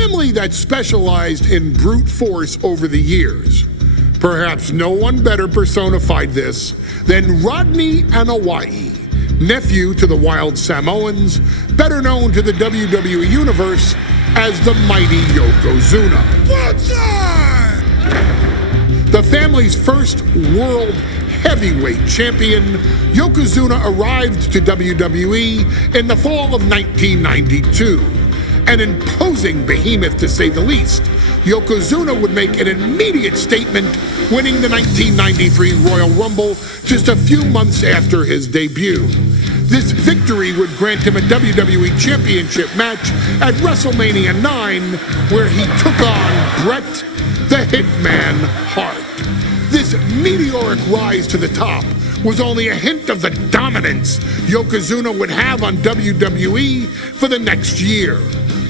family that specialized in brute force over the years. Perhaps no one better personified this than Rodney Anoa'i, nephew to the Wild Samoans, better known to the WWE Universe as the mighty Yokozuna. The family's first world heavyweight champion, Yokozuna arrived to WWE in the fall of 1992. An imposing behemoth, to say the least, Yokozuna would make an immediate statement, winning the 1993 Royal Rumble just a few months after his debut. This victory would grant him a WWE Championship match at WrestleMania 9, where he took on Bret the Hitman Hart. This meteoric rise to the top was only a hint of the dominance Yokozuna would have on WWE for the next year.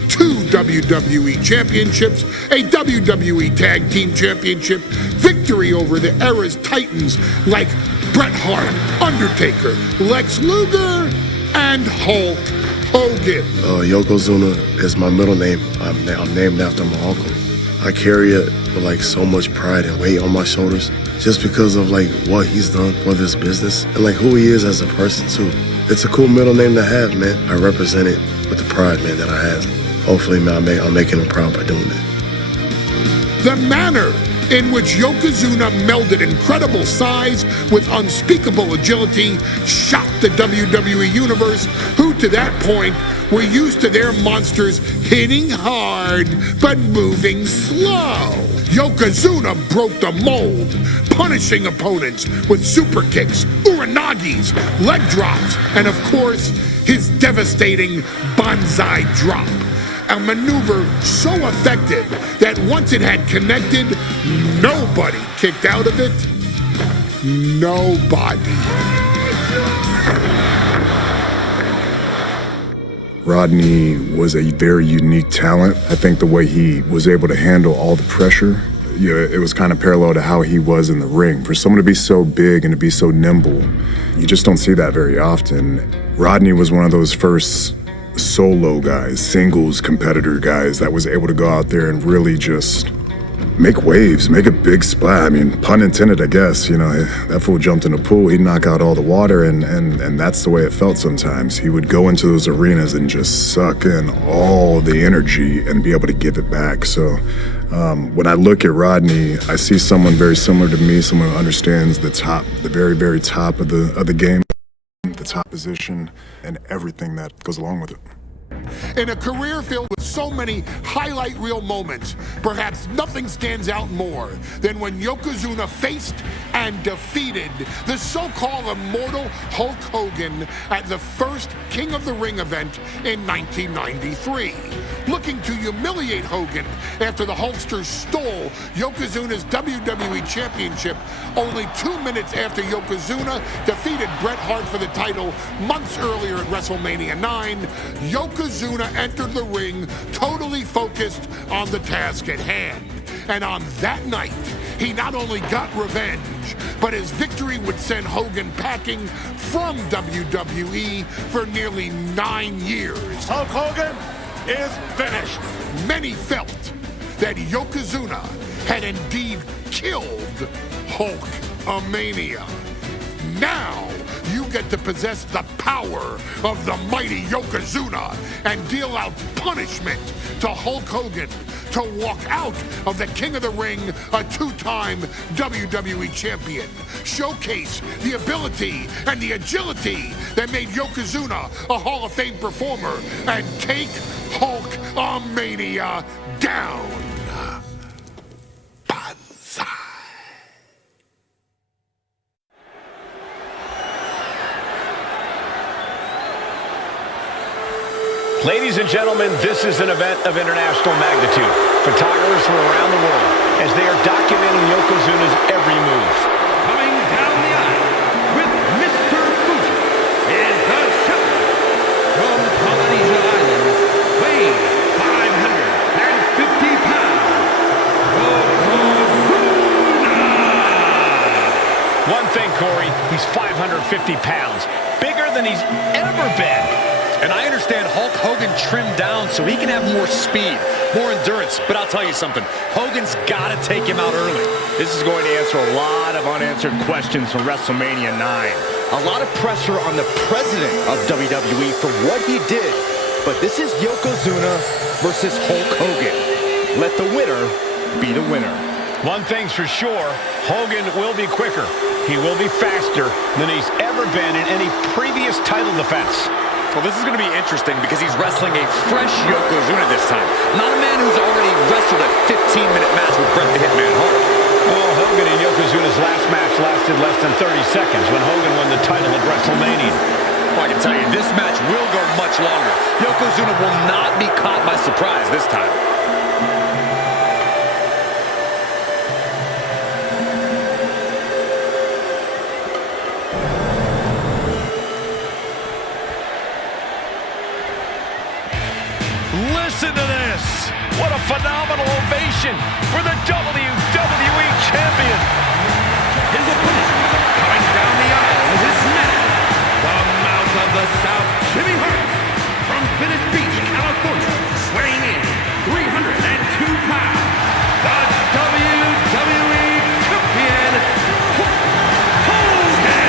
2 WWE championships, a WWE Tag Team Championship, victory over the era's titans like Bret Hart, Undertaker, Lex Luger, and Hulk Hogan. Yokozuna is my middle name. I'm named after my uncle. I carry it with so much pride and weight on my shoulders just because of what he's done for this business and who he is as a person too. It's a cool middle name to have, man. I represent it with the pride, man, that I have. Hopefully, man, I'm making him proud by doing that. The manner in which Yokozuna melded incredible size with unspeakable agility shocked the WWE Universe, who to that point were used to their monsters hitting hard but moving slow. Yokozuna broke the mold, punishing opponents with super kicks, uranagis, leg drops, and of course, his devastating banzai drop. A maneuver so effective that once it had connected, nobody kicked out of it. Nobody. Rodney was a very unique talent. I think the way he was able to handle all the pressure, it was kind of parallel to how he was in the ring. For someone to be so big and to be so nimble, you just don't see that very often. Rodney was one of those first solo guys, singles competitor guys that was able to go out there and really just make waves, make a big splash. I mean, pun intended, I guess. That fool jumped in the pool, he'd knock out all the water, and that's the way it felt sometimes. He would go into those arenas and just suck in all the energy and be able to give it back. So when I look at Rodney, I see someone very similar to me, someone who understands the very, very top of the game, the top position, and everything that goes along with it. In a career filled with so many highlight reel moments, perhaps nothing stands out more than when Yokozuna faced and defeated the so-called immortal Hulk Hogan at the first King of the Ring event in 1993. Looking to humiliate Hogan after the Hulkster stole Yokozuna's WWE Championship only 2 minutes after Yokozuna defeated Bret Hart for the title months earlier at WrestleMania 9, Yokozuna entered the ring totally focused on the task at hand. And on that night, he not only got revenge, but his victory would send Hogan packing from WWE for nearly 9 years. Hulk Hogan is finished. Many felt that Yokozuna had indeed killed Hulkamania. Now, you get to possess the power of the mighty Yokozuna and deal out punishment to Hulk Hogan to walk out of the King of the Ring, a 2-time WWE champion. Showcase the ability and the agility that made Yokozuna a Hall of Fame performer and take Hulkamania down. Banzai. Ladies and gentlemen, this is an event of international magnitude. Photographers from around the world as they are documenting Yokozuna's every move. Coming down the aisle with Mr. Fuji is the champion from Polynesia Islands, weighing 550 pounds, Yokozuna! One thing, Corey, he's 550 pounds, bigger than he's ever been. And I understand Hulk Hogan trimmed down so he can have more speed. more endurance. But I'll tell you something, Hogan's got to take him out early. This is going to answer a lot of unanswered questions from WrestleMania 9. A lot of pressure on the president of WWE for what he did. But this is Yokozuna versus Hulk Hogan. Let the winner be the winner. One thing's for sure, Hogan will be quicker. He will be faster than he's ever been in any previous title defense. Well, this is going to be interesting because he's wrestling a fresh Yokozuna this time. Not a man who's already wrestled a 15-minute match with Bret the Hitman Hart. Well, Hogan and Yokozuna's last match lasted less than 30 seconds when Hogan won the title at WrestleMania. Well, I can tell you, this match will go much longer. Yokozuna will not be caught by surprise this time. Listen to this. What a phenomenal ovation for the WWE Champion. His opponent, coming down the aisle with his man, the mouth of the South, Jimmy Hart, from Venice Beach, California, weighing in 302 pounds, the WWE Champion, Hulk Hogan.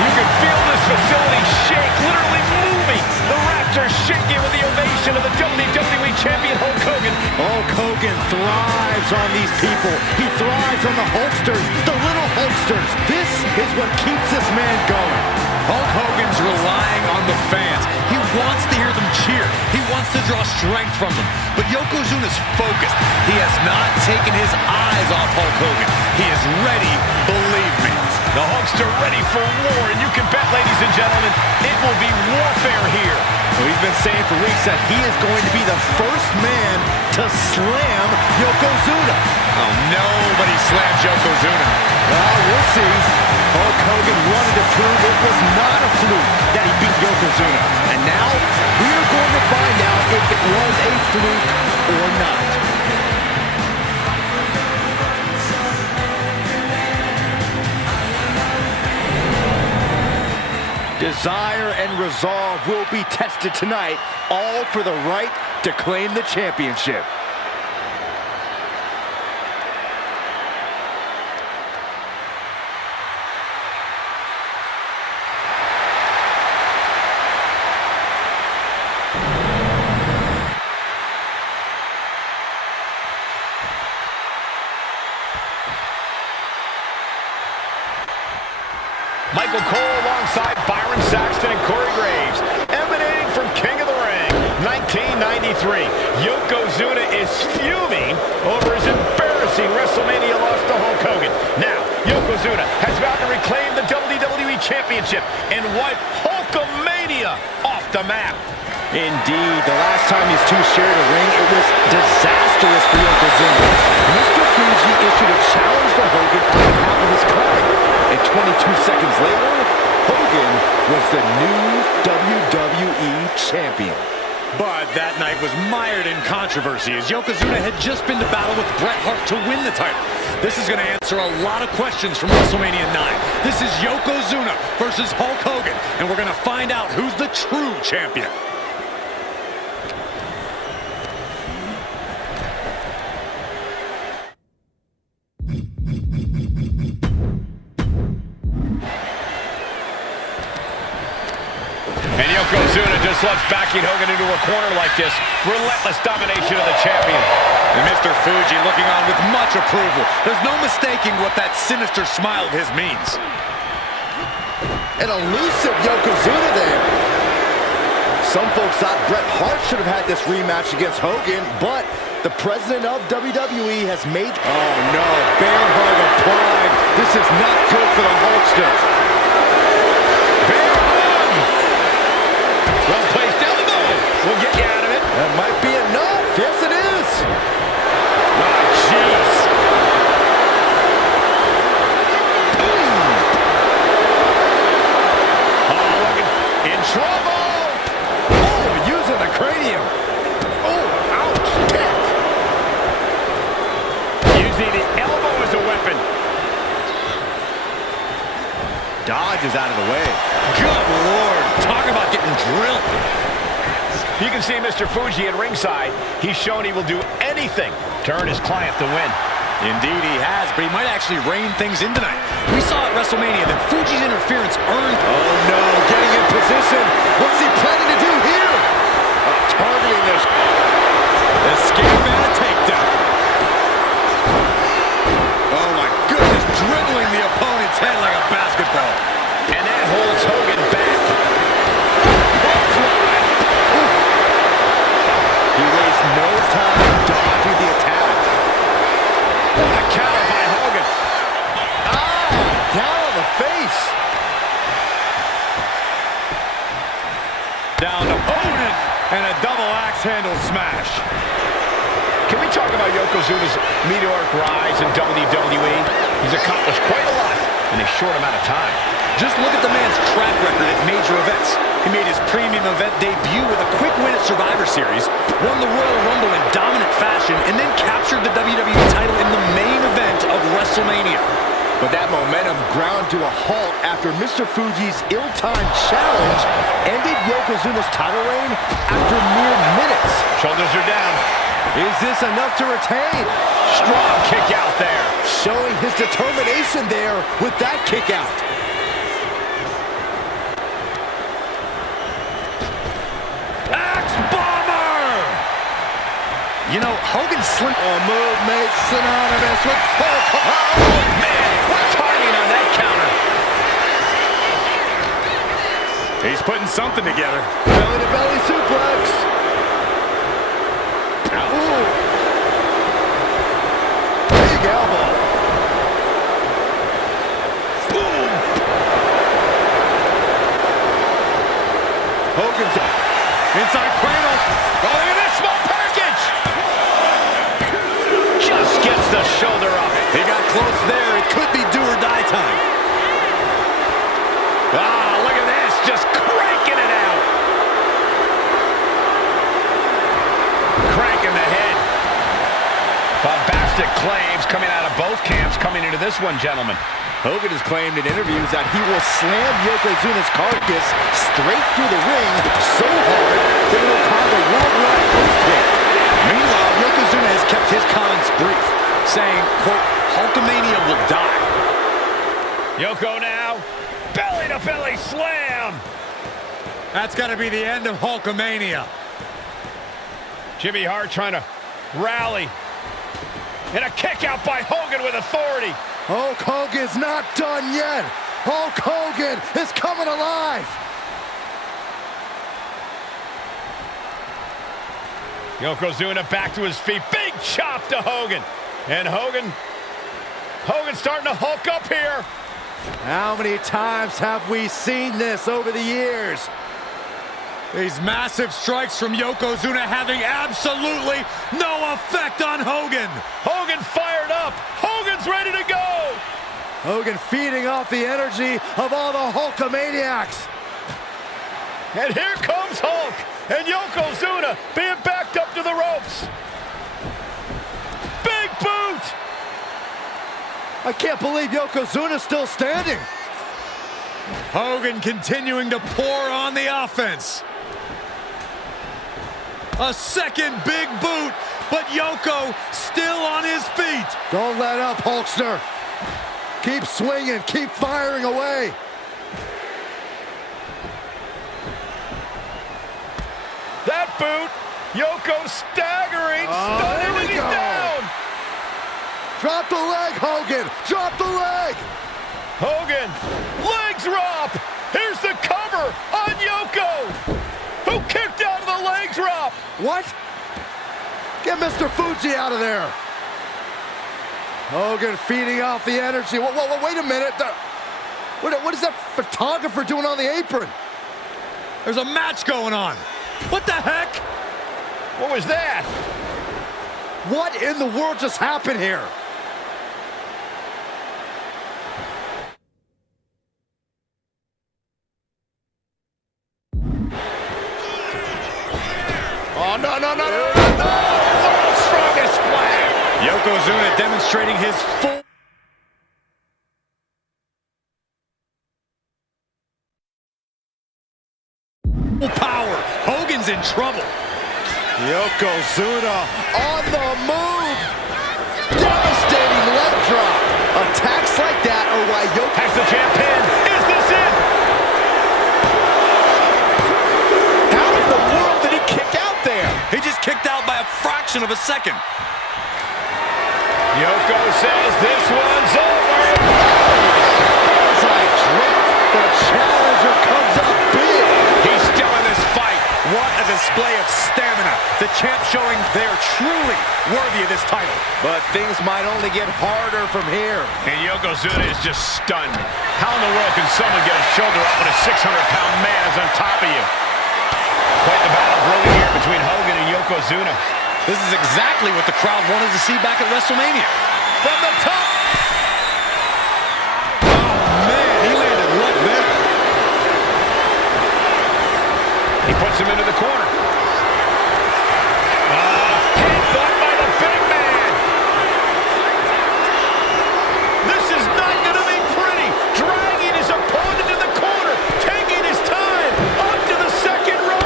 You can feel this facility shake, literally moving. The Raptors shaking with the ovation of the WWE Champion Hulk Hogan. Hulk Hogan thrives on these people. He thrives on the Hulksters, the little Hulksters. This is what keeps this man going. Hulk Hogan's relying on the fans. He wants to hear them cheer. He wants to draw strength from them. But Yokozuna's focused. He has not taken his eyes off Hulk Hogan. He is ready, believe me. The Hulkster ready for war, and you can bet, ladies and gentlemen, it will be warfare here. Well, he's been saying for weeks that he is going to be the first man to slam Yokozuna. Oh, nobody slams Yokozuna. Well, we'll see. Hulk Hogan wanted to prove it was not a fluke that he beat Yokozuna. And now, we are going to find out if it was a fluke or not. Desire and resolve will be tested tonight, all for the right to claim the championship. Michael Cole alongside Byron Saxton and Corey Graves, emanating from King of the Ring, 1993. Yokozuna is fuming over his embarrassing WrestleMania loss to Hulk Hogan. Now, Yokozuna has vowed to reclaim the WWE Championship and wipe Hulkamania off the map. Indeed, the last time these two shared a ring, it was disastrous for Yokozuna. Mr. Fuji issued a challenge to Hogan on behalf of his client. And 22 seconds later, Hogan was the new WWE Champion. But that night was mired in controversy as Yokozuna had just been to battle with Bret Hart to win the title. This is going to answer a lot of questions from WrestleMania 9. This is Yokozuna versus Hulk Hogan, and we're going to find out who's the true champion. And Yokozuna just loves backing Hogan into a corner like this. Relentless domination of the champion. And Mr. Fuji looking on with much approval. There's no mistaking what that sinister smile of his means. An elusive Yokozuna there. Some folks thought Bret Hart should have had this rematch against Hogan, but the president of WWE has made... Oh no, bear hug applied. This is not good for the Hulksters. Bear hug! Well-placed elbow will get you out of it. That might be enough. Yes, it is. Oh, jeez. Oh, look in trouble. Oh, using the cranium. Oh, ouch. Kick. Using the elbow as a weapon. Dodges out of the way. Good Lord. Talk about getting drilled. You can see Mr. Fuji at ringside. He's shown he will do anything to earn his client the win. Indeed he has, but he might actually rein things in tonight. We saw at WrestleMania that Fuji's interference earned... Oh no, getting in position. What's he planning to do here? Targeting this. Escape and a takedown. Oh my goodness, dribbling the opponent's head like a basketball. And that holds Hogan back. He wastes no time dodging the attack. What a counter by Hogan. Down on the face. Down to Opponent and a double axe handle smash. Can we talk about Yokozuna's meteoric rise in WWE? He's accomplished quite a lot in a short amount of time. Just look at the man's track record at major events. He made his premium event debut with a quick win at Survivor Series, won the Royal Rumble in dominant fashion, and then captured the WWE title in the main event of WrestleMania. But that momentum ground to a halt after Mr. Fuji's ill-timed challenge ended Yokozuna's title reign after mere minutes. Shoulders are down. Is this enough to retain? Strong kick out there. Showing his determination there with that kick out. Axe bomber! You know, Hogan slim... A move made synonymous with Hulk Hogan. Oh, man. What timing on that counter. He's putting something together. Belly-to-belly suplex. Ooh. Big elbow. Boom. Hogan's Inside cradle. Oh, look at this small package. Just gets the shoulder up. He got close there. It could be do or die time. Ah, look at this. Just cranking it out. Cranking the head. Bombastic claims coming out of both camps coming into this one, gentlemen. Hogan has claimed in interviews that he will slam Yokozuna's carcass straight through the ring so hard that it will cause a worldwide earthquake. Meanwhile, Yokozuna has kept his comments brief, saying, quote, Hulkamania will die. Yoko now. Belly-to-belly slam. That's got to be the end of Hulkamania. Jimmy Hart trying to rally. And a kick out by Hogan with authority. Hulk Hogan's not done yet. Hulk Hogan is coming alive. Yokozuna back to his feet. Big chop to Hogan. And Hogan's starting to hulk up here. How many times have we seen this over the years? These massive strikes from Yokozuna having absolutely no effect on Hogan. Hogan fired up. Hogan's ready to go. Hogan feeding off the energy of all the Hulkamaniacs. And here comes Hulk. And Yokozuna being backed up to the ropes. Big boot. I can't believe Yokozuna's still standing. Hogan continuing to pour on the offense. A second big boot, but Yoko still on his feet. Don't let up, Hulkster. Keep swinging, keep firing away. That boot, Yoko staggering, There stunning, we and he's go. down. Drop the leg, Hogan. Drop the leg. Hogan, leg drop. Here's the cover on Yoko. Who kicked out of the leg drop? What? Get Mr. Fuji out of there. Hogan feeding off the energy. Whoa, wait a minute. What is that photographer doing on the apron? There's a match going on. What the heck? What was that? What in the world just happened here? Oh, no. World's strongest splash. Yokozuna demonstrating his full power. Hogan's in in trouble. Yokozuna on the move. Devastating leg drop. Attacks like that are why Yokozuna Has the champ pinned. Is this it? How in the world did he kick out there? He just kicked out by a fraction of a second. Yoko says this one's over. Bullseye drop. The challenger comes up big. He's still in this fight. What a display of stamina. The champ showing they're truly worthy of this title. But things might only get harder from here. And Yokozuna is just stunned. How in the world can someone get a shoulder up when a 600-pound man is on top of you? Quite the battle brewing here between Hogan and Yokozuna. This is exactly what the crowd wanted to see back at WrestleMania. From the top. He landed right there. He puts him into the corner. Headbutt by the big man. This is not going to be pretty. Dragging his opponent to the corner. Taking his time. Up to the second rope.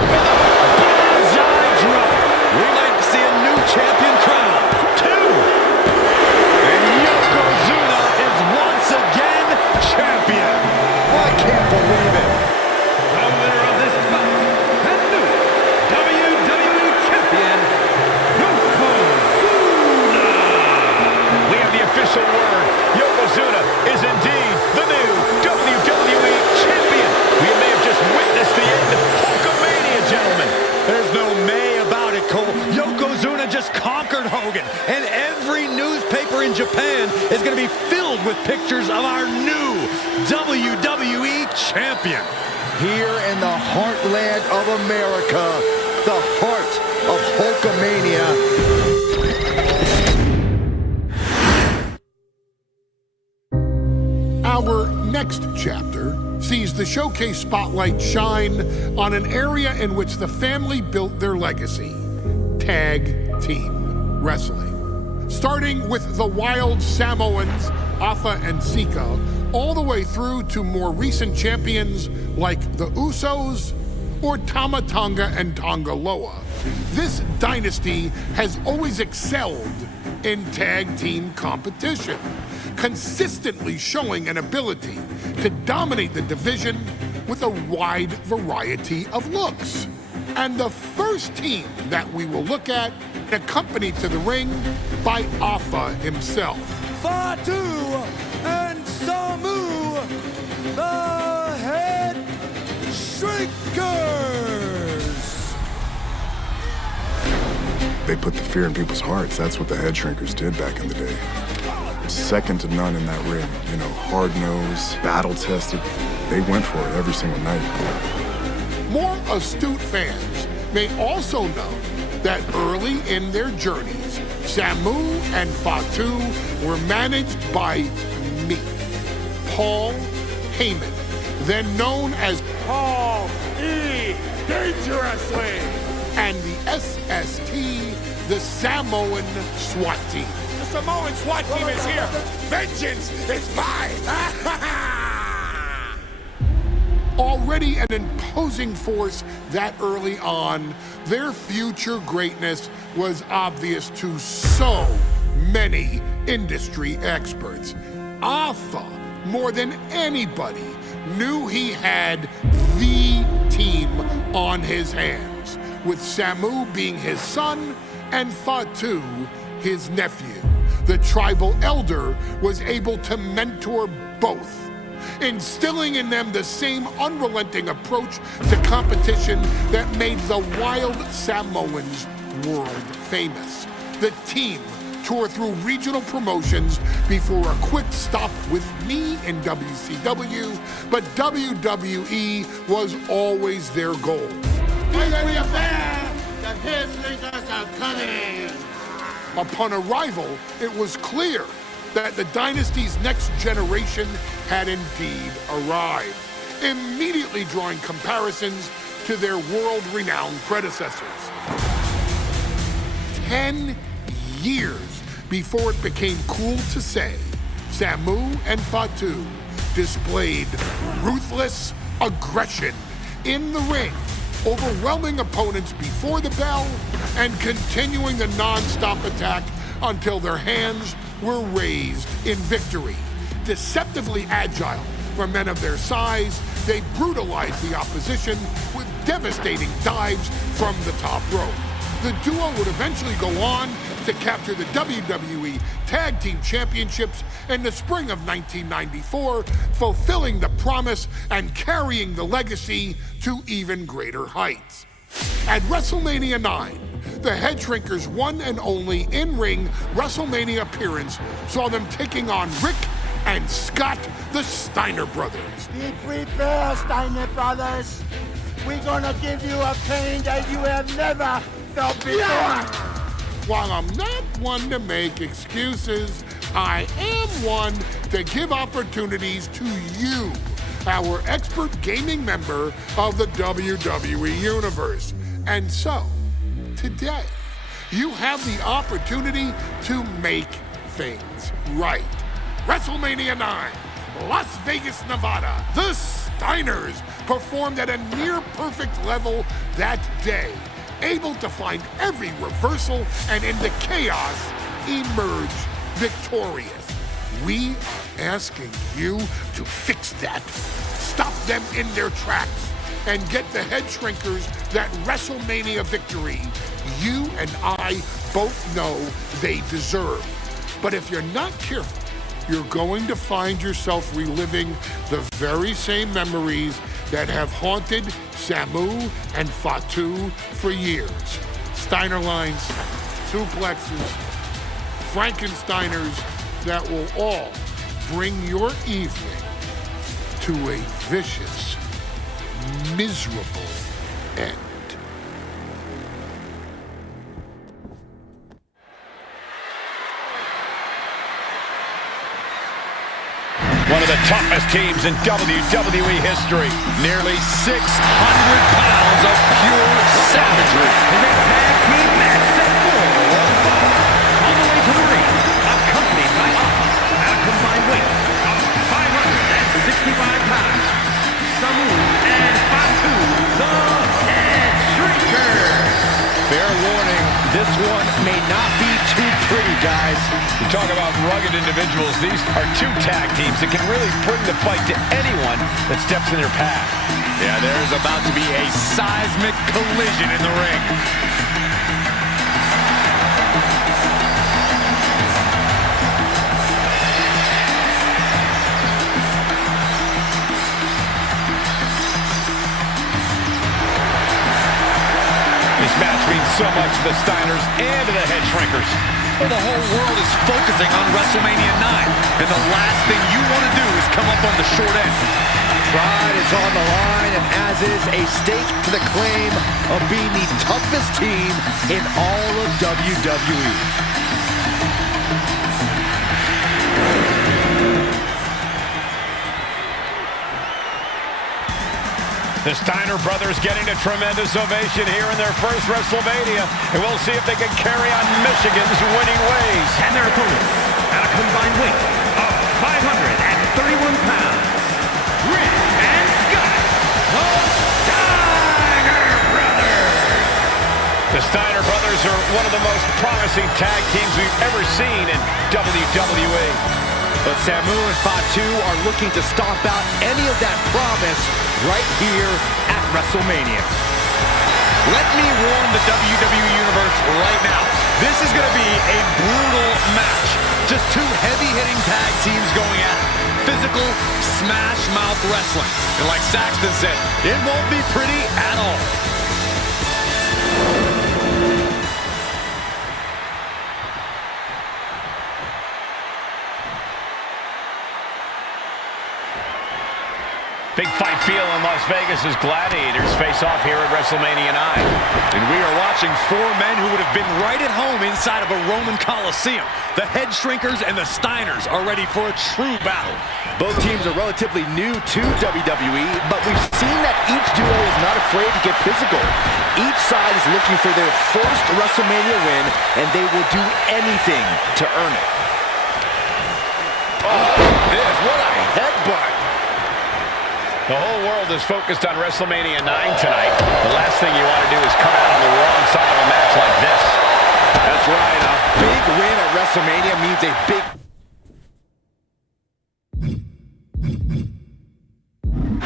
Bullseye drop. We like to see a new champion crown. 2. And Yokozuna is once again champion. I can't believe it. The winner of this fight, and new WWE champion, Yokozuna. We have the official word. Yokozuna is indeed the new WWE champion. We may have just witnessed the end of Hulkamania, gentlemen. There's no may about it, Cole. Yokozuna just conquered Hogan, and every newspaper in Japan is going to be filled with pictures of our new WWE champion. Here in the heartland of America, the heart of Hulkamania. Our next chapter sees the showcase spotlight shine on an area in which the family built their legacy: tag team wrestling. Starting with the Wild Samoans, Afa and Sika, all the way through to more recent champions like the Usos or Tama Tonga and Tonga Loa. This dynasty has always excelled in tag team competition, consistently showing an ability to dominate the division with a wide variety of looks. And the first team that we will look at, accompanied to the ring by Afa himself. Fatu and Samu, the Head Shrinkers. They put the fear in people's hearts. That's what the head shrinkers did back in the day. Second to none in that ring. You know, hard-nosed, battle-tested. They went for it every single night. More astute fans may also know that early in their journeys, Samu and Fatu were managed by me, Paul Heyman, then known as Paul E. Dangerously. and the SST, the Samoan SWAT team. The Samoan SWAT team is here. Vengeance is mine. Already an imposing force that early on, their future greatness was obvious to so many industry experts. Afa, more than anybody, knew he had the team on his hands, with Samu being his son and Fatu his nephew. The tribal elder was able to mentor both, instilling in them the same unrelenting approach to competition that made the Wild Samoans world famous. The team toured through regional promotions before a quick stop with me in WCW, but WWE was always their goal. Upon arrival, it was clear that the dynasty's next generation had indeed arrived, immediately drawing comparisons to their world-renowned predecessors. 10 years before it became cool to say, Samu and Fatu displayed ruthless aggression in the ring, overwhelming opponents before the bell and continuing the non-stop attack until their hands were raised in victory. Deceptively agile for men of their size, they brutalized the opposition with devastating dives from the top rope. The duo would eventually go on to capture the WWE Tag Team Championships in the spring of 1994, fulfilling the promise and carrying the legacy to even greater heights. At WrestleMania 9, the Head Shrinkers' one and only in-ring WrestleMania appearance saw them taking on Rick and Scott, the Steiner brothers. Be prepared, Steiner brothers. We're gonna give you a pain that you have never felt before. While I'm not one to make excuses, I am one to give opportunities to you, our expert gaming member of the WWE Universe. And so, today, you have the opportunity to make things right. WrestleMania 9, Las Vegas, Nevada. The Steiners performed at a near-perfect level that day, able to find every reversal and in the chaos emerge victorious. We are asking you to fix that, stop them in their tracks, and get the Head Shrinkers that WrestleMania victory you and I both know they deserve. But if you're not careful, you're going to find yourself reliving the very same memories that have haunted Samu and Fatu for years. Steiner lines, suplexes, Frankensteiners that will all bring your evening to a vicious, miserable end. One of the toughest teams in WWE history. Nearly 600 pounds of pure savagery. In a tag team match set for one fall. All the way to the ring, accompanied by Alpha at a combined weight of 565 pounds. Samu and Fatu, the Head Shrinkers. Fair warning, this one may not be too pretty, guys. You talk about rugged individuals. These are two tag teams that can really bring the fight to anyone that steps in their path. Yeah, there's about to be a seismic collision in the ring. This match means so much to the Steiners and to the Head Shrinkers. Well, the whole world is focusing on WrestleMania 9, and the last thing you want to do is come up on the short end. Pride is on the line, and as is a stake to the claim of being the toughest team in all of WWE. The Steiner brothers getting a tremendous ovation here in their first WrestleMania, and we'll see if they can carry on Michigan's winning ways. And their opponents at a combined weight of 531 pounds. Rick and Scott, the Steiner brothers. The Steiner brothers are one of the most promising tag teams we've ever seen in WWE. But Samu and Fatu are looking to stomp out any of that promise right here at WrestleMania. Let me warn the WWE Universe right now. This is going to be a brutal match. Just two heavy-hitting tag teams going at it. Physical, smash-mouth wrestling. And like Saxton said, it won't be pretty at all. Big fight feel in Las Vegas as gladiators face off here at WrestleMania 9. And we are watching four men who would have been right at home inside of a Roman Coliseum. The Head Shrinkers and the Steiners are ready for a true battle. Both teams are relatively new to WWE, but we've seen that each duo is not afraid to get physical. Each side is looking for their first WrestleMania win, and they will do anything to earn it. Oh, this, what a headbutt. The whole world is focused on WrestleMania 9 tonight. The last thing you want to do is come out on the wrong side of a match like this. That's right. A big win at WrestleMania means a big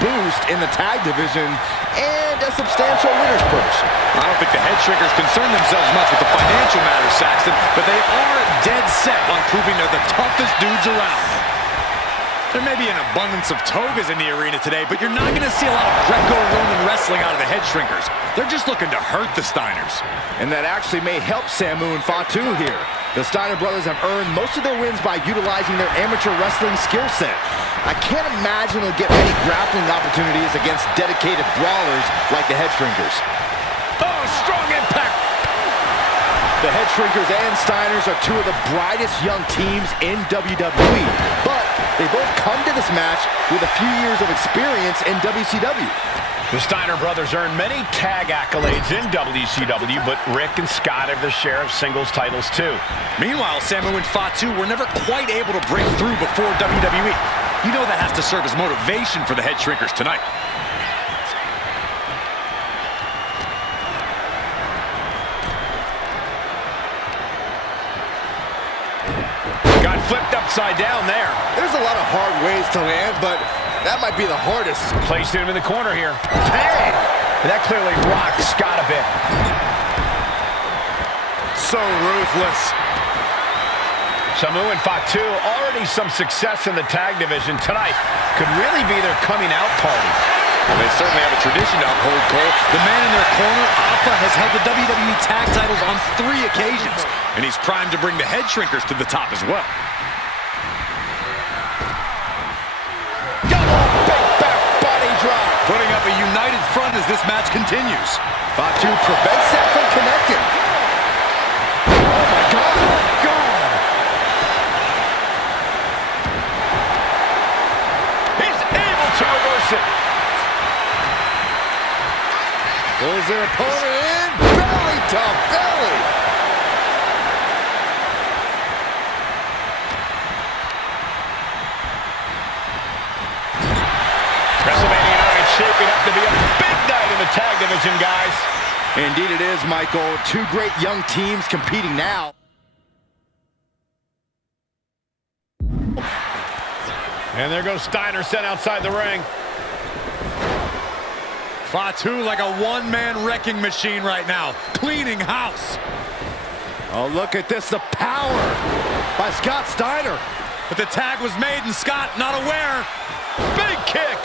boost in the tag division and a substantial winner's purse. I don't think the head shrinkers concern themselves much with the financial matters, Saxton, but they are dead set on proving they're the toughest dudes around. There may be an abundance of togas in the arena today, but you're not going to see a lot of Greco-Roman wrestling out of the head shrinkers. They're just looking to hurt the Steiners. And that actually may help Samu and Fatu here. The Steiner brothers have earned most of their wins by utilizing their amateur wrestling skill set. I can't imagine they'll get many grappling opportunities against dedicated brawlers like the head shrinkers. Oh, strong impact! The head shrinkers and Steiners are two of the brightest young teams in WWE, but they both come to this match with a few years of experience in WCW. The Steiner brothers earned many tag accolades in WCW, but Rick and Scott have their share of singles titles too. Meanwhile, Samu and Fatu were never quite able to break through before WWE. You know that has to serve as motivation for the head shrinkers tonight. Got flipped upside down there. There's a lot of hard ways to land, but that might be the hardest. Placed him in the corner here. Bang! That clearly rocked Scott a bit. So ruthless. Samu and Fatu, already some success in the tag division tonight, could really be their coming out party. Well, they certainly have a tradition to uphold, Cole. The man in their corner, Alpha, has held the WWE tag titles on 3 occasions, and he's primed to bring the head shrinkers to the top as well. Double big back body drop. Putting up a united front as this match continues. Fatu prevents that from connecting. Oh my God. He's able to reverse it. Pulls their opponent in. Belly to belly. WrestleMania 9 shaping up to be a big night in the tag division, guys. Indeed it is, Michael. Two great young teams competing now. And there goes Steiner sent outside the ring. Fatu like a one-man wrecking machine right now, cleaning house. Oh, look at this, the power by Scott Steiner. But the tag was made and Scott not aware. Big kick.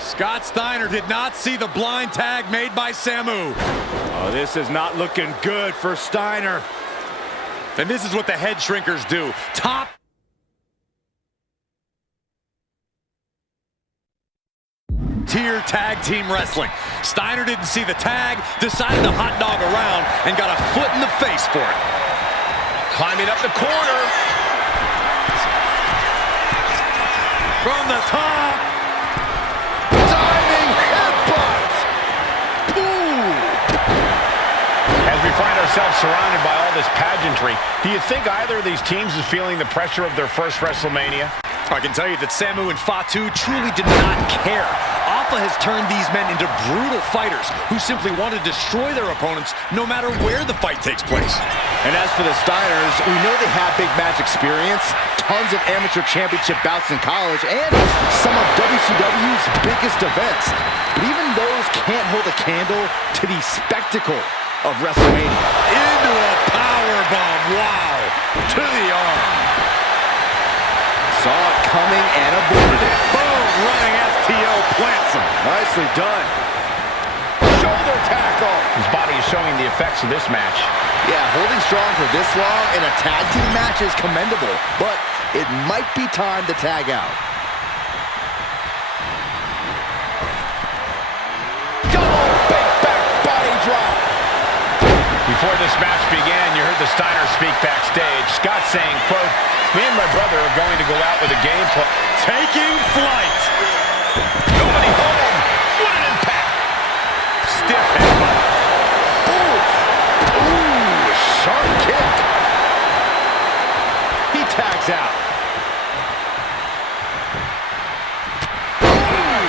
Scott Steiner did not see the blind tag made by Samu. Oh, this is not looking good for Steiner. And this is what the head shrinkers do. Top tier tag team wrestling. Steiner didn't see the tag, decided to hot dog around, and got a foot in the face for it. Climbing up the corner. From the top. Diving headbutt. Ooh. As we find ourselves surrounded by all this pageantry, do you think either of these teams is feeling the pressure of their first WrestleMania? I can tell you that Samu and Fatu truly did not care. Alpha has turned these men into brutal fighters who simply want to destroy their opponents no matter where the fight takes place. And as for the Steiners, we know they have big match experience, tons of amateur championship bouts in college, and some of WCW's biggest events. But even those can't hold a candle to the spectacle of WrestleMania. Into a powerbomb, wow, to the arm. Saw it coming and avoided it. Boom, running FTO plants him. Nicely done. Shoulder tackle. His body is showing the effects of this match. Yeah, holding strong for this long in a tag team match is commendable, but it might be time to tag out. Double big back body drop. Before this match began, you heard the Steiners speak backstage. Scott saying, quote, "Me and my brother are going to go out with a game plan." Taking flight. Nobody home. What an impact. Stiff headbutt. Ooh, sharp kick. He tags out. Ooh,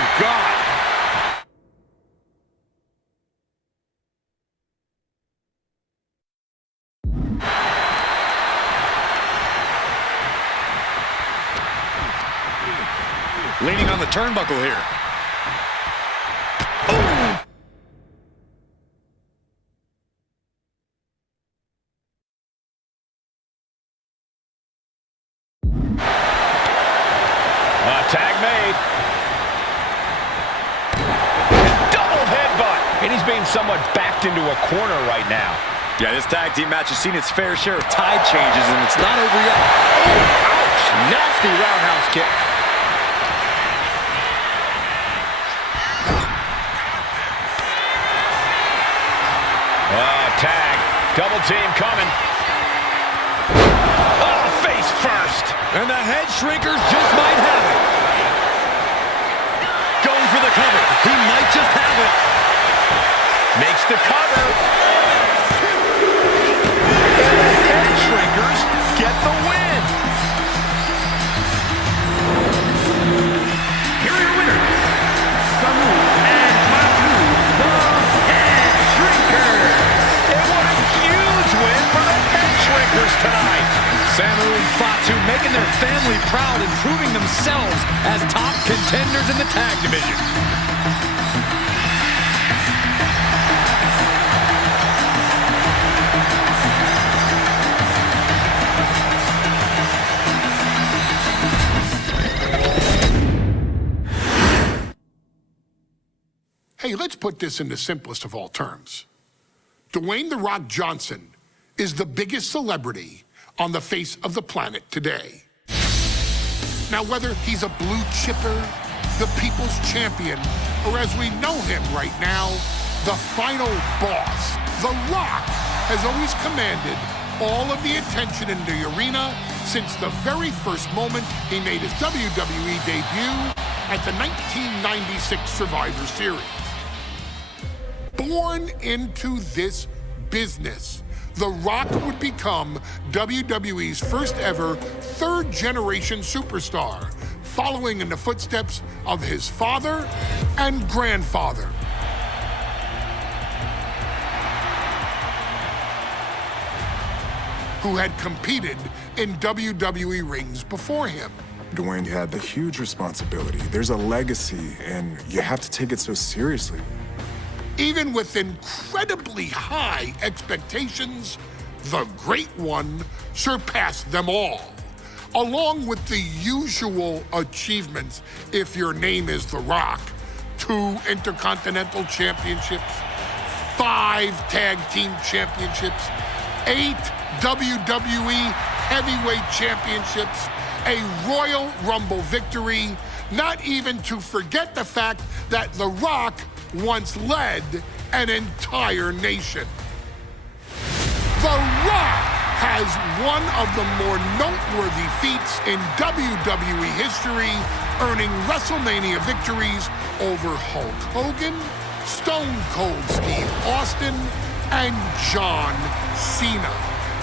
leaning on the turnbuckle here. Tag made. And double headbutt. And he's being somewhat backed into a corner right now. Yeah, this tag team match has seen its fair share of tide changes, and it's not over yet. Oh, ouch! Nasty roundhouse kick. Tag. Double team coming. Oh, face first. And the head shrinkers just might have it. Going for the cover. He might just have it. Makes the cover. And the head shrinkers get the win. Here are your winners, Samu and Fatu, the Head Shrinkers. And what a huge win for the head shrinkers tonight. Samu and Fatu making their family proud and proving themselves as top contenders in the tag division. Hey, let's put this in the simplest of all terms. Dwayne "The Rock" Johnson is the biggest celebrity on the face of the planet today. Now, whether he's a blue chipper, the people's champion, or as we know him right now, the final boss, The Rock has always commanded all of the attention in the arena since the very first moment he made his WWE debut at the 1996 Survivor Series. Born into this business, The Rock would become WWE's first ever third-generation superstar, following in the footsteps of his father and grandfather. Who had competed in WWE rings before him. Dwayne had the huge responsibility. There's a legacy, and you have to take it so seriously. Even with incredibly high expectations, the Great One surpassed them all, along with the usual achievements if your name is The Rock: 2 Intercontinental Championships, 5 Tag Team Championships, 8 WWE Heavyweight Championships, a Royal Rumble victory, not even to forget the fact that The Rock once led an entire nation. The Rock has one of the more noteworthy feats in WWE history, earning WrestleMania victories over Hulk Hogan, Stone Cold Steve Austin, and John Cena.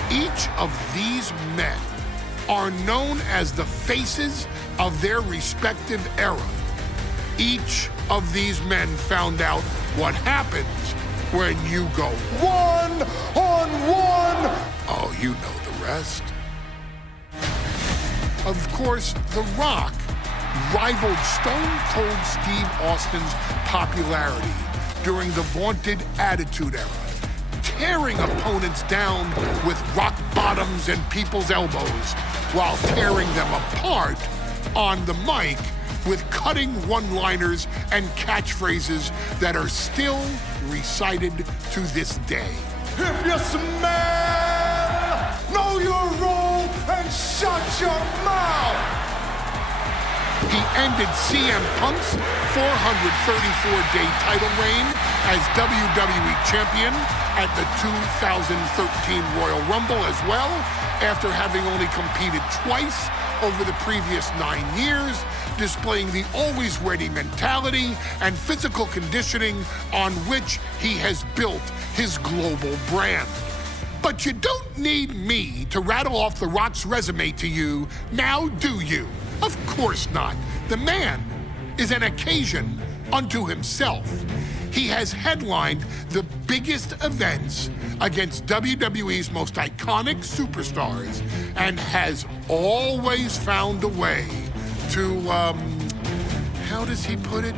Each of these men are known as the faces of their respective era. Each of these men found out what happens when you go one-on-one. Oh, you know the rest. Of course, The Rock rivaled Stone Cold Steve Austin's popularity during the vaunted Attitude Era, tearing opponents down with rock bottoms and people's elbows while tearing them apart on the mic with cutting one-liners and catchphrases that are still recited to this day. If you smell, know your role and shut your mouth. He ended CM Punk's 434-day title reign as WWE Champion at the 2013 Royal Rumble as well, after having only competed twice over the previous 9 years, displaying the always-ready mentality and physical conditioning on which he has built his global brand. But you don't need me to rattle off The Rock's resume to you, now do you? Of course not. The man is an occasion unto himself. He has headlined the biggest events against WWE's most iconic superstars and has always found a way to how does he put it?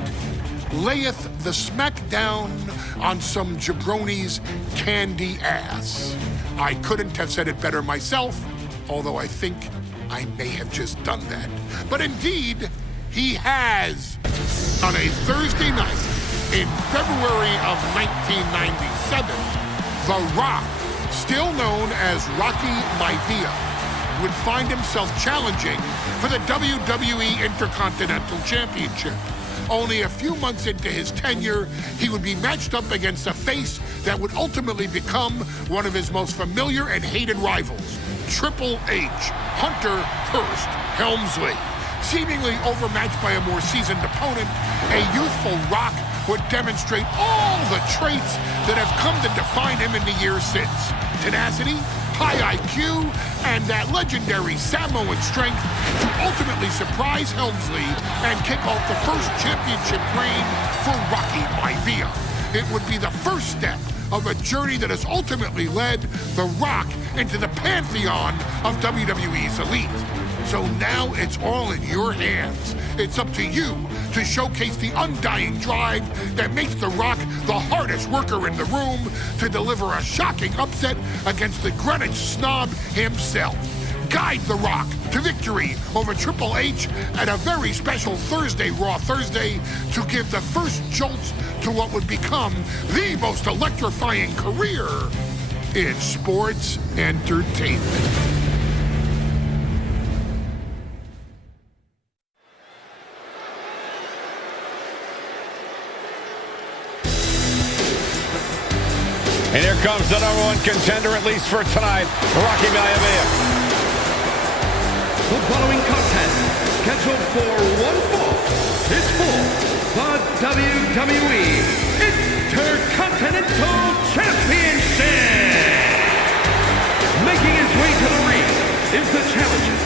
Layeth the smackdown on some jabroni's candy ass. I couldn't have said it better myself, although I think I may have just done that. But indeed, he has. On a Thursday night in February of 1997, The Rock, still known as Rocky Maivia, would find himself challenging for the WWE Intercontinental Championship. Only a few months into his tenure, he would be matched up against a face that would ultimately become one of his most familiar and hated rivals, Triple H, Hunter Hearst Helmsley. Seemingly overmatched by a more seasoned opponent, a youthful Rock would demonstrate all the traits that have come to define him in the years since. Tenacity, high IQ, and that legendary Samoan strength to ultimately surprise Helmsley and kick off the first championship reign for Rocky Maivia. It would be the first step of a journey that has ultimately led The Rock into the pantheon of WWE's elite. So now it's all in your hands. It's up to you to showcase the undying drive that makes The Rock the hardest worker in the room to deliver a shocking upset against the Greenwich snob himself. Guide The Rock to victory over Triple H at a very special Thursday, Raw Thursday, to give the first jolts to what would become the most electrifying career in sports entertainment. And here comes the #1 contender, at least for tonight, Rocky Maivia. The following contest, scheduled for one fall, is for the WWE Intercontinental Championship. Making his way to the ring is the challenger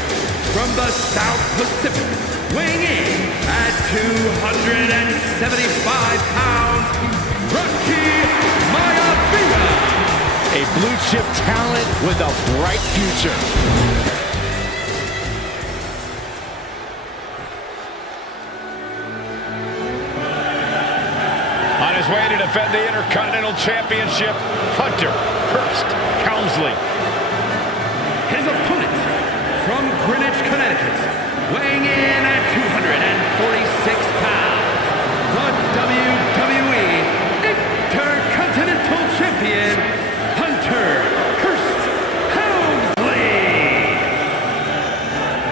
from the South Pacific, weighing in at 275 pounds, Rocky Maivia. A blue-chip talent with a bright future. On his way to defend the Intercontinental Championship, Hunter Hearst Helmsley. His opponent from Greenwich, Connecticut, weighing in at 246 pounds, the WWE Intercontinental Champion, Hunter Hearst Helmsley.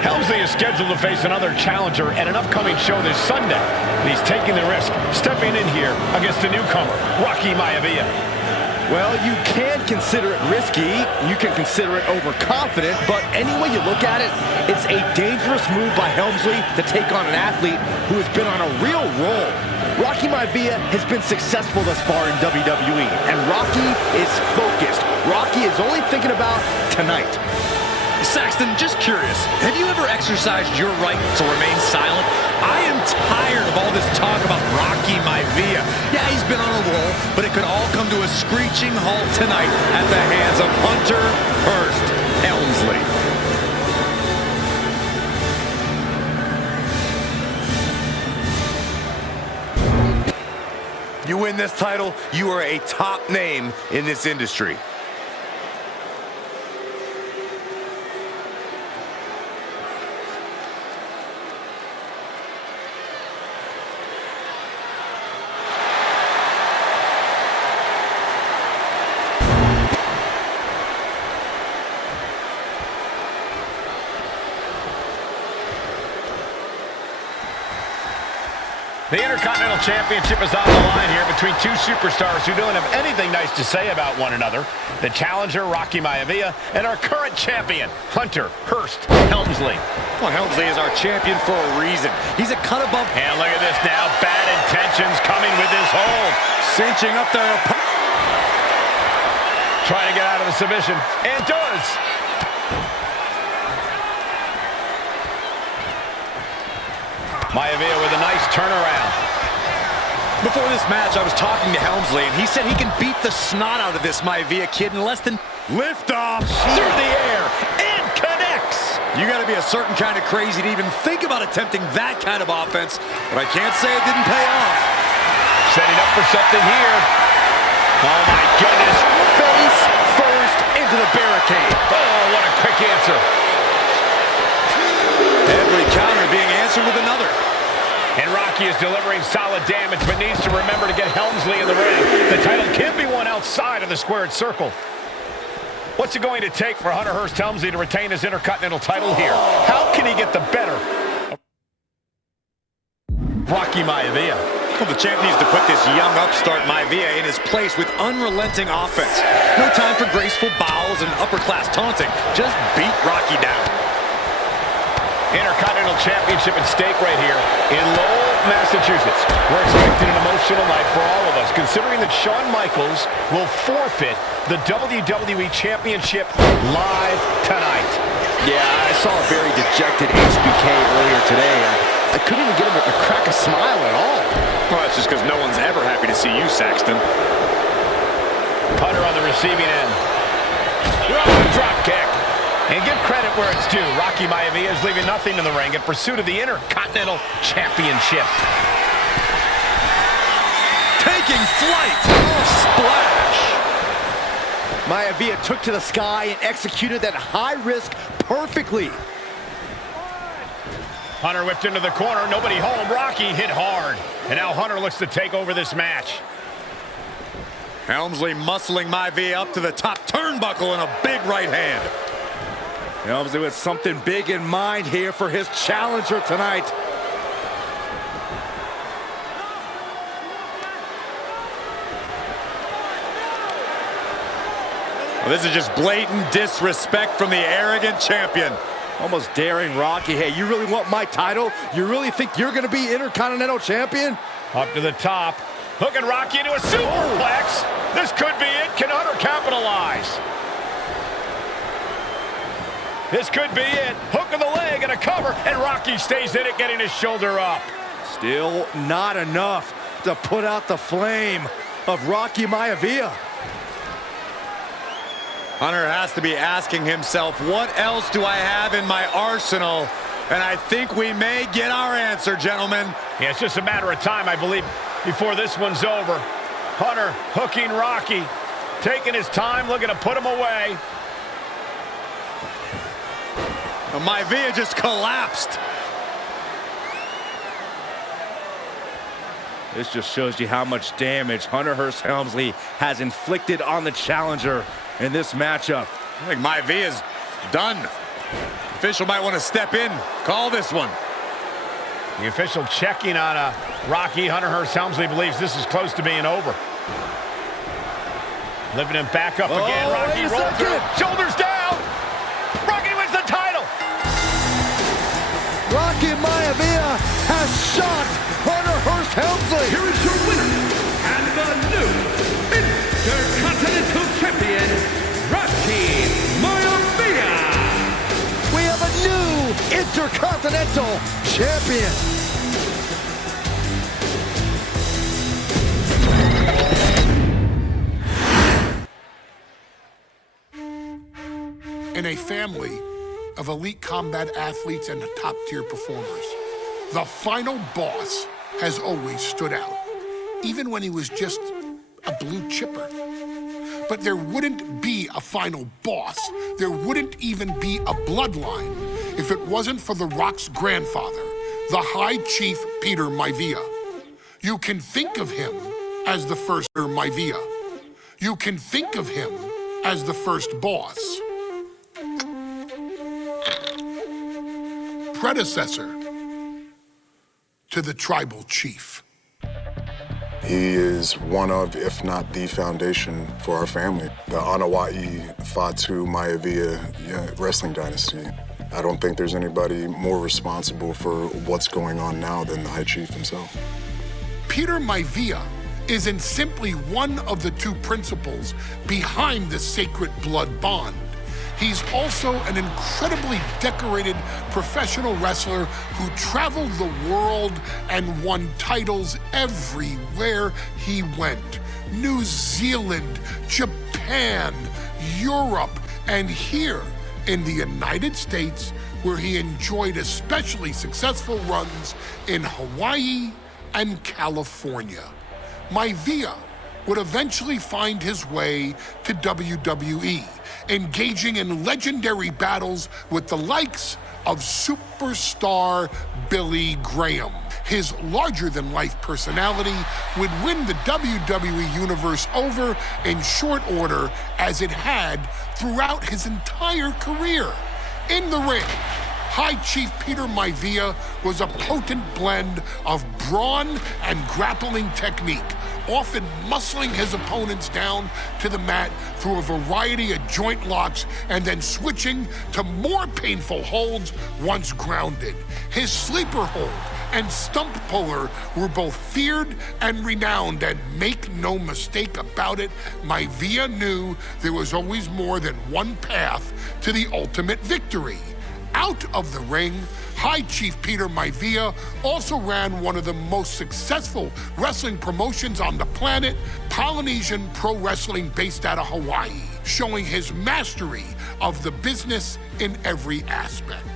Helmsley is scheduled to face another challenger at an upcoming show this Sunday. And he's taking the risk, stepping in here against a newcomer, Rocky Maivia. Well, you can consider it risky, you can consider it overconfident, but any way you look at it, it's a dangerous move by Helmsley to take on an athlete who has been on a real roll. Rocky Maivia has been successful thus far in WWE, and Rocky is focused. Rocky is only thinking about tonight. Saxton, just curious, have you ever exercised your right to remain silent? I am tired of all this talk about Rocky Maivia. Yeah, he's been on a roll, but it could all come to a screeching halt tonight at the hands of Hunter Hearst Helmsley. You win this title, you are a top name in this industry. The Intercontinental Championship is on the line here between two superstars who don't have anything nice to say about one another. The challenger, Rocky Maivia, and our current champion, Hunter Hearst Helmsley. Well, Helmsley is our champion for a reason. He's a cut above. And look at this now. Bad intentions coming with this hold. Cinching up their opponent. Trying to get out of the submission. And does. Maivia with a nice turnaround. Before this match, I was talking to Helmsley, and he said he can beat the snot out of this Maivia kid in less than... Lift off through the air and connects. You got to be a certain kind of crazy to even think about attempting that kind of offense, but I can't say it didn't pay off. Setting up for something here. Oh my goodness. Face first into the barricade. Oh, what a quick answer. Every counter being answered with another. And Rocky is delivering solid damage, but needs to remember to get Helmsley in the ring. The title can be won outside of the squared circle. What's it going to take for Hunter Hearst Helmsley to retain his Intercontinental title here? How can he get the better of Rocky Maivia? Well, the champ needs to put this young upstart Maivia in his place with unrelenting offense. No time for graceful bows and upper-class taunting. Just beat Rocky down. Intercontinental Championship at stake right here in Lowell, Massachusetts. We're expecting an emotional night for all of us, considering that Shawn Michaels will forfeit the WWE Championship live tonight. Yeah, I saw a very dejected HBK earlier today. I couldn't even get him to crack a smile at all. Well, that's just because no one's ever happy to see you, Saxton. Hunter on the receiving end. Drop kick. And give credit where it's due. Rocky Maivia is leaving nothing in the ring in pursuit of the Intercontinental Championship. Taking flight. Splash. Maivia took to the sky and executed that high risk perfectly. Hunter whipped into the corner. Nobody home. Rocky hit hard. And now Hunter looks to take over this match. Helmsley muscling Maivia up to the top turnbuckle in a big right hand. Helmsley with something big in mind here for his challenger tonight. Well, this is just blatant disrespect from the arrogant champion. Almost daring Rocky. Hey, you really want my title? You really think you're going to be Intercontinental Champion? Up to the top. Hooking Rocky into a superplex. This could be it. Can Hunter capitalize? This could be it. Hook of the leg and a cover. And Rocky stays in it, getting his shoulder up. Still not enough to put out the flame of Rocky Maivia. Hunter has to be asking himself, what else do I have in my arsenal? And I think we may get our answer, gentlemen. Yeah, it's just a matter of time, I believe, before this one's over. Hunter hooking Rocky, taking his time, looking to put him away. Maivia just collapsed. This just shows you how much damage Hunter Hearst Helmsley has inflicted on the challenger in this matchup. I think Maivia's done. Official might want to step in, call this one. The official checking on Rocky. Hunter Hearst Helmsley believes this is close to being over. Lifting him back up again. Rocky rolls through. Shoulders down. Rocky wins the title. Rocky Maivia has shot Hunter Hearst Helmsley. Here is your winner and the new Intercontinental Champion, Rocky Maivia. We have a new Intercontinental Champion. In a family of elite combat athletes and top-tier performers, the final boss has always stood out, even when he was just a blue chipper. But there wouldn't be a final boss. There wouldn't even be a bloodline if it wasn't for The Rock's grandfather, the High Chief Peter Maivia. You can think of him as the first Maivia. You can think of him as the first boss. Predecessor to the tribal chief. He is one of, if not the foundation for our family. The Anawa'i Fatu Maivia wrestling dynasty. I don't think there's anybody more responsible for what's going on now than the High Chief himself. Peter Maivia isn't simply one of the two principals behind the sacred blood bond. He's also an incredibly decorated professional wrestler who traveled the world and won titles everywhere he went. New Zealand, Japan, Europe, and here in the United States, where he enjoyed especially successful runs in Hawaii and California. Maivia would eventually find his way to WWE, engaging in legendary battles with the likes of superstar Billy Graham. His larger-than-life personality would win the WWE Universe over in short order, as it had throughout his entire career. In the ring, High Chief Peter Maivia was a potent blend of brawn and grappling technique, often muscling his opponents down to the mat through a variety of joint locks and then switching to more painful holds once grounded. His sleeper hold and stump puller were both feared and renowned, and make no mistake about it, Maivia knew there was always more than one path to the ultimate victory. Out of the ring, High Chief Peter Maivia also ran one of the most successful wrestling promotions on the planet, Polynesian Pro Wrestling, based out of Hawaii, showing his mastery of the business in every aspect.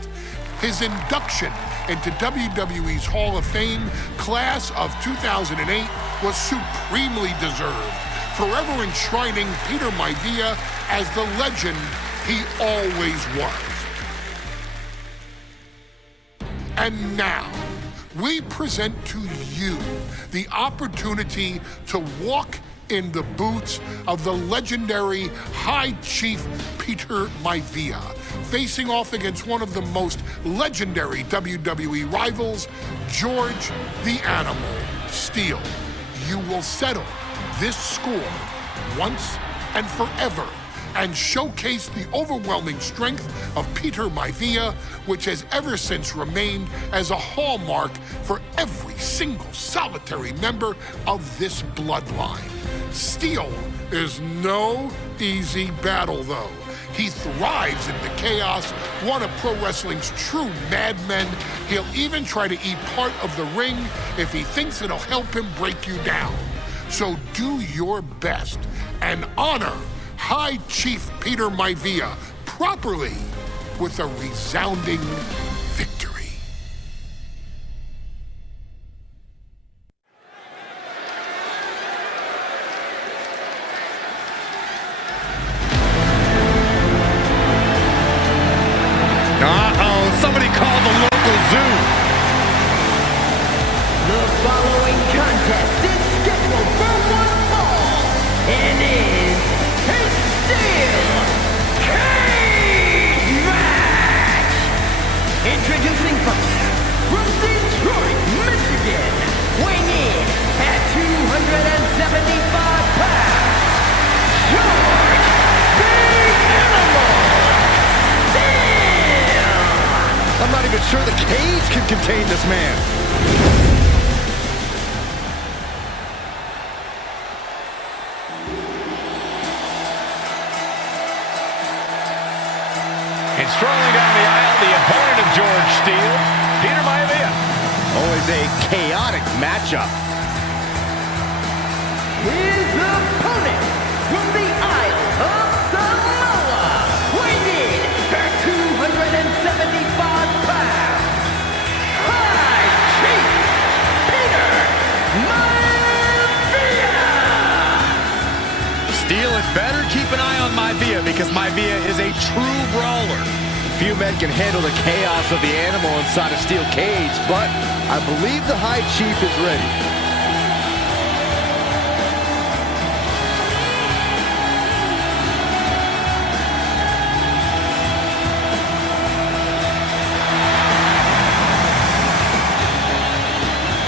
His induction into WWE's Hall of Fame class of 2008 was supremely deserved, forever enshrining Peter Maivia as the legend he always was. And now, we present to you the opportunity to walk in the boots of the legendary High Chief Peter Maivia, facing off against one of the most legendary WWE rivals, George the Animal Steele. You will settle this score once and forever and showcase the overwhelming strength of Peter Maivia, which has ever since remained as a hallmark for every single solitary member of this bloodline. Steele is no easy battle, though. He thrives in the chaos, one of pro wrestling's true madmen. He'll even try to eat part of the ring if he thinks it'll help him break you down. So do your best and honor High Chief Peter Maivia properly with a resounding victory. Uh-oh, somebody call the local zoo. The following contest is scheduled for one fall and is a steel cage match. Introducing first, from Detroit, Michigan, weighing in at 275 pounds, George the Animal Steele. I'm not even sure the cage can contain this man. And strolling down the aisle, the opponent of George Steele, Peter Maivia. Always a chaotic matchup. His opponent from the Isle of Samoa, weighing in at 275 pounds, High Chief Peter Maivia. Steele had better keep an eye on Maivia, because Maivia is a true brawler. Few men can handle the chaos of the animal inside a steel cage, but I believe the High Chief is ready.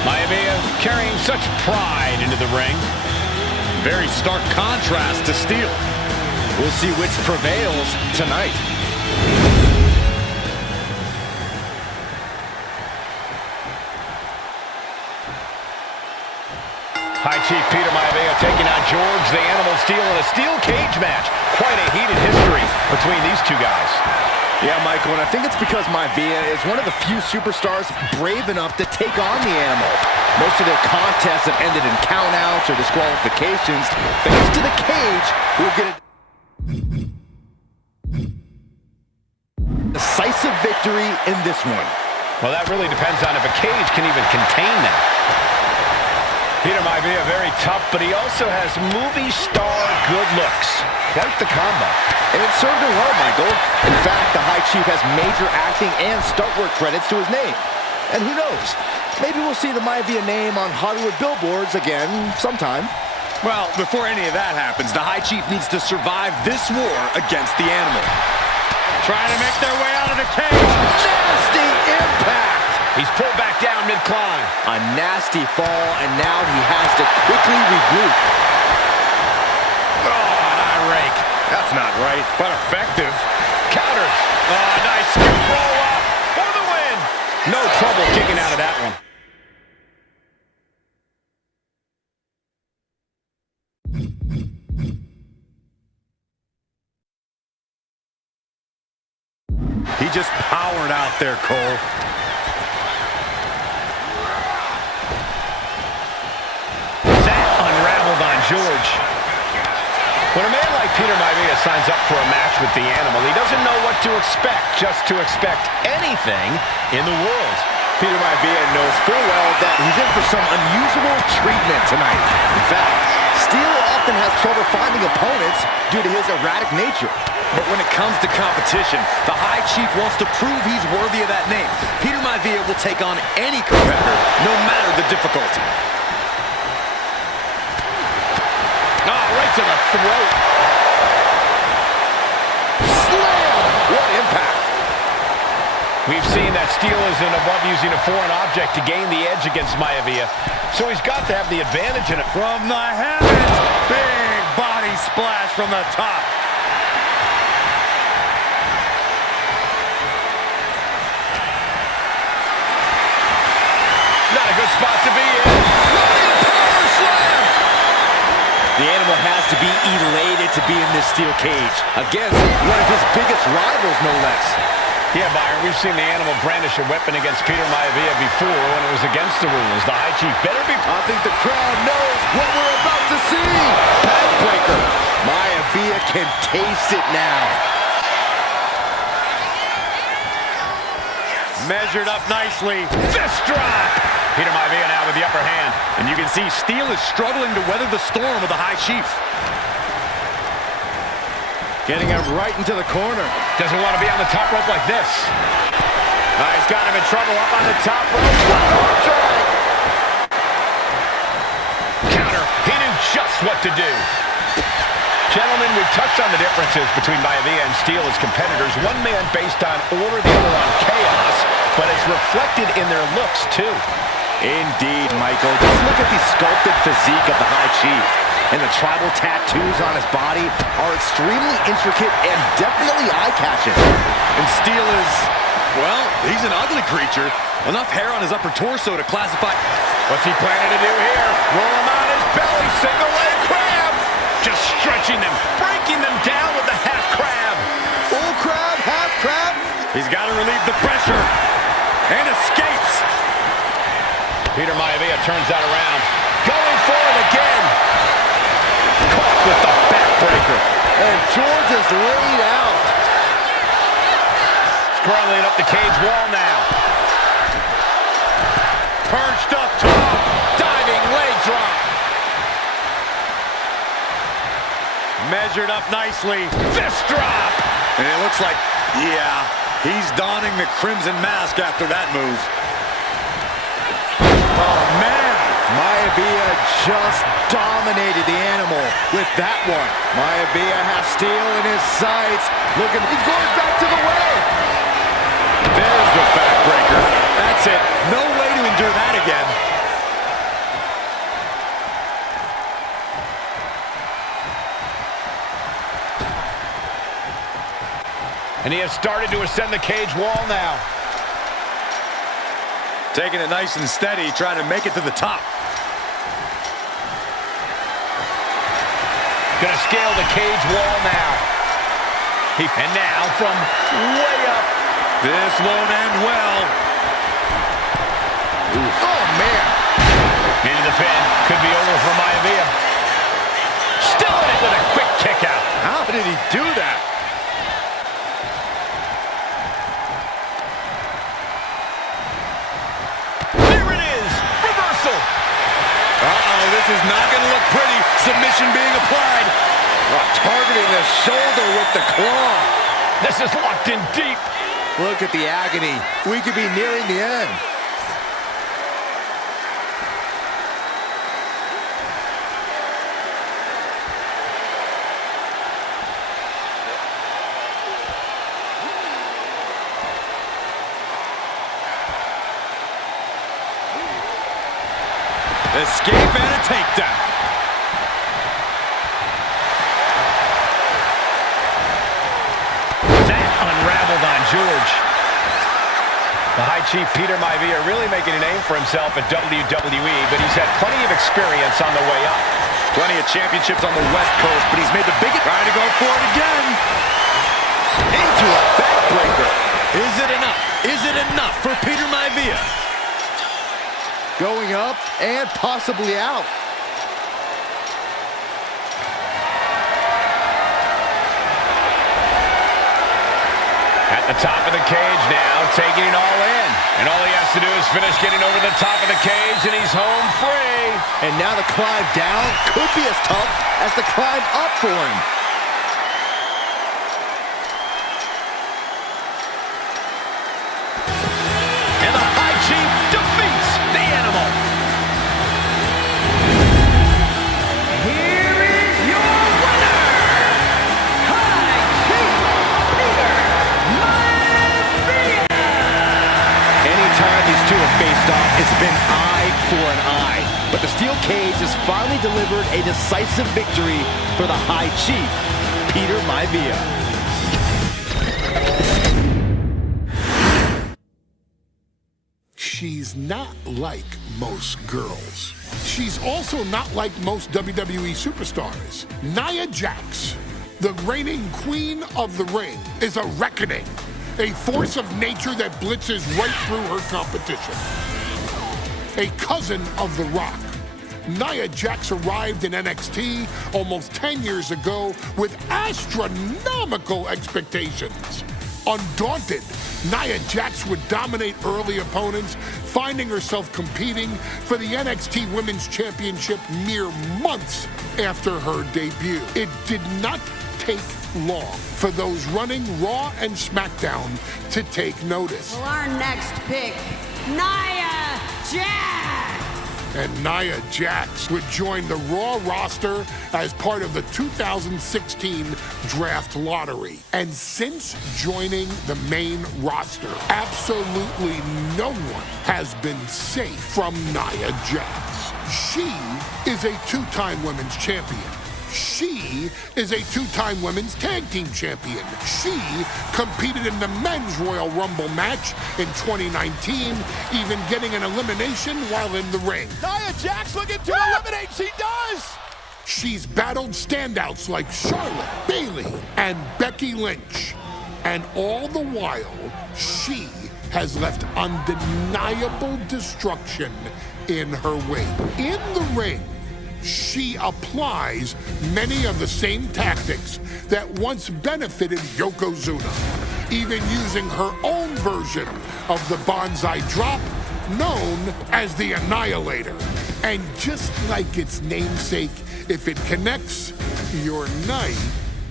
Maivia carrying such pride into the ring. Very stark contrast to Steele. We'll see which prevails tonight. High Chief Peter Maivia taking on George the Animal Steele in a steel cage match. Quite a heated history between these two guys. Yeah, Michael, and I think it's because Maivia is one of the few superstars brave enough to take on the animal. Most of their contests have ended in countouts or disqualifications. Thanks to the cage, we'll get a decisive victory in this one? Well, that really depends on if a cage can even contain them. Peter might be very tough, but he also has movie star good looks. Quite the combo. And it served him well, Michael. In fact, the High Chief has major acting and stunt work credits to his name. And who knows, maybe we'll see the Maivia name on Hollywood billboards again sometime. Well, before any of that happens, the High Chief needs to survive this war against the animal. Trying to make their way out of the cage. Nasty impact! He's pulled back down mid-climb. A nasty fall, and now he has to quickly regroup. Oh, an eye rake. That's not right, but effective. Counters. Oh, nice scoop roll up for the win. No trouble kicking out of that one. He just powered out there, Cole. That unraveled on George. When a man like Peter Maivia signs up for a match with the animal, he doesn't know what to expect, just to expect anything in the world. Peter Maivia knows full well that he's in for some unusual treatment tonight. In fact, Steele often has trouble finding opponents due to his erratic nature. But when it comes to competition, the High Chief wants to prove he's worthy of that name. Peter Maivia will take on any competitor, no matter the difficulty. Oh, right to the throat. Slam! What impact! We've seen that Steele isn't above using a foreign object to gain the edge against Maivia, so he's got to have the advantage in it. From the heavens, big body splash from the top. Not a good spot to be in. Running power slam! The animal has to be elated to be in this steel cage against one of his biggest rivals, no less. Yeah, Byron, we've seen the animal brandish a weapon against Peter Maivia before when it was against the rules. The High Chief better be... I think the crowd knows what we're about to see. Backbreaker. Maivia can taste it now. Measured up nicely. Fist drop! Peter Maivia now with the upper hand. And you can see Steele is struggling to weather the storm of the High Chief. Getting him right into the corner. Doesn't want to be on the top rope like this. He's got him in trouble up on the top rope. Counter. He knew just what to do. Gentlemen, we've touched on the differences between Maivia and Steele as competitors. One man based on order, the other on chaos, but it's reflected in their looks, too. Indeed, Michael. Just look at the sculpted physique of the High Chief. And the tribal tattoos on his body are extremely intricate and definitely eye-catching. And Steele is, well, he's an ugly creature. Enough hair on his upper torso to classify. What's he planning to do here? Roll him on his belly, single leg crab. Just stretching them, breaking them down with the half crab. Full crab, half crab. He's got to relieve the pressure. And escapes. Peter Maivia turns that around. Going for it again. Caught with the backbreaker. And George is laid out. Scrambling up the cage wall now. Perched up top. Diving leg drop. Measured up nicely. Fist drop. And it looks like, yeah, he's donning the crimson mask after that move. Oh, man. Maivia just dominated the animal with that one. Maivia has Steele in his sights. Look at him. He's going back to the way. There's the backbreaker. That's it. No way to endure that again. And he has started to ascend the cage wall now. Taking it nice and steady, trying to make it to the top. Gonna scale the cage wall now. And now from way up. This won't end well. Ooh. Oh, man. Into the pin. Could be over for Maivia. Still in it with a quick kick out. How did he do that? is not going to look pretty. Submission being applied. Targeting the shoulder with the claw. This is locked in deep. Look at the agony. We could be nearing the end. Escape and a takedown. That unraveled on George. The High Chief Peter Maivia really making a name for himself at WWE, but he's had plenty of experience on the way up. Plenty of championships on the West Coast, but he's made the biggest... Trying to go for it again. Into a backbreaker. Is it enough? Is it enough for Peter Maivia? Going up and possibly out. At the top of the cage now, taking it all in. And all he has to do is finish getting over the top of the cage, and he's home free. And now the climb down could be as tough as the climb up for him. And the High Chief defeats the Animal. Here is your winner, High Chief Peter Maivia. Anytime these two have faced off, it's been eye for an eye. But the steel cage has finally delivered a decisive victory for the High Chief, Peter Maivia. She's not like most girls. She's also not like most WWE superstars. Nia Jax, the reigning queen of the ring, is a reckoning, a force of nature that blitzes right through her competition. A cousin of The Rock, Nia Jax arrived in NXT almost 10 years ago with astronomical expectations. Undaunted, Nia Jax would dominate early opponents, finding herself competing for the NXT Women's Championship mere months after her debut. It did not take long for those running Raw and SmackDown to take notice. Well, our next pick, Nia Jax. And Nia Jax would join the Raw roster as part of the 2016 draft lottery. And since joining the main roster, absolutely no one has been safe from Nia Jax. She is a two-time women's champion. She is a two-time women's tag team champion. She competed in the men's Royal Rumble match in 2019, even getting an elimination while in the ring. Nia Jax looking to eliminate. She does. She's battled standouts like Charlotte, Bayley, and Becky Lynch. And all the while, she has left undeniable destruction in her wake. In the ring, she applies many of the same tactics that once benefited Yokozuna, even using her own version of the Banzai Drop, known as the Annihilator. And just like its namesake, if it connects, your night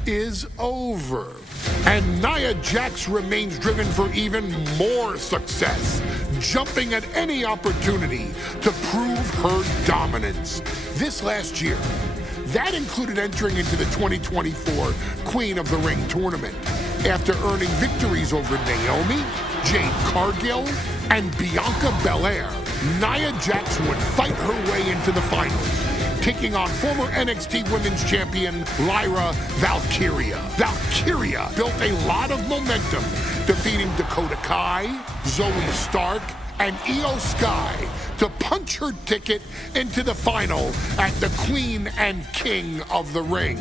is over. And Nia Jax remains driven for even more success, jumping at any opportunity to prove her dominance. This last year, that included entering into the 2024 Queen of the Ring tournament after earning victories over Naomi, Jade Cargill, and Bianca Belair. Nia Jax would fight her way into the finals, taking on former NXT Women's Champion Lyra Valkyria. Valkyria built a lot of momentum, defeating Dakota Kai, Zoe Stark, and Io Sky to punch her ticket into the final at the Queen and King of the Ring.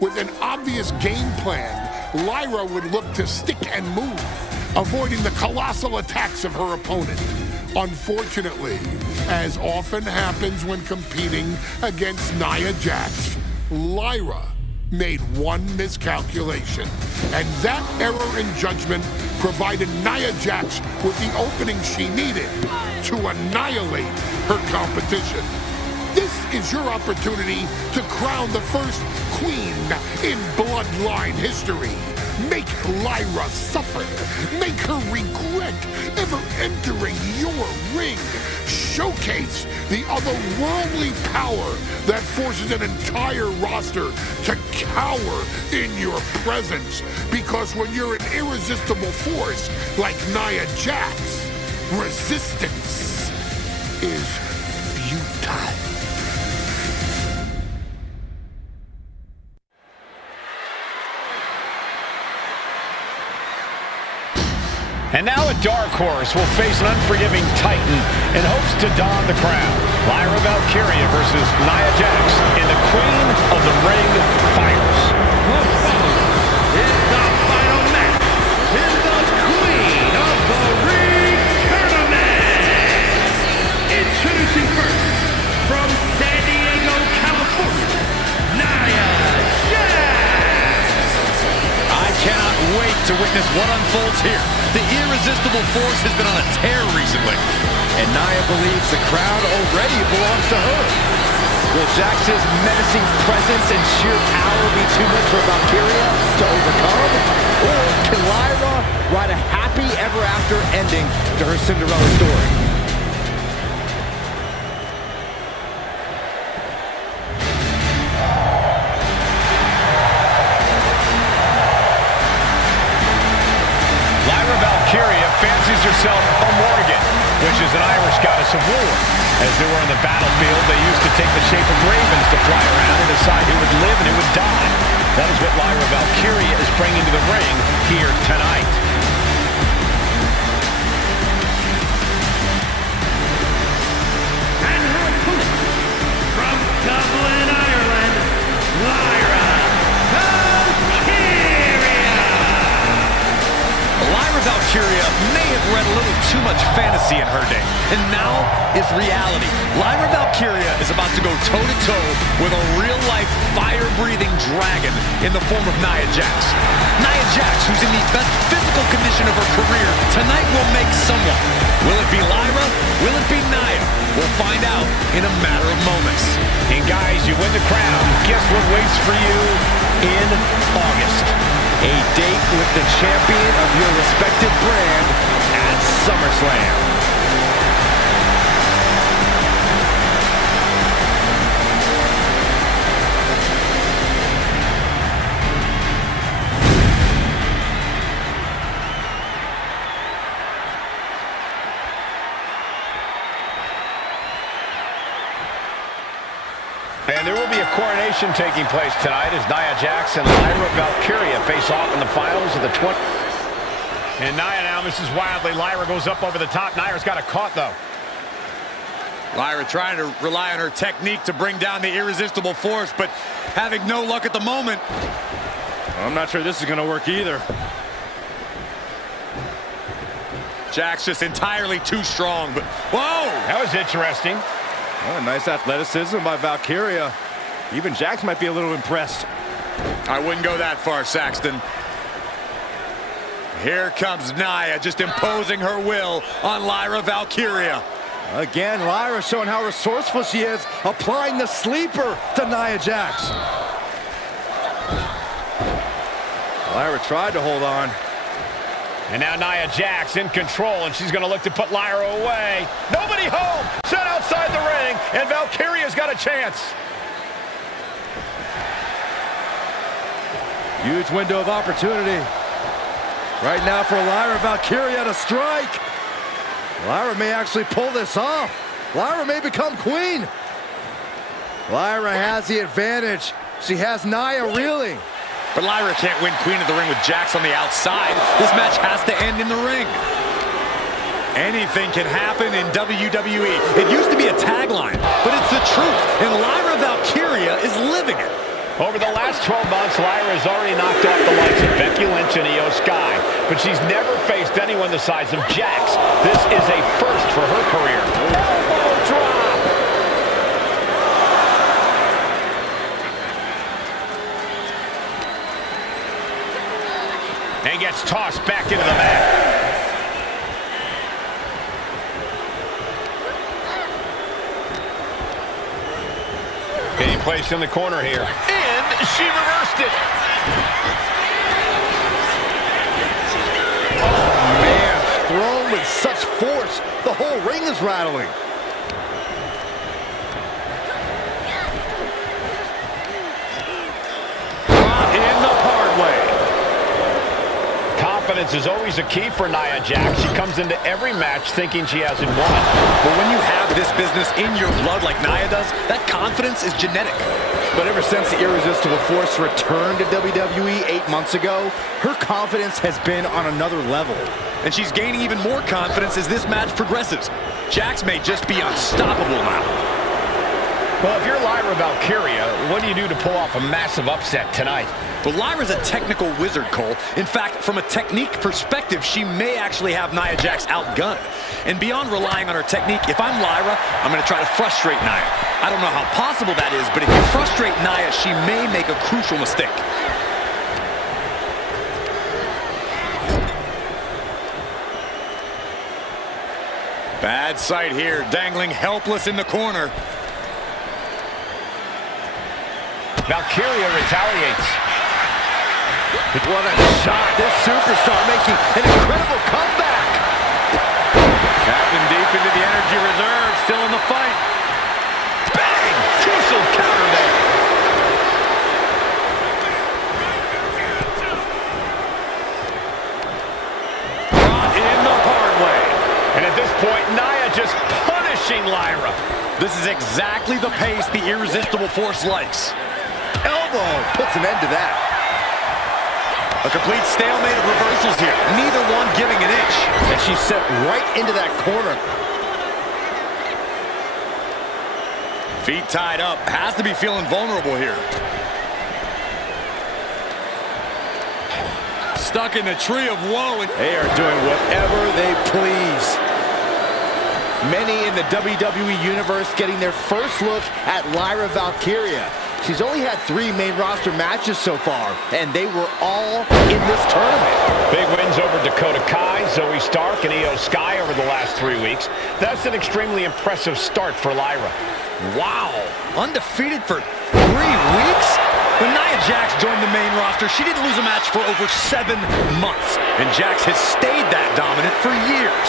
With an obvious game plan, Lyra would look to stick and move, avoiding the colossal attacks of her opponent. Unfortunately, as often happens when competing against Nia Jax, Lyra made one miscalculation, and that error in judgment provided Nia Jax with the opening she needed to annihilate her competition. This is your opportunity to crown the first queen in Bloodline history. Make Lyra suffer. Make her regret ever entering your ring. Showcase the otherworldly power that forces an entire roster to cower in your presence. Because when you're an irresistible force like Nia Jax, resistance is futile. And now a dark horse will face an unforgiving titan in hopes to don the crown. Lyra Valkyria versus Nia Jax in the Queen of the Ring Fires. Is the final match in the Queen of the Ring Tournament. Introducing first, from San Diego, California, Nia Jax. I cannot wait to witness what unfolds here. The irresistible force has been on a tear recently. And Nia believes the crown already belongs to her. Will Jax's menacing presence and sheer power be too much for Valkyria to overcome? Or can Lyra write a happy ever after ending to her Cinderella story? Fancies herself a Morgan, which is an Irish goddess of war. As they were on the battlefield, they used to take the shape of ravens to fly around and decide who would live and who would die. That is what Lyra Valkyria is bringing to the ring here tonight. And her opponent, from Dublin, Ireland, Lyra Valkyria may have read a little too much fantasy in her day, and now is reality. Lyra Valkyria is about to go toe-to-toe with a real-life, fire-breathing dragon in the form of Nia Jax. Nia Jax, who's in the best physical condition of her career, tonight will make someone. Will it be Lyra? Will it be Nia? We'll find out in a matter of moments. And guys, you win the crown. Guess what waits for you in August? A date with the champion of your respective brand at SummerSlam. And there will be a coronation taking place tonight as Nia Jax and Lyra Valkyria face off in the finals of the 20. And Nia now misses wildly. Lyra goes up over the top. Nia's got it caught, though. Lyra trying to rely on her technique to bring down the irresistible force, but having no luck at the moment. I'm not sure this is going to work either. Jax just entirely too strong, but whoa! That was interesting. Oh, nice athleticism by Valkyria. Even Jax might be a little impressed. I wouldn't go that far, Saxton. Here comes Nia, just imposing her will on Lyra Valkyria. Again, Lyra showing how resourceful she is, applying the sleeper to Nia Jax. Lyra tried to hold on. And now Nia Jax in control, and she's going to look to put Lyra away. Nobody home! Set outside the ring, and Valkyria's got a chance. Huge window of opportunity. Right now for Lyra Valkyria to strike. Lyra may actually pull this off. Lyra may become queen. Lyra has the advantage. She has Nia reeling. But Lyra can't win Queen of the Ring with Jax on the outside. This match has to end in the ring. Anything can happen in WWE. It used to be a tagline, but it's the truth. And Lyra Valkyria is living it. Over the last 12 months, Lyra has already knocked off the likes of Becky Lynch and Io Sky, but she's never faced anyone the size of Jax. This is a first for her career. Elbow drop! And gets tossed back into the mat. placed in the corner here. And she reversed it. Oh, man. Thrown with such force, the whole ring is rattling. In the hard way. Confidence is always a key for Nia Jax. She comes into every match thinking she hasn't won. But when you have this business in your blood like Nia does, that confidence is genetic. But ever since the Irresistible Force returned to WWE 8 months ago, her confidence has been on another level. And she's gaining even more confidence as this match progresses. Jax may just be unstoppable now. Well, if you're Lyra Valkyria, what do you do to pull off a massive upset tonight? Well, Lyra's a technical wizard, Cole. In fact, from a technique perspective, she may actually have Nia Jax outgunned. And beyond relying on her technique, if I'm Lyra, I'm going to try to frustrate Nia. I don't know how possible that is, but if you frustrate Nia, she may make a crucial mistake. Bad sight here, dangling helpless in the corner. Valkyria retaliates. What a shot. This superstar making an incredible comeback. Tapping deep into the energy reserve, still in the fight. Bang! Crucial counter there. Brought in the hard way. And at this point, Nia just punishing Lyra. This is exactly the pace the Irresistible Force likes. Elbow puts an end to that. A complete stalemate of reversals here. Neither one giving an inch. And she's set right into that corner. Feet tied up. Has to be feeling vulnerable here. Stuck in the tree of woe. They are doing whatever they please. Many in the WWE Universe getting their first look at Lyra Valkyria. She's only had 3 main roster matches so far, and they were all in this tournament. Big wins over Dakota Kai, Zoe Stark, and Io Sky over the last 3 weeks. That's an extremely impressive start for Lyra. Wow, undefeated for 3 weeks? When Nia Jax joined the main roster, she didn't lose a match for over 7 months. And Jax has stayed that dominant for years.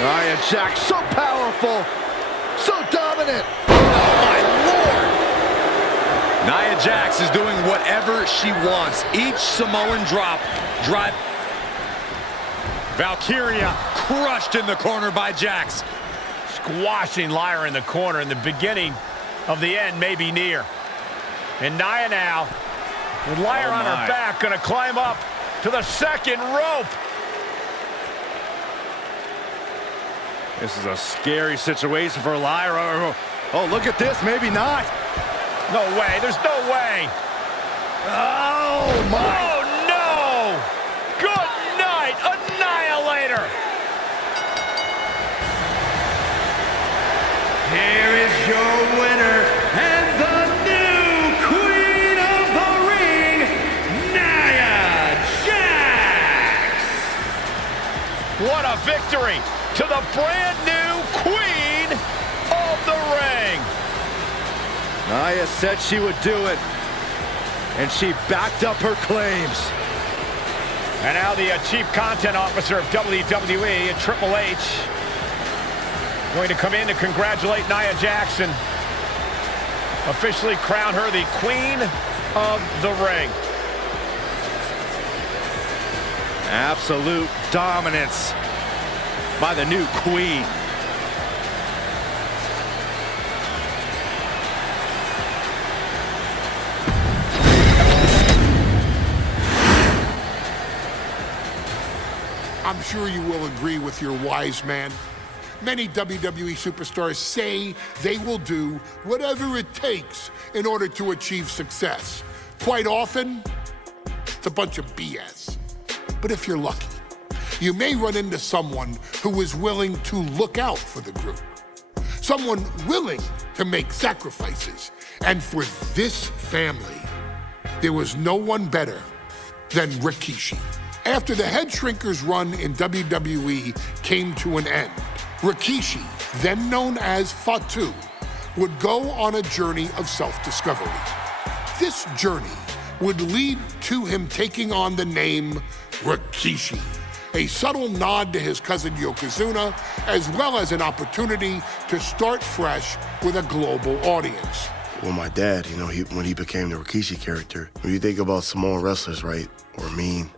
Nia Jax, so powerful, so dominant. Nia Jax is doing whatever she wants. Each Samoan drop. Valkyria crushed in the corner by Jax. Squashing Lyra in the corner, and the beginning of the end may be near. And Nia now, with Lyra on her back, going to climb up to the second rope. This is a scary situation for Lyra. Oh, look at this. Maybe not. No way. There's no way. Oh, my. Oh, no. Good night, Annihilator. Here is your winner and the new Queen of the Ring, Nia Jax. What a victory to the brand new Queen of the Ring. Nia said she would do it, and she backed up her claims. And now the Chief Content Officer of WWE, Triple H, going to come in to congratulate Nia Jax, officially crown her the Queen of the Ring. Absolute dominance by the new Queen. I'm sure you will agree with your wise man. Many WWE superstars say they will do whatever it takes in order to achieve success. Quite often, it's a bunch of BS. But if you're lucky, you may run into someone who is willing to look out for the group. Someone willing to make sacrifices. And for this family, there was no one better than Rikishi. After the Head Shrinkers run in WWE came to an end, Rikishi, then known as Fatu, would go on a journey of self-discovery. This journey would lead to him taking on the name Rikishi, a subtle nod to his cousin Yokozuna, as well as an opportunity to start fresh with a global audience. Well, my dad, when he became the Rikishi character, when you think about Samoan wrestlers, right, or mean,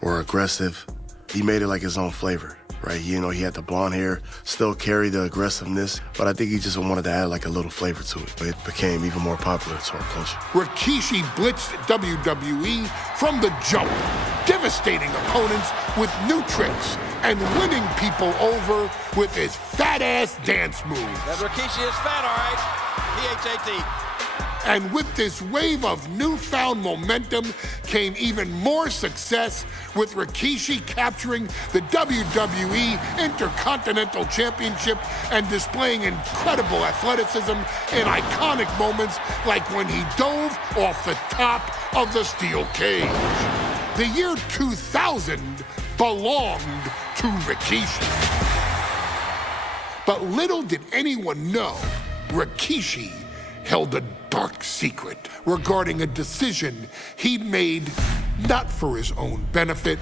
or aggressive, he made it like his own flavor, right? He had the blonde hair, still carried the aggressiveness, but I think he just wanted to add like a little flavor to it. It became even more popular to our culture. Rikishi blitzed WWE from the jump, devastating opponents with new tricks and winning people over with his fat-ass dance moves. That Rikishi is fat, all right. P-H-A-T. And with this wave of newfound momentum came even more success, with Rikishi capturing the WWE Intercontinental Championship and displaying incredible athleticism in iconic moments like when he dove off the top of the steel cage. The year 2000 belonged to Rikishi. But little did anyone know, Rikishi held a dark secret regarding a decision he'd made not for his own benefit,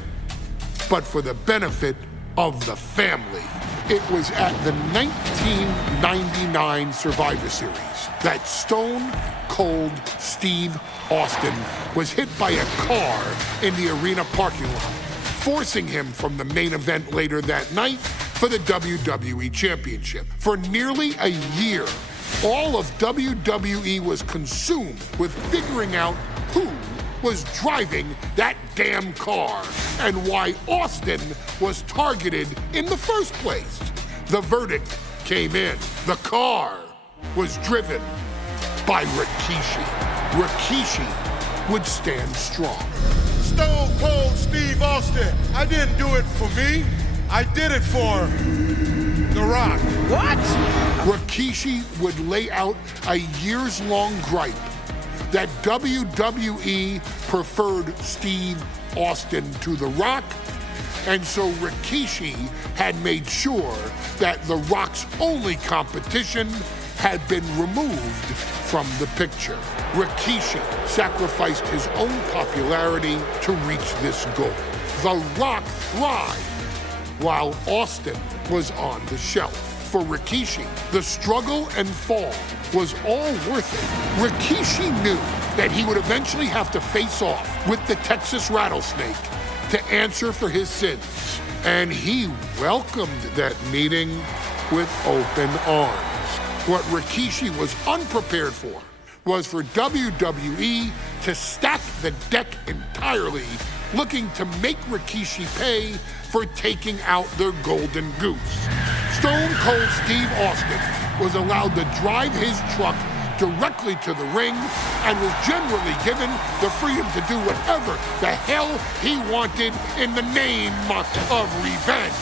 but for the benefit of the family. It was at the 1999 Survivor Series that Stone Cold Steve Austin was hit by a car in the arena parking lot, forcing him from the main event later that night for the WWE Championship. For nearly a year, all of WWE was consumed with figuring out who was driving that damn car and why Austin was targeted in the first place. The verdict came in. The car was driven by Rikishi. Rikishi would stand strong. Stone Cold Steve Austin, I didn't do it for me. I did it for The Rock. What? Rikishi would lay out a years-long gripe that WWE preferred Steve Austin to The Rock, and so Rikishi had made sure that The Rock's only competition had been removed from the picture. Rikishi sacrificed his own popularity to reach this goal. The Rock thrived while Austin was on the shelf. For Rikishi, the struggle and fall was all worth it. Rikishi knew that he would eventually have to face off with the Texas Rattlesnake to answer for his sins, and he welcomed that meeting with open arms. What Rikishi was unprepared for was for WWE to stack the deck entirely, looking to make Rikishi pay for taking out their golden goose. Stone Cold Steve Austin was allowed to drive his truck directly to the ring and was generally given the freedom to do whatever the hell he wanted in the name of revenge.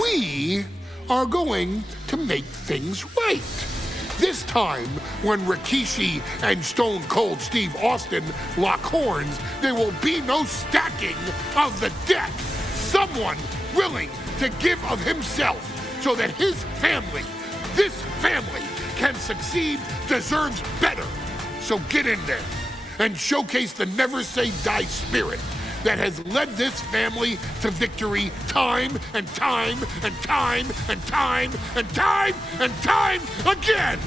We are going to make things right. This time, when Rikishi and Stone Cold Steve Austin lock horns, there will be no stacking of the deck. Someone willing to give of himself so that his family, this family, can succeed, deserves better. So get in there and showcase the never say die spirit that has led this family to victory time and time and time and time and time and time again.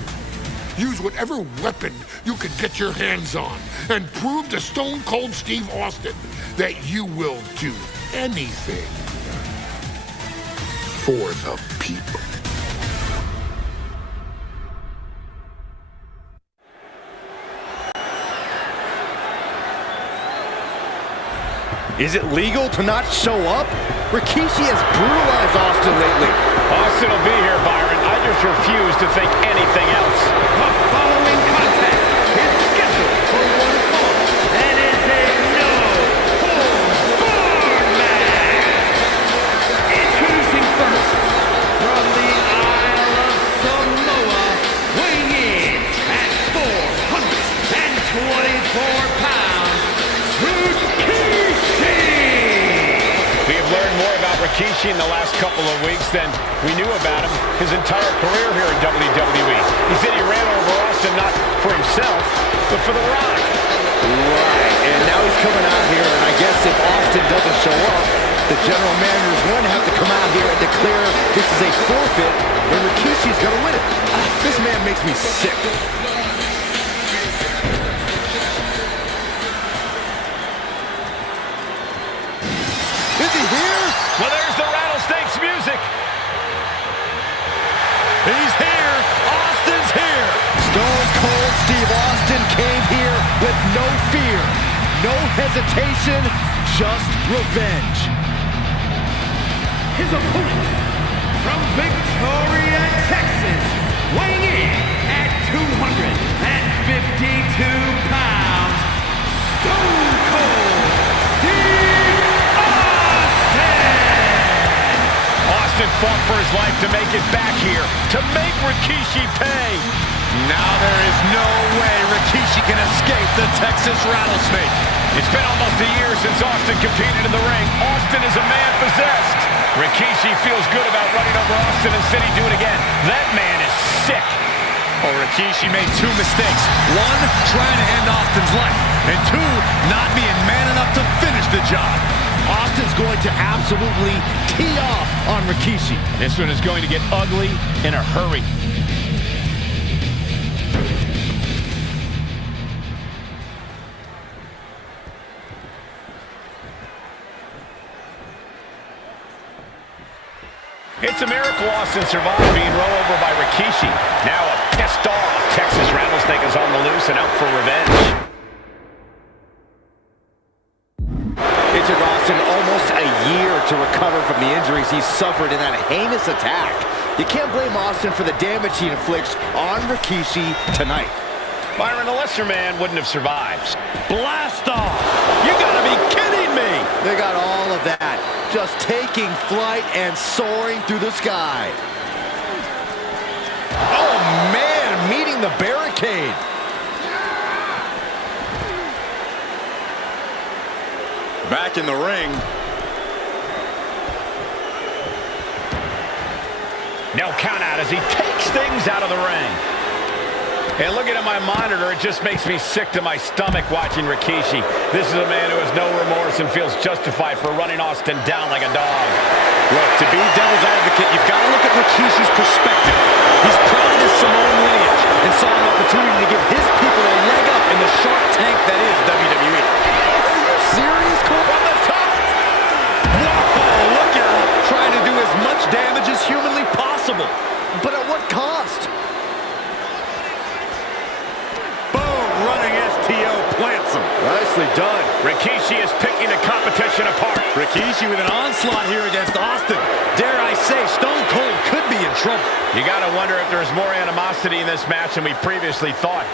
Use whatever weapon you can get your hands on and prove to Stone Cold Steve Austin that you will do anything for the people. Is it legal to not show up? Rikishi has brutalized Austin lately. Austin will be here, Byron. I just refuse to think anything else. The following contest is scheduled for one fall and is a no-holds-barred match. Introducing first, from the Isle of Samoa, weighing in at 424 pounds, Rikishi! We have learned more about Rikishi in the last couple of weeks than we knew about him his entire career here in WWE. He said he ran over Austin not for himself, but for The Rock. Right, and now he's coming out here, and I guess if Austin doesn't show up, the general manager is going to have to come out here and declare this is a forfeit, and Rikishi's going to win it. This man makes me sick. Is he here? Well, there's the Rattlesnakes music. He's here. Austin's here. Stone Cold Steve Austin came here with no fear, no hesitation, just revenge. His opponent from Victoria, Texas, weighing in at 252 pounds, Stone Cold Steve Austin! Austin fought for his life to make it back here, to make Rikishi pay. Now there is no way Rikishi can escape the Texas Rattlesnake. It's been almost a year since Austin competed in the ring. Austin is a man possessed. Rikishi feels good about running over Austin and said he'd do it again. That man is sick. Oh, Rikishi made two mistakes. One, trying to end Austin's life. And two, not being man enough to finish the job. Austin's going to absolutely tee off on Rikishi. This one is going to get ugly in a hurry. It's a miracle Austin survived being run over by Rikishi. Now a pissed off Texas Rattlesnake is on the loose and out for revenge. It took Austin almost a year to recover from the injuries he suffered in that heinous attack. You can't blame Austin for the damage he inflicts on Rikishi tonight. Byron, a lesser man wouldn't have survived. Blast off! You gotta be kidding me! They got all of that, just taking flight and soaring through the sky. Oh man, meeting the barricade. Back in the ring. No count out as he takes things out of the ring. And looking at my monitor, it just makes me sick to my stomach watching Rikishi. This is a man who has no remorse and feels justified for running Austin down like a dog. Look, to be devil's advocate, you've got to look at Rikishi's perspective. He's proud of his Samoan lineage and saw an opportunity to give his people a leg up in the Shark Tank that is WWE. Are you serious, Cole? From the top! Whoa, look at him trying to do as much damage as humanly possible. But at what cost? Running STO plants him. Nicely done. Rikishi is picking the competition apart. Rikishi with an onslaught here against Austin. Dare I say, Stone Cold could be in trouble. You got to wonder if there's more animosity in this match than we previously thought.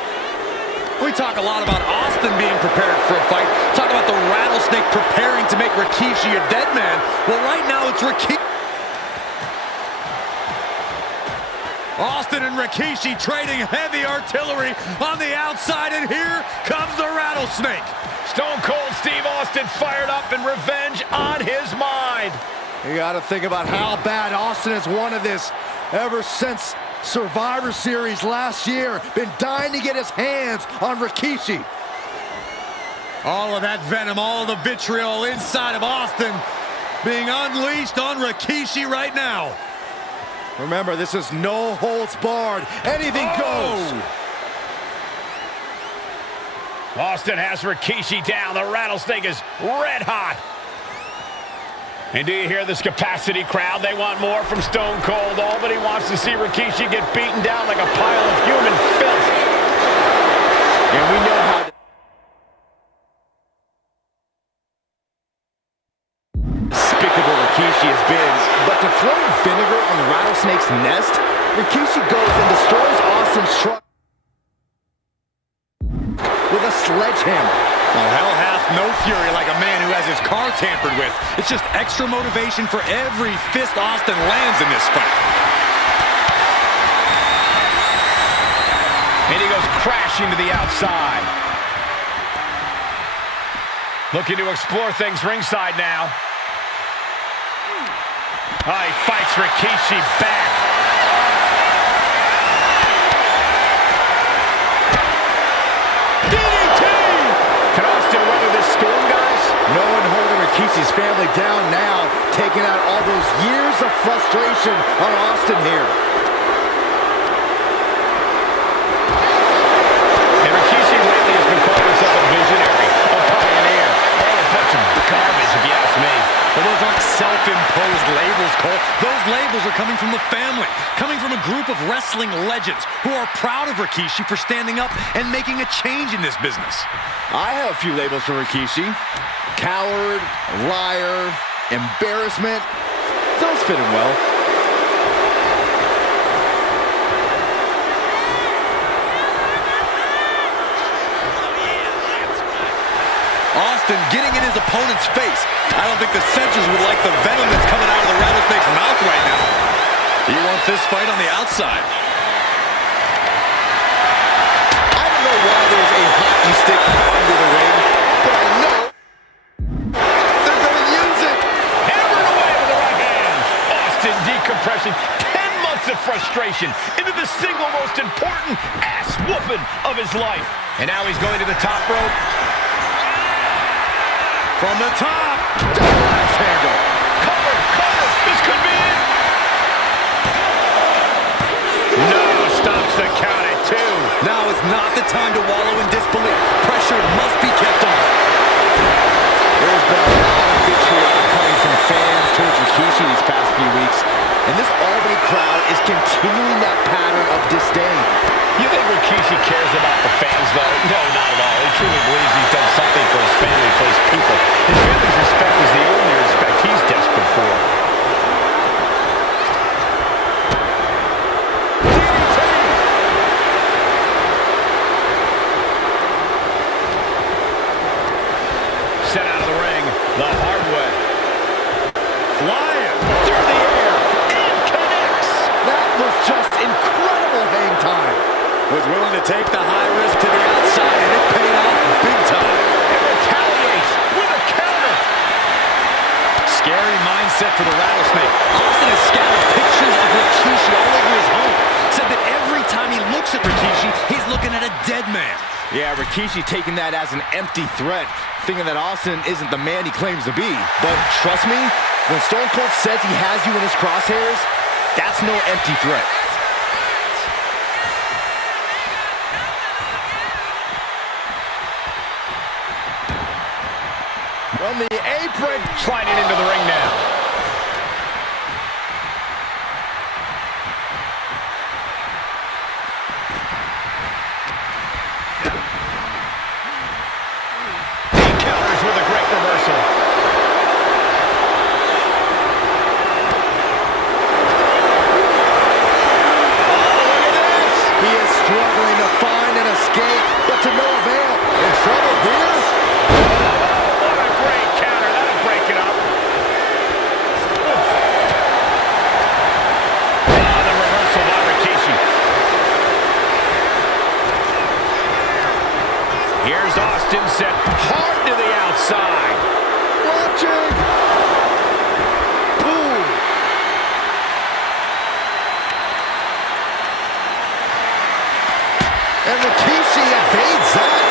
We talk a lot about Austin being prepared for a fight. Talk about the Rattlesnake preparing to make Rikishi a dead man. Well, right now it's Rikishi. Austin and Rikishi trading heavy artillery on the outside, and here comes the Rattlesnake. Stone Cold Steve Austin fired up and revenge on his mind. You got to think about how bad Austin has wanted this ever since Survivor Series last year. Been dying to get his hands on Rikishi. All of that venom, all of the vitriol inside of Austin being unleashed on Rikishi right now. Remember, this is no holds barred. Anything goes. Austin has Rikishi down. The Rattlesnake is red hot. And do you hear this capacity crowd? They want more from Stone Cold. Albany wants to see Rikishi get beaten down like a pile of human filth. And we know how despicable Rikishi has been. But to throw vinegar on the Rattlesnake's nest, Rikishi goes and destroys Austin's truck with a sledgehammer. Well, hell hath no fury like a man who has his car tampered with. It's just extra motivation for every fist Austin lands in this fight. And he goes crashing to the outside. Looking to explore things ringside now. Oh, he fights Rikishi back. DDT! Can Austin weather this storm, guys? No one holding Rikishi's family down now, taking out all those years of frustration on Austin here. And Rikishi lately has been calling himself a visionary, a pioneer, and a bunch of garbage, if you ask me. Well, those aren't self-imposed labels, Cole. Those labels are coming from the family, coming from a group of wrestling legends who are proud of Rikishi for standing up and making a change in this business. I have a few labels for Rikishi. Coward, liar, embarrassment. Those fit him well. Austin getting in his opponent's face. I don't think the censors would like the venom that's coming out of the rattlesnake's mouth right now. He wants this fight on the outside. I don't know why there's a hockey stick under the ring, but I know they're going to use it. Hammered away with the right hand. Austin decompressing 10 months of frustration into the single most important ass whooping of his life. And now he's going to the top rope. From the top. Double axe handle. Cover, cover. This could be it. No, stops the count at 2. Now is not the time to wallow in disbelief. Pressure must be kept on. There's been a lot of vitriol coming from fans towards Rikishi these past few weeks, and this Albany crowd is continuing that pattern of disdain. You think Rikishi cares about the fans, though? No, not at all. He truly believes he's done something for his family, for his people. His family's respect is the only respect he's desperate for. Set out of the ring the hard way. Flying Through the air and connects. That was just incredible hang time. was willing to take the high risk to the outside, and it paid off big time. And retaliates with a counter. Scary mindset for the Rattlesnake. Austin has scattered pictures of Rikishi all over his home. Said that every time he looks at Rikishi, he's looking at a dead man. Yeah, Rikishi taking that as an empty threat, thinking that Austin isn't the man he claims to be. But trust me, when Stone Cold says he has you in his crosshairs, that's no empty threat. From the apron, sliding into the ring now. He counters with a great reversal. Oh, look at this! He is struggling to find an escape, but to no avail. In trouble here? Here's Austin set hard to the outside. Watching. Boom. And Rikishi evades that.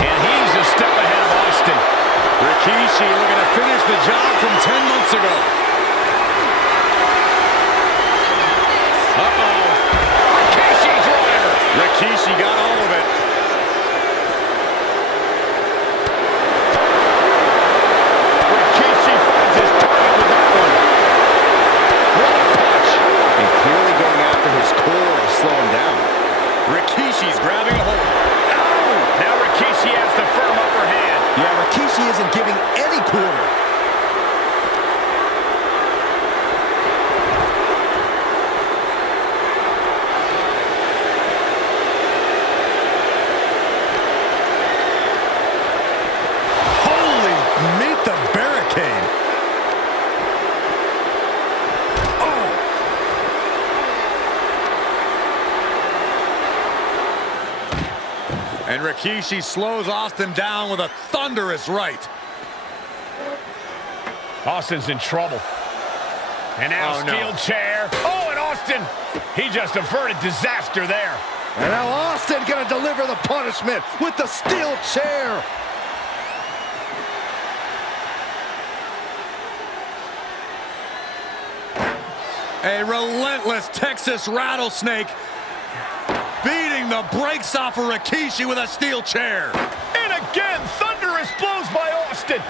And he's a step ahead of Austin. Rikishi looking to finish the job from 10 months ago. Uh-oh. Rikishi driver. Rikishi got all of it. Rikishi finds his target with that one. What a punch. And clearly going after his core to slow him down. Rikishi's grabbing a hold. Ow! Now Rikishi has the firm upper hand. Yeah, Rikishi isn't giving any quarter. Meet the barricade. Oh! And Rikishi slows Austin down with a thunderous right. Austin's in trouble. And now steel chair. Oh, and Austin, he just averted disaster there. And now Austin gonna deliver the punishment with the steel chair. A relentless Texas rattlesnake beating the brakes off of Rikishi with a steel chair. And again, thunderous blows by Austin.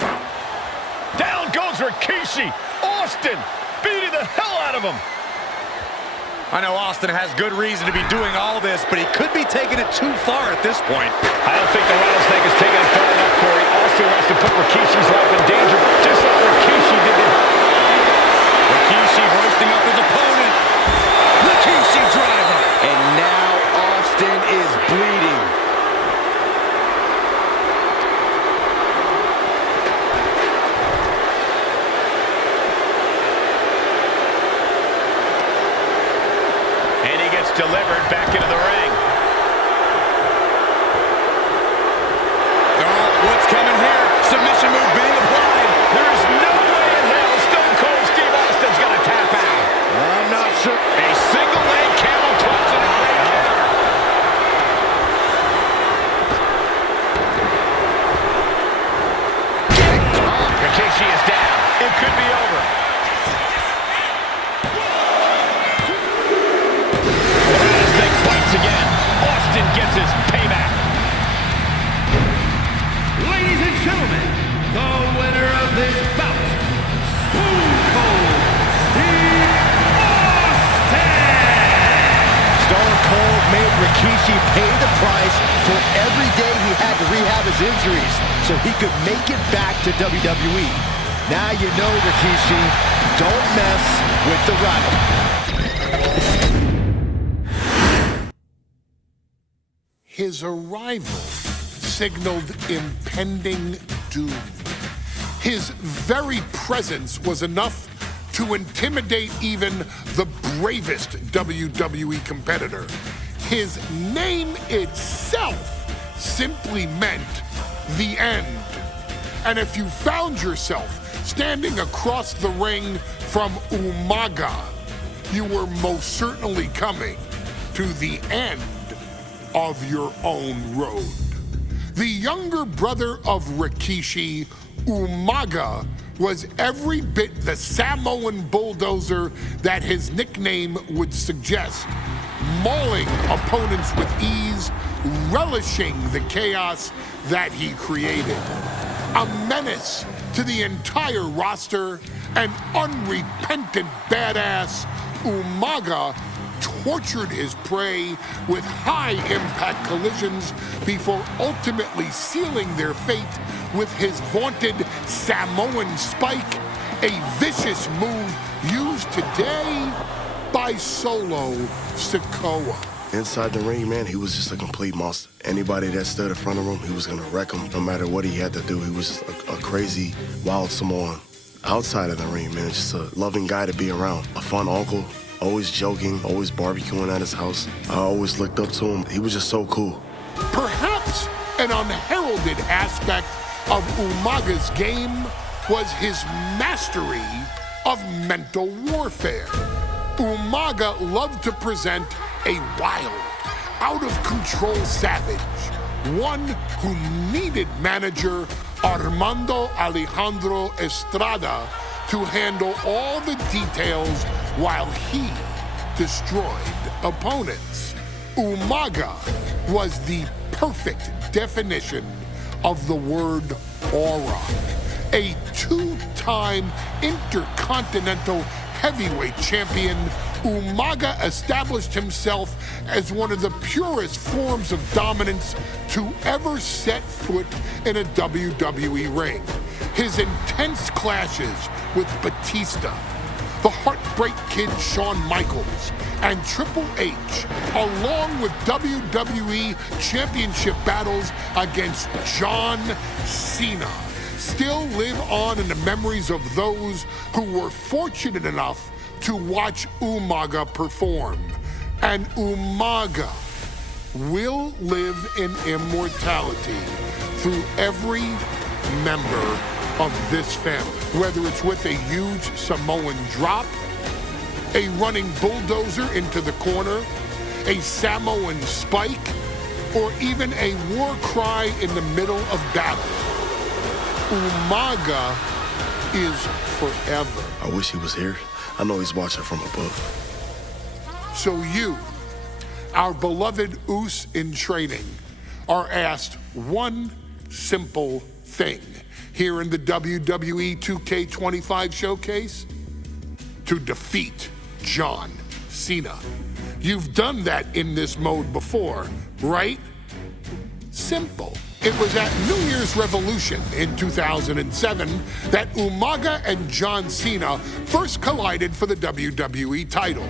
Down goes Rikishi. Austin beating the hell out of him. I know Austin has good reason to be doing all this, but he could be taking it too far at this point. I don't think the rattlesnake is taking it far enough, Corey. Austin wants to put Rikishi's life in danger, just like Rikishi did it. Rikishi hoisting up his opponent. Rikishi driver. And now Austin is bleeding. And he gets delivered back into the ring. Oh, what's coming here? Submission move being applied. There's no way in hell Stone Cold Steve Austin's gonna tap out. I'm not sure. A single leg camel clutch and a great counter. Rikishi is down. It could be over. The rattlesnake bites again. Austin gets his payback. Ladies and gentlemen, the winner of this bout, Stone Cold Steve Austin! Stone Cold made Rikishi pay the price for every day he had to rehab his injuries so he could make it back to WWE. Now you know, Rikishi, don't mess with the rattle. His arrival signaled impending doom. His very presence was enough to intimidate even the bravest WWE competitor. His name itself simply meant the end. And if you found yourself standing across the ring from Umaga, you were most certainly coming to the end of your own road. The younger brother of Rikishi, Umaga, was every bit the Samoan bulldozer that his nickname would suggest, mauling opponents with ease, relishing the chaos that he created. A menace to the entire roster, an unrepentant badass, Umaga tortured his prey with high-impact collisions before ultimately sealing their fate with his vaunted Samoan spike, a vicious move used today by Solo Sikoa. Inside the ring, man, he was just a complete monster. Anybody that stood in front of him, he was gonna wreck him no matter what he had to do. He was just a crazy, wild Samoan. Outside of the ring, man, just a loving guy to be around. A fun uncle, always joking, always barbecuing at his house. I always looked up to him. He was just so cool. Perhaps an unheralded aspect of Umaga's game was his mastery of mental warfare. Umaga loved to present a wild, out-of-control savage, one who needed manager Armando Alejandro Estrada to handle all the details while he destroyed opponents. Umaga was the perfect definition of the word aura. A two-time intercontinental heavyweight champion, Umaga established himself as one of the purest forms of dominance to ever set foot in a WWE ring. His intense clashes with Batista, the Heartbreak Kid Shawn Michaels, and Triple H, along with WWE Championship battles against John Cena, still live on in the memories of those who were fortunate enough to watch Umaga perform. And Umaga will live in immortality through every member of this family. Whether it's with a huge Samoan drop, a running bulldozer into the corner, a Samoan spike, or even a war cry in the middle of battle, Umaga is forever. I wish he was here. I know he's watching from above. So you, our beloved Us in training, are asked one simple thing here in the WWE 2K25 showcase: to defeat John Cena. You've done that in this mode before, right? Simple. It was at New Year's Revolution in 2007 that Umaga and John Cena first collided for the WWE title.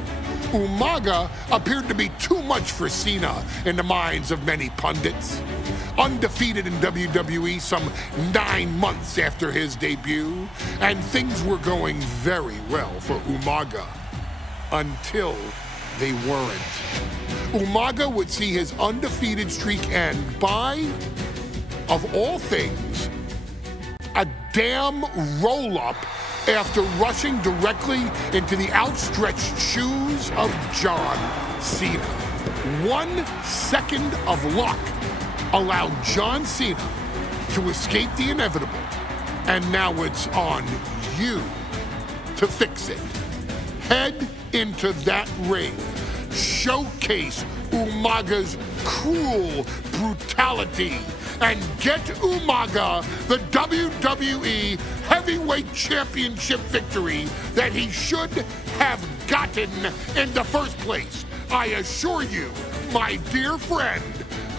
Umaga appeared to be too much for Cena in the minds of many pundits. Undefeated in WWE some 9 months after his debut, and things were going very well for Umaga. Until they weren't. Umaga would see his undefeated streak end by, of all things, a damn roll-up after rushing directly into the outstretched shoes of John Cena. 1 second of luck allowed John Cena to escape the inevitable, and now it's on you to fix it. Head into that ring. Showcase Umaga's cruel brutality and get Umaga the WWE Heavyweight Championship victory that he should have gotten in the first place. I assure you, my dear friend,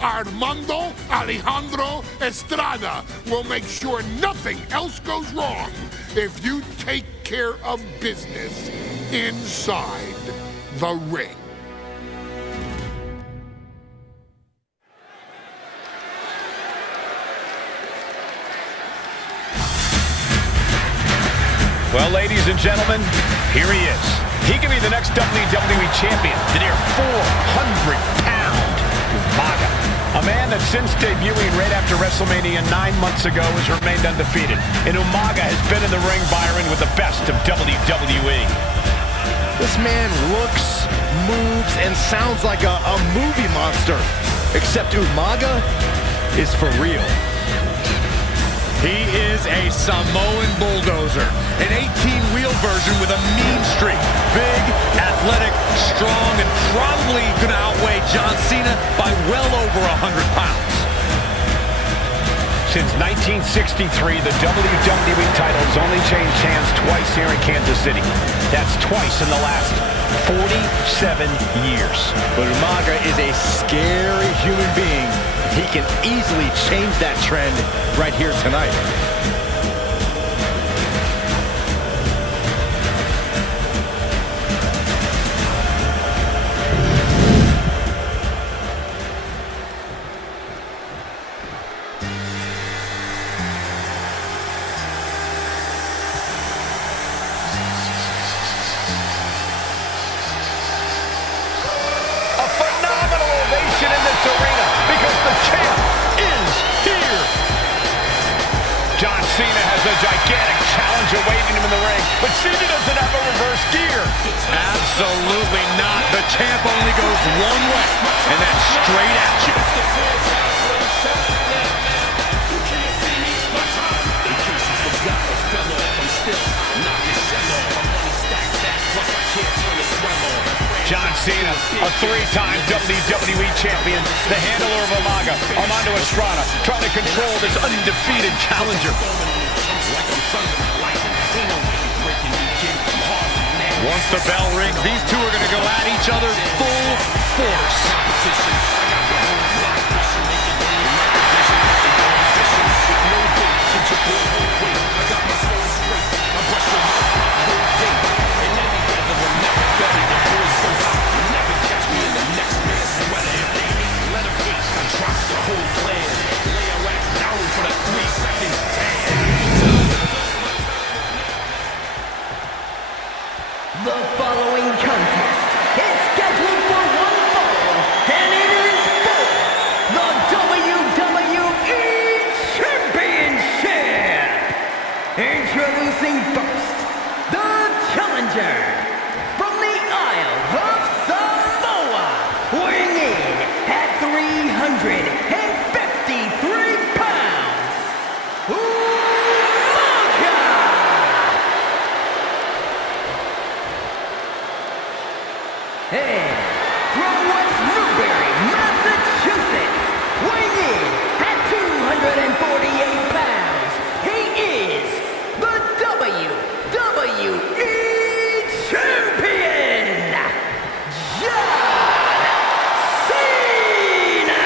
Armando Alejandro Estrada will make sure nothing else goes wrong if you take care of business inside the ring. Well, ladies and gentlemen, here he is. He can be the next WWE champion, the near 400-pound Umaga. A man that since debuting right after WrestleMania 9 months ago has remained undefeated. And Umaga has been in the ring, Byron, with the best of WWE. This man looks, moves, and sounds like a movie monster. Except Umaga is for real. He is a Samoan bulldozer, an 18-wheel version with a mean streak. Big, athletic, strong, and probably going to outweigh John Cena by well over 100 pounds. Since 1963, the WWE title's only changed hands twice here in Kansas City. That's twice in the last 47 years. But Umaga is a scary human being. He can easily change that trend right here tonight. John Cena has a gigantic challenge awaiting him in the ring, but Cena doesn't have a reverse gear. Absolutely not. The champ only goes one way, and that's straight at you. John Cena, a 3-time WWE champion, the handler of Umaga, Armando Estrada, trying to control this undefeated challenger. Once the bell rings, these two are going to go at each other full force. The following contest is scheduled for one fall, and it is for the WWE Championship! Introducing first, the challenger from the Isle of Samoa, weighing in at 353 pounds, Umaga! And from West Newbury, Massachusetts, weighing in at 248 pounds, he is the WWE Champion, John Cena!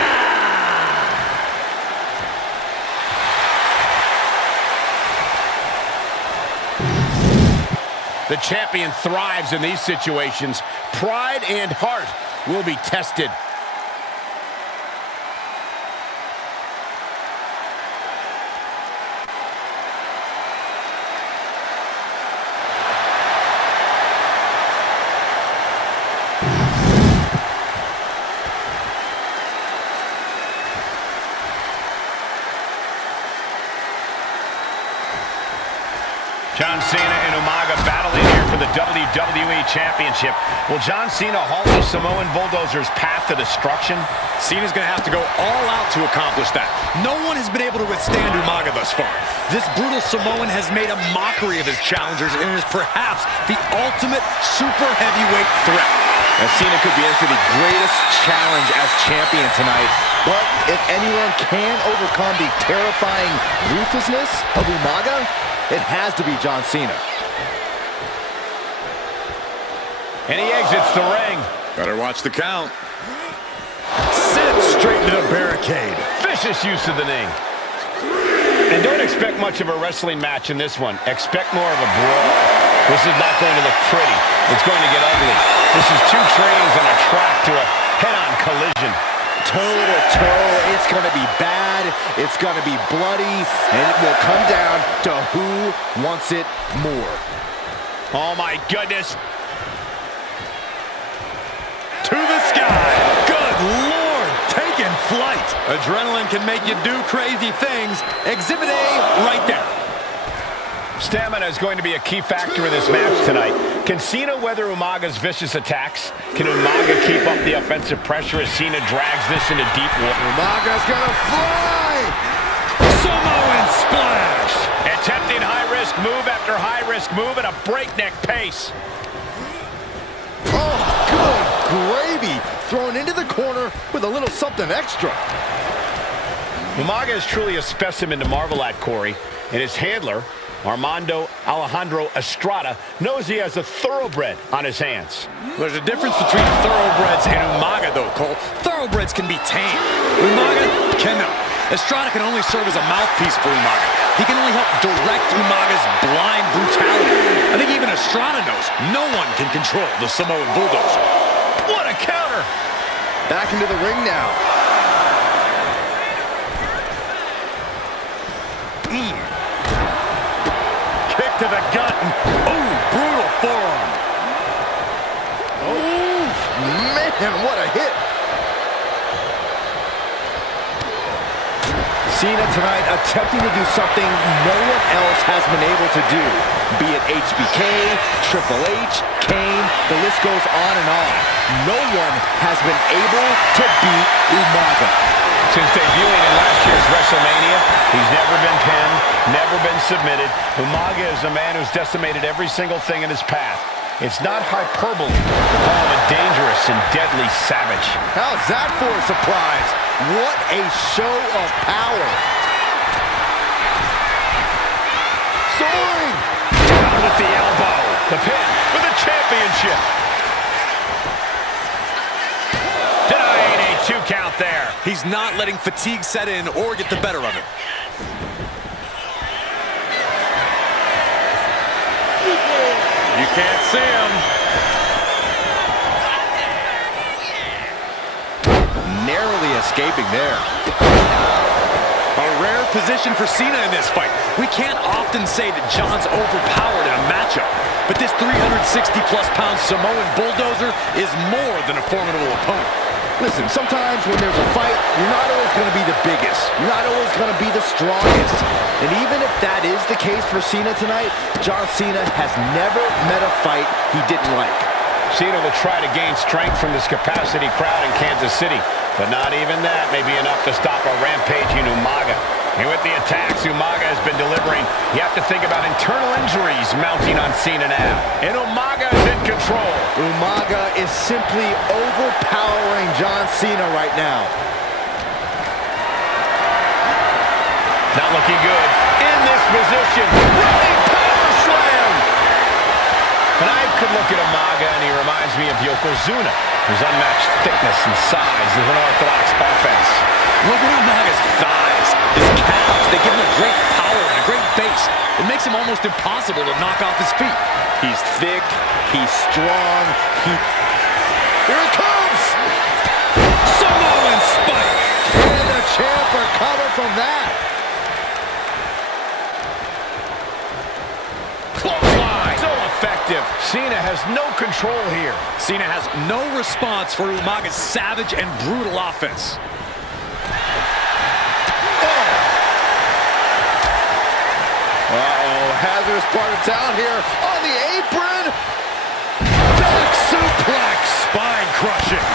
The champion thrives in these situations. Pride and heart will be tested. John Cena and Umaga battling here for the WWE Championship. Will John Cena halt the Samoan Bulldozer's path to destruction? Cena's going to have to go all out to accomplish that. No one has been able to withstand Umaga thus far. This brutal Samoan has made a mockery of his challengers and is perhaps the ultimate super heavyweight threat. And Cena could be in for the greatest challenge as champion tonight. But if anyone can overcome the terrifying ruthlessness of Umaga, it has to be John Cena. And he exits the ring. Better watch the count. Sits straight into the barricade. Vicious use of the knee. And don't expect much of a wrestling match in this one. Expect more of a brawl. This is not going to look pretty. It's going to get ugly. This is two trains on a track to a head-on collision. Toe-to-toe, it's going to be bad, it's going to be bloody, and it will come down to who wants it more. Oh my goodness. To the sky. Good Lord, taking flight. Adrenaline can make you do crazy things. Exhibit A right there. Stamina is going to be a key factor in this match tonight. Can Cena weather Umaga's vicious attacks? Can Umaga keep up the offensive pressure as Cena drags this into deep water? Umaga's gonna fly! Samoan splash! Attempting high-risk move after high-risk move at a breakneck pace. Oh, good gravy! Thrown into the corner with a little something extra. Umaga is truly a specimen to marvel at, Corey, and his handler, Armando Alejandro Estrada, knows he has a thoroughbred on his hands. There's a difference between thoroughbreds and Umaga, though, Cole. Thoroughbreds can be tamed. Umaga cannot. Estrada can only serve as a mouthpiece for Umaga. He can only help direct Umaga's blind brutality. I think even Estrada knows no one can control the Samoan Bulldozer. What a counter! Back into the ring now. To the gut. Oh, brutal forearm. Oh, man, what a hit. Cena tonight attempting to do something no one else has been able to do. Be it HBK, Triple H, Kane, the list goes on and on. No one has been able to beat Umaga. Since debuting in last year's WrestleMania, he's never been pinned, never been submitted. Umaga is a man who's decimated every single thing in his path. It's not hyperbole to call him a dangerous and deadly savage. How's that for a surprise? What a show of power. Soaring! Down with the elbow. The pin for the championship. Denying a 2 count there. He's not letting fatigue set in or get the better of him. You can't see him. Narrowly escaping there. A rare position for Cena in this fight. We can't often say that John's overpowered in a matchup, but this 360-plus-pound Samoan Bulldozer is more than a formidable opponent. Listen, sometimes when there's a fight, you're not always going to be the biggest. You're not always going to be the strongest. And even if that is the case for Cena tonight, John Cena has never met a fight he didn't like. Cena will try to gain strength from this capacity crowd in Kansas City, but not even that may be enough to stop a rampaging Umaga. And with the attacks Umaga has been delivering, you have to think about internal injuries mounting on Cena now. And Umaga is in control. Umaga is simply overpowering John Cena right now. Not looking good. In this position, running power slam. And I could look at Umaga and he reminds me of Yokozuna, whose unmatched thickness and size is an orthodox offense. Look at Umaga's thighs, his calves. They give him a great power and a great base. It makes him almost impossible to knock off his feet. He's thick, he's strong, Here it comes! Samoan spike! And the champ recover from that. Clothesline! So effective. Cena has no control here. Cena has no response for Umaga's savage and brutal offense. Hazardous part of town here on the apron. Back suplex. Spine crushing.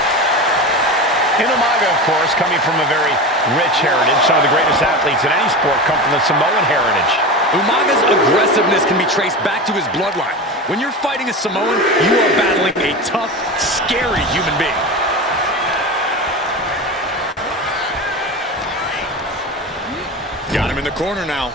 And Umaga, of course, coming from a very rich heritage. Some of the greatest athletes in any sport come from the Samoan heritage. Umaga's aggressiveness can be traced back to his bloodline. When you're fighting a Samoan, you are battling a tough, scary human being. Got him in the corner now.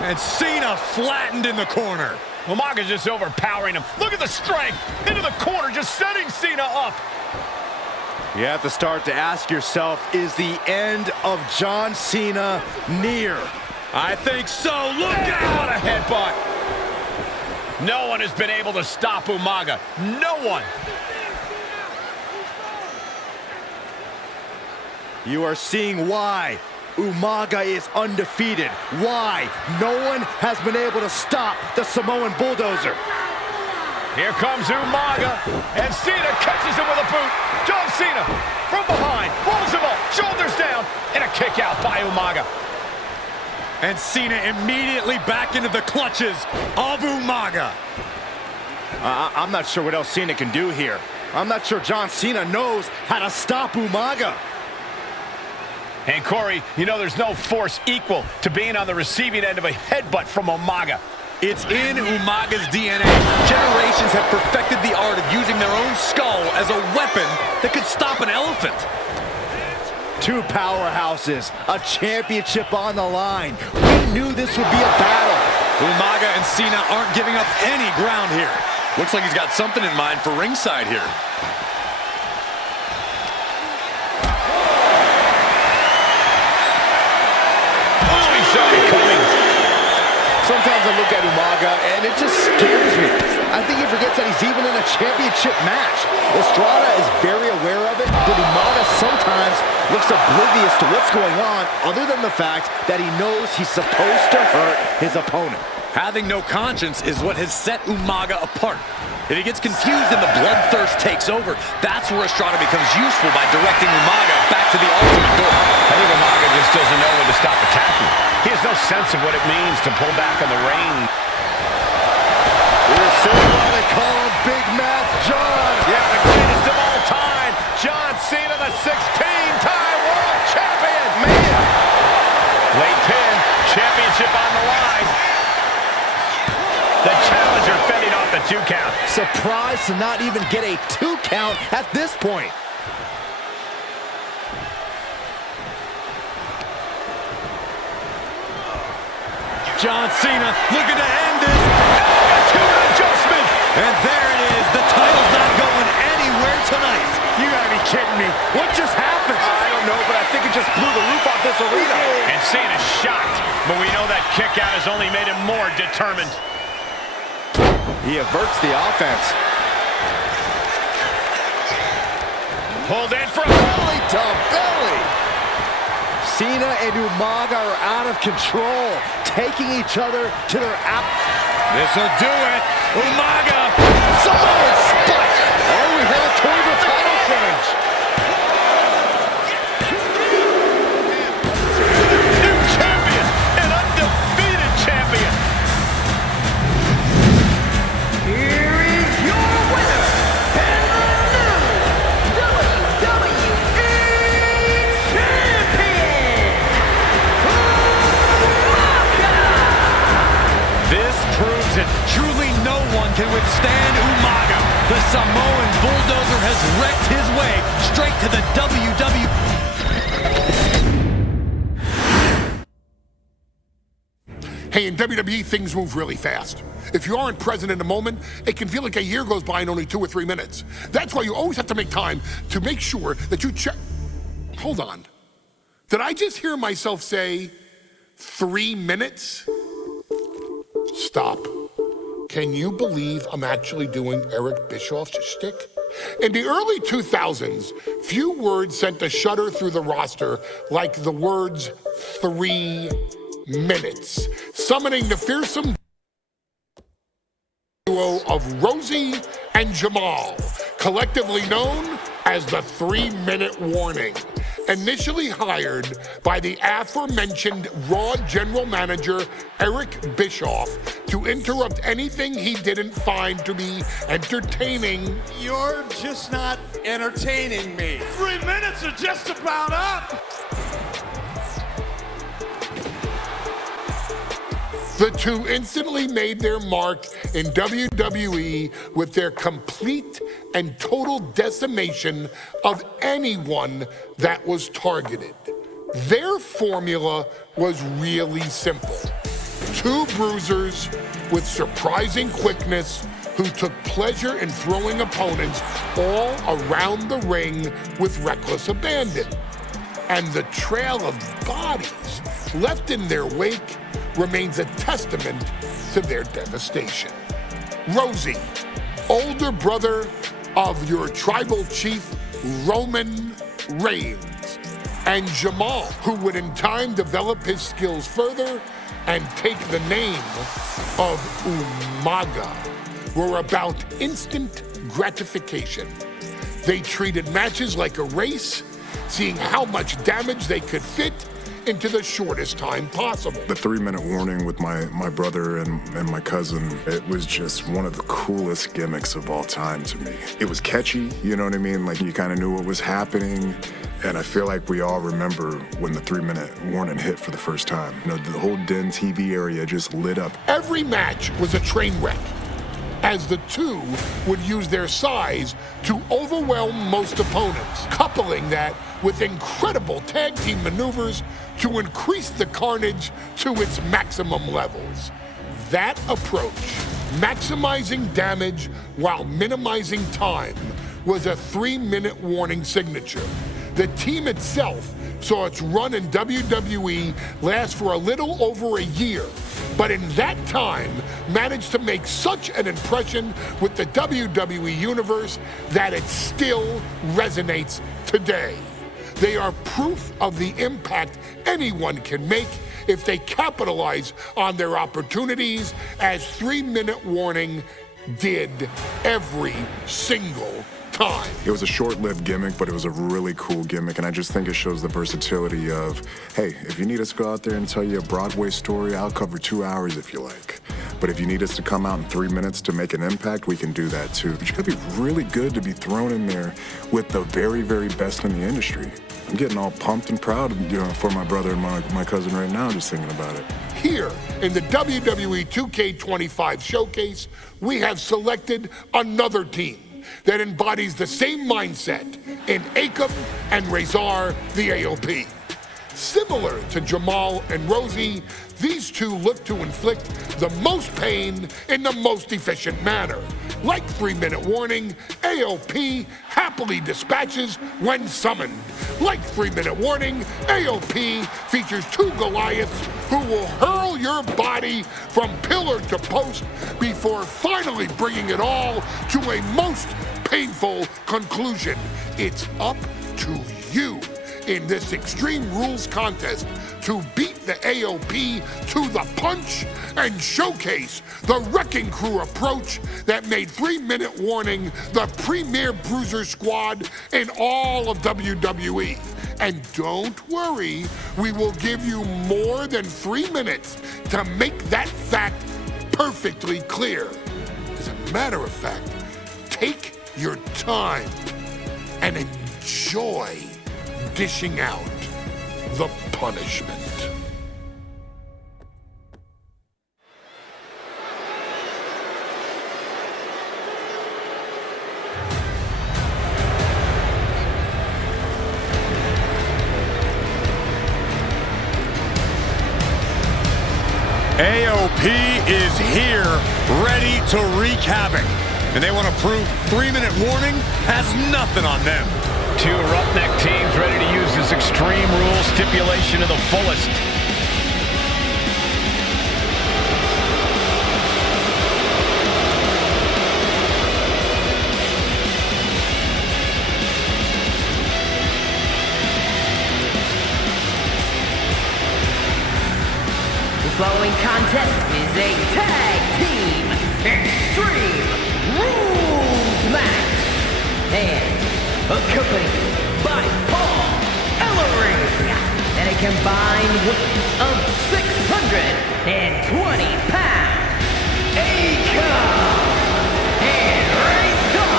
And Cena flattened in the corner. Umaga's just overpowering him. Look at the strength. Into the corner, just setting Cena up. You have to start to ask yourself, is the end of John Cena near? I think so. Look out! What a headbutt. No one has been able to stop Umaga. No one. You are seeing why Umaga is undefeated. Why no one has been able to stop the Samoan bulldozer. Here comes Umaga, and Cena catches him with a boot. John Cena from behind, rolls him up, shoulders down, and a kick out by Umaga. And Cena immediately back into the clutches of Umaga. I'm not sure what else Cena can do here. I'm not sure John Cena knows how to stop Umaga. And Corey, you know there's no force equal to being on the receiving end of a headbutt from Umaga. It's in Umaga's DNA. Generations have perfected the art of using their own skull as a weapon that could stop an elephant. Two powerhouses, a championship on the line. We knew this would be a battle. Umaga and Cena aren't giving up any ground here. Looks like he's got something in mind for ringside here. Sometimes I look at Umaga and it just scares me. I think he forgets that he's even in a championship match. Estrada is very aware of it, but Umaga sometimes looks oblivious to what's going on, other than the fact that he knows he's supposed to hurt his opponent. Having no conscience is what has set Umaga apart. If he gets confused and the bloodthirst takes over, that's where Estrada becomes useful by directing Umaga back to the ultimate door. I think Umaga just doesn't know when to stop attacking. He has no sense of what it means to pull back on the rein. We're still going to call him Big Mac John. Yeah, the greatest of all time. John Cena, the 16-time world champion. Man. Late pin, championship on the line. The challenger fending off the 2 count. Surprised to not even get a 2 count at this point. John Cena looking to end this. To an adjustment. And there it is. The title's not going anywhere tonight. You gotta be kidding me. What just happened? I don't know, but I think it just blew the roof off this arena. And Cena's shocked, but we know that kick out has only made him more determined. He averts the offense. Pulled in from belly to belly. Cena and Umaga are out of control, taking each other to their This'll do it. Umaga. Samoan spike. Oh, we have a total title seconds. New champion, an undefeated champion. Here is your winner, and the new WWE Champion, This proves it. Truly no one can withstand Umaga. The Samoan bulldozer has wrecked his way straight to the WWE. Hey, in WWE, things move really fast. If you aren't present in the moment, it can feel like a year goes by in only 2 or 3 minutes. That's why you always have to make time to make sure that you check. Hold on. Did I just hear myself say 3 minutes? Stop. Can you believe I'm actually doing Eric Bischoff's shtick? In the early 2000s, few words sent a shudder through the roster like the words 3 minutes, summoning the fearsome duo of Rosie and Jamal, collectively known as the 3-minute warning. Initially hired by the aforementioned Raw general manager Eric Bischoff to interrupt anything he didn't find to be entertaining. You're just not entertaining me. 3 minutes are just about up. The two instantly made their mark in WWE with their complete and total decimation of anyone that was targeted. Their formula was really simple. 2 bruisers with surprising quickness who took pleasure in throwing opponents all around the ring with reckless abandon. And the trail of bodies left in their wake remains a testament to their devastation. Rosie, older brother of your tribal chief, Roman Reigns, and Jamal, who would in time develop his skills further and take the name of Umaga, were about instant gratification. They treated matches like a race, seeing how much damage they could fit into the shortest time possible. The 3-minute warning with my brother and my cousin, it was just one of the coolest gimmicks of all time to me. It was catchy, you know what I mean? Like, you kind of knew what was happening. And I feel like we all remember when the 3-minute warning hit for the first time. You know, the whole Den TV area just lit up. Every match was a train wreck, as the two would use their size to overwhelm most opponents, coupling that with incredible tag team maneuvers to increase the carnage to its maximum levels. That approach, maximizing damage while minimizing time, was a 3-minute warning signature. The team itself saw its run in WWE last for a little over a year, but in that time managed to make such an impression with the WWE Universe that it still resonates today. They are proof of the impact anyone can make if they capitalize on their opportunities, as 3-minute warning did every single time. It was a short-lived gimmick, but it was a really cool gimmick, and I just think it shows the versatility of, hey, if you need us to go out there and tell you a Broadway story, I'll cover 2 hours if you like. But if you need us to come out in 3 minutes to make an impact, we can do that too. But you gotta be really good to be thrown in there with the very, very best in the industry. I'm getting all pumped and proud, you know, for my brother and my cousin right now, just thinking about it. Here in the WWE 2K25 showcase, we have selected another team that embodies the same mindset in Akam and Razor the AOP. Similar to Jamal and Rosie, these two look to inflict the most pain in the most efficient manner. Like 3-minute warning, AOP happily dispatches when summoned. Like 3-minute warning, AOP features 2 Goliaths who will hurl your body from pillar to post before finally bringing it all to a most painful conclusion. It's up to you in this Extreme Rules contest to beat the AOP to the punch and showcase the Wrecking Crew approach that made 3-Minute Warning the premier bruiser squad in all of WWE. And don't worry, we will give you more than 3 minutes to make that fact perfectly clear. As a matter of fact, take your time and enjoy dishing out the punishment. AOP is here, ready to wreak havoc. And they want to prove 3-minute warning has nothing on them. Two roughneck teams ready to use this Extreme Rules stipulation to the fullest. The following contest is a tag team Extreme Rules match, and accompanied by Paul Ellering, and a combined weight of 620 pounds. Akon and Razor,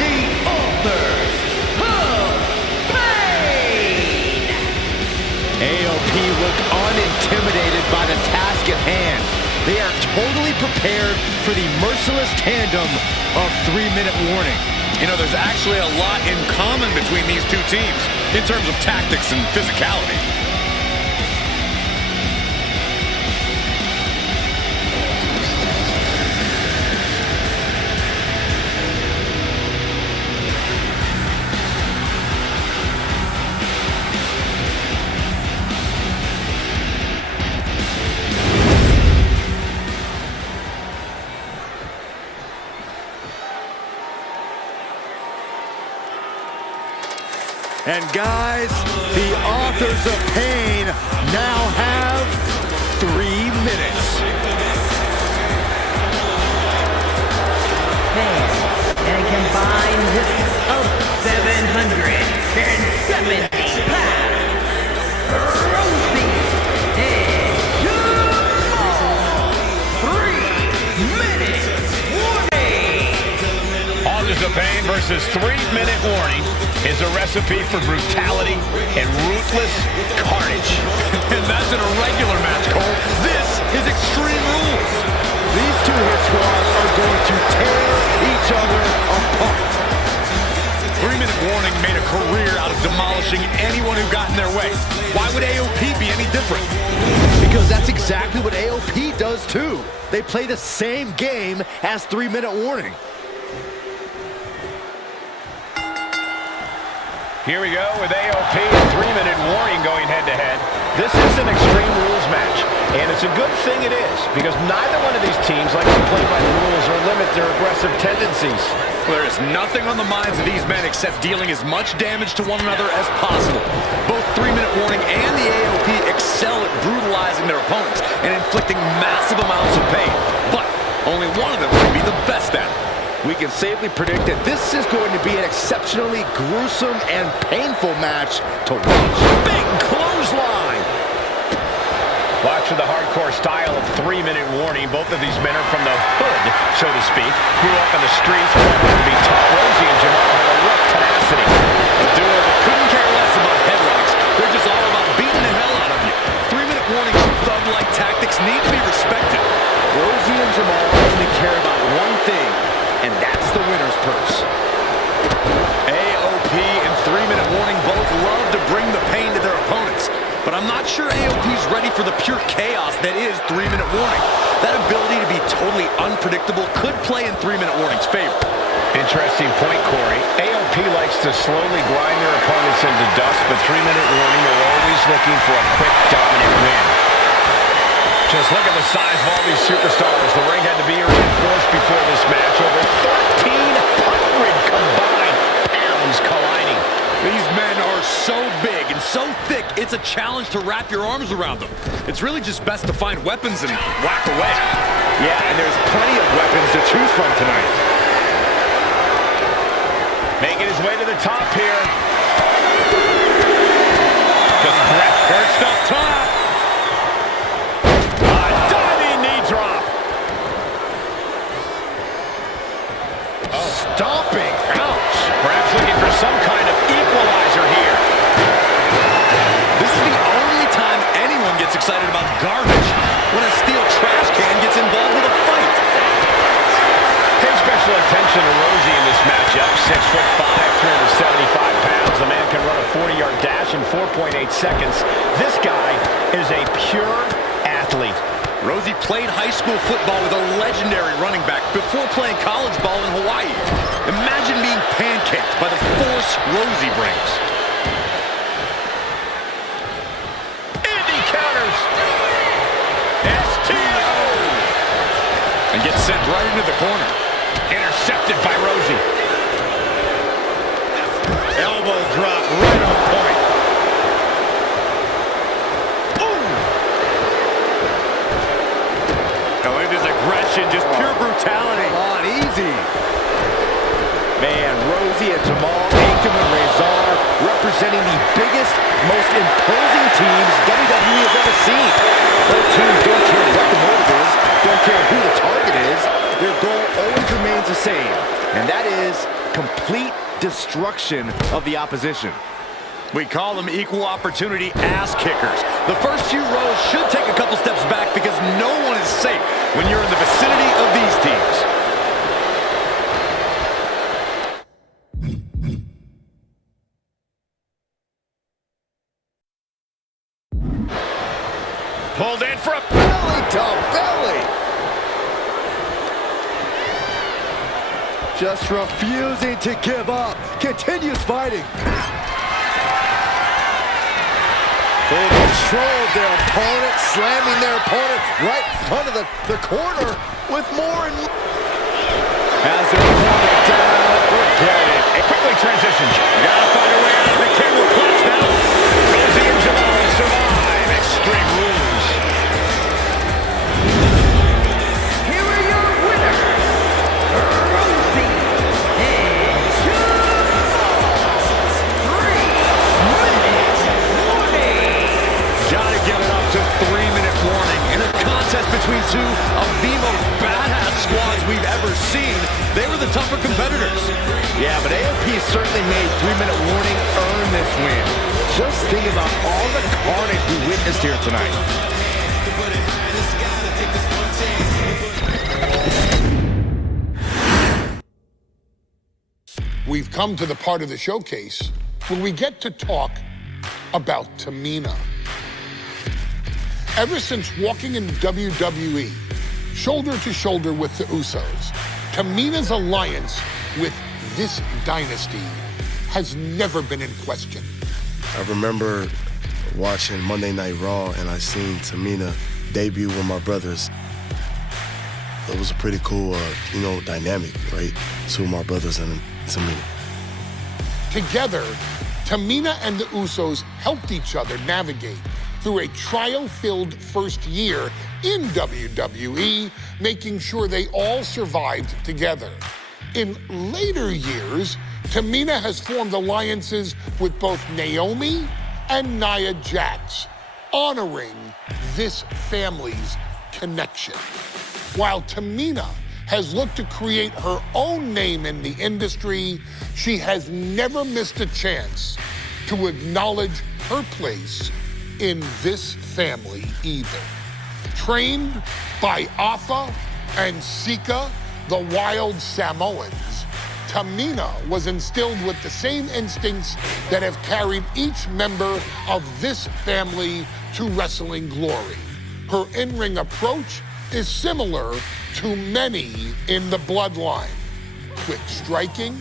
the authors of pain. AOP looked unintimidated by the task at hand. They are totally prepared for the merciless tandem of 3-minute warning. You know, there's actually a lot in common between these two teams in terms of tactics and physicality. And guys, the authors of pain now have 3 minutes. Pain and a combined weight of 770 pounds. Rosie and Jamal. 3-minute warning. Authors of Pain versus 3-Minute Warning is a recipe for brutality and ruthless carnage. And that's in a regular match, Cole. This is Extreme Rules. These two hit squads are going to tear each other apart. 3-Minute Warning made a career out of demolishing anyone who got in their way. Why would AOP be any different? Because that's exactly what AOP does too. They play the same game as 3-Minute Warning. Here we go with AOP and 3-Minute Warning going head-to-head. This is an Extreme Rules match, and it's a good thing it is, because neither one of these teams likes to play by the rules or limit their aggressive tendencies. There is nothing on the minds of these men except dealing as much damage to one another as possible. Both 3-Minute Warning and the AOP excel at brutalizing their opponents and inflicting massive amounts of pain, but only one of them can be the best at it. We can safely predict that this is going to be an exceptionally gruesome and painful match to watch. Big clothesline! Watch for the hardcore style of 3-Minute Warning. Both of these men are from the hood, so to speak. Grew up in the streets, wanted to be tough. Rosie and Jamal have a rough tenacity. A duo that couldn't care less about headlocks. They're just all about beating the hell out of you. 3-Minute Warning's thug-like tactics need to be respected. Rosie and Jamal only care about one thing, and that's the winner's purse. AOP and 3-Minute Warning both love to bring the pain to their opponents, but I'm not sure AOP's ready for the pure chaos that is 3-Minute Warning. That ability to be totally unpredictable could play in 3-Minute Warning's favor. Interesting point, Corey. AOP likes to slowly grind their opponents into dust, but 3-Minute Warning are always looking for a quick, dominant win. Just look at the size of all these superstars. The ring had to be reinforced before this match. Over 1,300 combined pounds colliding. These men are so big a challenge to wrap your arms around them. It's really just best to find weapons and whack away. Yeah, and there's plenty of weapons to choose from tonight. Making his way to the top here. Just perched up top. A diving knee drop. Oh, stomping. Ouch. Perhaps looking for some kind of equalizer here. This is the only time anyone gets excited about garbage, when a steel trash can gets involved with a fight. Pay special attention to Rosie in this matchup. 6'5", 375 pounds. The man can run a 40-yard dash in 4.8 seconds. This guy is a pure athlete. Rosie played high school football with a legendary running back before playing college ball in Hawaii. Imagine being pancaked by the force Rosie brings. Indy counters. STO. And gets sent right into the corner. Intercepted by Rosie. Elbow drop right on point. Aggression, just pure brutality. Come on, easy. Man, Rosie and Jamal, Akam and Rezar representing the biggest, most imposing teams WWE has ever seen. Both teams don't care what the motive is, don't care who the target is. Their goal always remains the same, and that is complete destruction of the opposition. We call them equal opportunity ass kickers. The first few rows should take a couple steps back because no one is safe when you're in the vicinity of these teams. Pulled in for a belly to belly. Just refusing to give up. Continues fighting. Full control of their opponent, slamming their opponent right in front of the corner with more and more. As their opponent down, forget it. It quickly transitions. Gotta find a way out of the cable clutch now. Rosie and Jamal survive Extreme Rules. Here are your winners, Rosie and Jamal. 3-minute warning. Gotta give it up to 3-minute warning. In a contest between two of the most badass squads we've ever seen, they were the tougher competitors. Yeah, but AOP certainly made 3-minute warning earn this win. Just think about all the carnage we witnessed here tonight. We've come to the part of the showcase where we get to talk about Tamina. Ever since walking in WWE, shoulder to shoulder with the Usos, Tamina's alliance with this dynasty has never been in question. I remember watching Monday Night Raw and I seen Tamina debut with my brothers. It was a pretty cool, dynamic, right? Two of my brothers and Tamina. Together, Tamina and the Usos helped each other navigate through a trial-filled first year in WWE, making sure they all survived together. In later years, Tamina has formed alliances with both Naomi and Nia Jax, honoring this family's connection. While Tamina has looked to create her own name in the industry, she has never missed a chance to acknowledge her place in this family either. Trained by Afa and Sika, the wild Samoans, Tamina was instilled with the same instincts that have carried each member of this family to wrestling glory. Her in-ring approach is similar to many in the bloodline. Quick striking,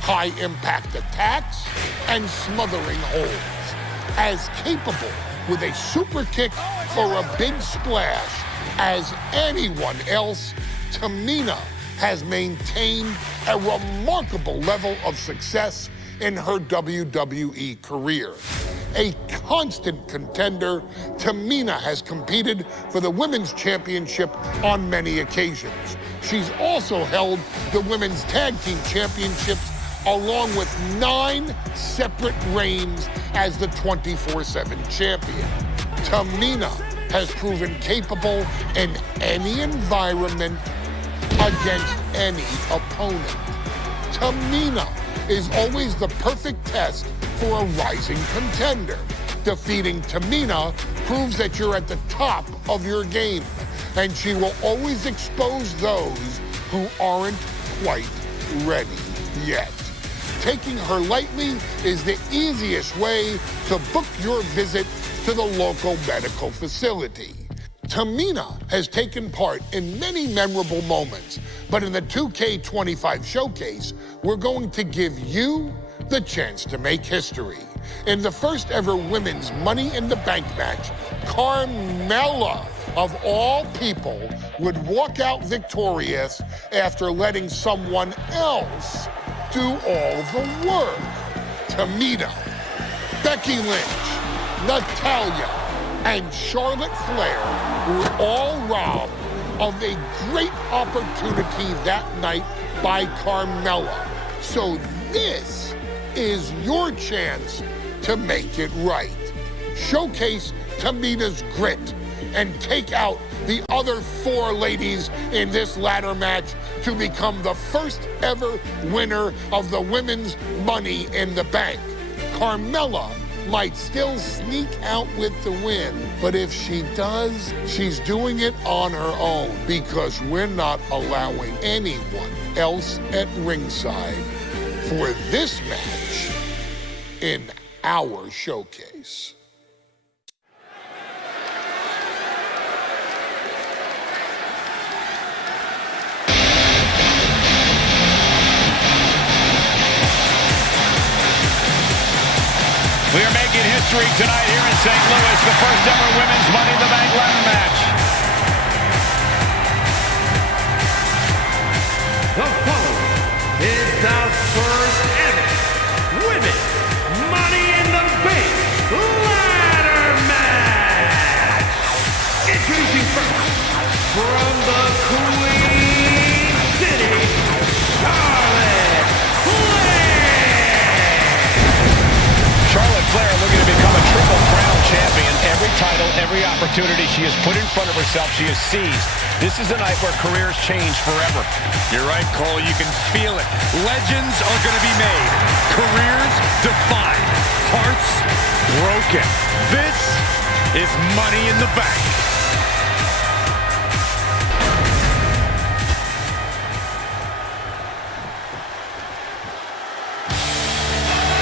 high-impact attacks, and smothering holds. As capable with a super kick or a big splash as anyone else, Tamina has maintained a remarkable level of success in her WWE career. A constant contender, Tamina has competed for the Women's Championship on many occasions. She's also held the Women's Tag Team Championships along with 9 separate reigns as the 24/7 champion. Tamina has proven capable in any environment against any opponent. Tamina is always the perfect test for a rising contender. Defeating Tamina proves that you're at the top of your game, and she will always expose those who aren't quite ready yet. Taking her lightly is the easiest way to book your visit to the local medical facility. Tamina has taken part in many memorable moments, but in the 2K25 showcase, we're going to give you the chance to make history. In the first ever women's Money in the Bank match, Carmella, of all people, would walk out victorious after letting someone else do all the work. Tamina, Becky Lynch, Natalya, and Charlotte Flair were all robbed of a great opportunity that night by Carmella. So this is your chance to make it right. Showcase Tamina's grit and take out the other 4 ladies in this ladder match to become the first ever winner of the Women's Money in the Bank. Carmella might still sneak out with the win, but if she does, she's doing it on her own because we're not allowing anyone else at ringside for this match in our showcase. We are making history tonight here in St. Louis, the first ever Women's Money in the Bank ladder match. The following is the first ever Women's Money in the Bank ladder match. Introducing first, from the Queen City, Charlotte Flair. Charlotte Flair looking to become a Triple Crown champion. Every title, every opportunity she has put in front of herself, she has seized. This is a night where careers change forever. You're right, Cole. You can feel it. Legends are going to be made. Careers defined. Hearts broken. This is Money in the Bank.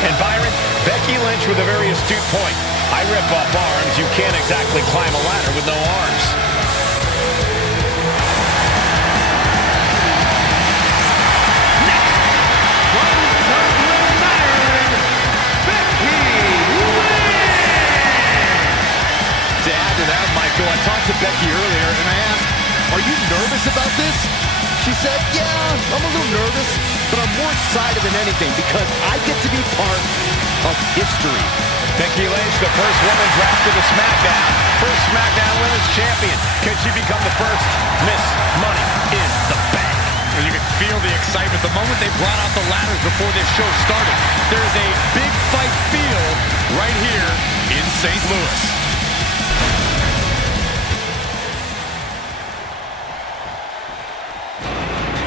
And Byron, Becky Lynch with a very astute point. I rip up arms. You can't exactly climb a ladder with no arms. Next, from Dublin, Ireland, Becky Lynch. To add to that, Michael, I talked to Becky earlier and I asked, are you nervous about this? She said, yeah, I'm a little nervous, but I'm more excited than anything because I get to be part of history. Becky Lynch, the first woman drafted to SmackDown. First SmackDown Women's Champion. Can she become the first Miss Money in the Bank? And you can feel the excitement the moment they brought out the ladders before this show started. There is a big fight feel right here in St. Louis.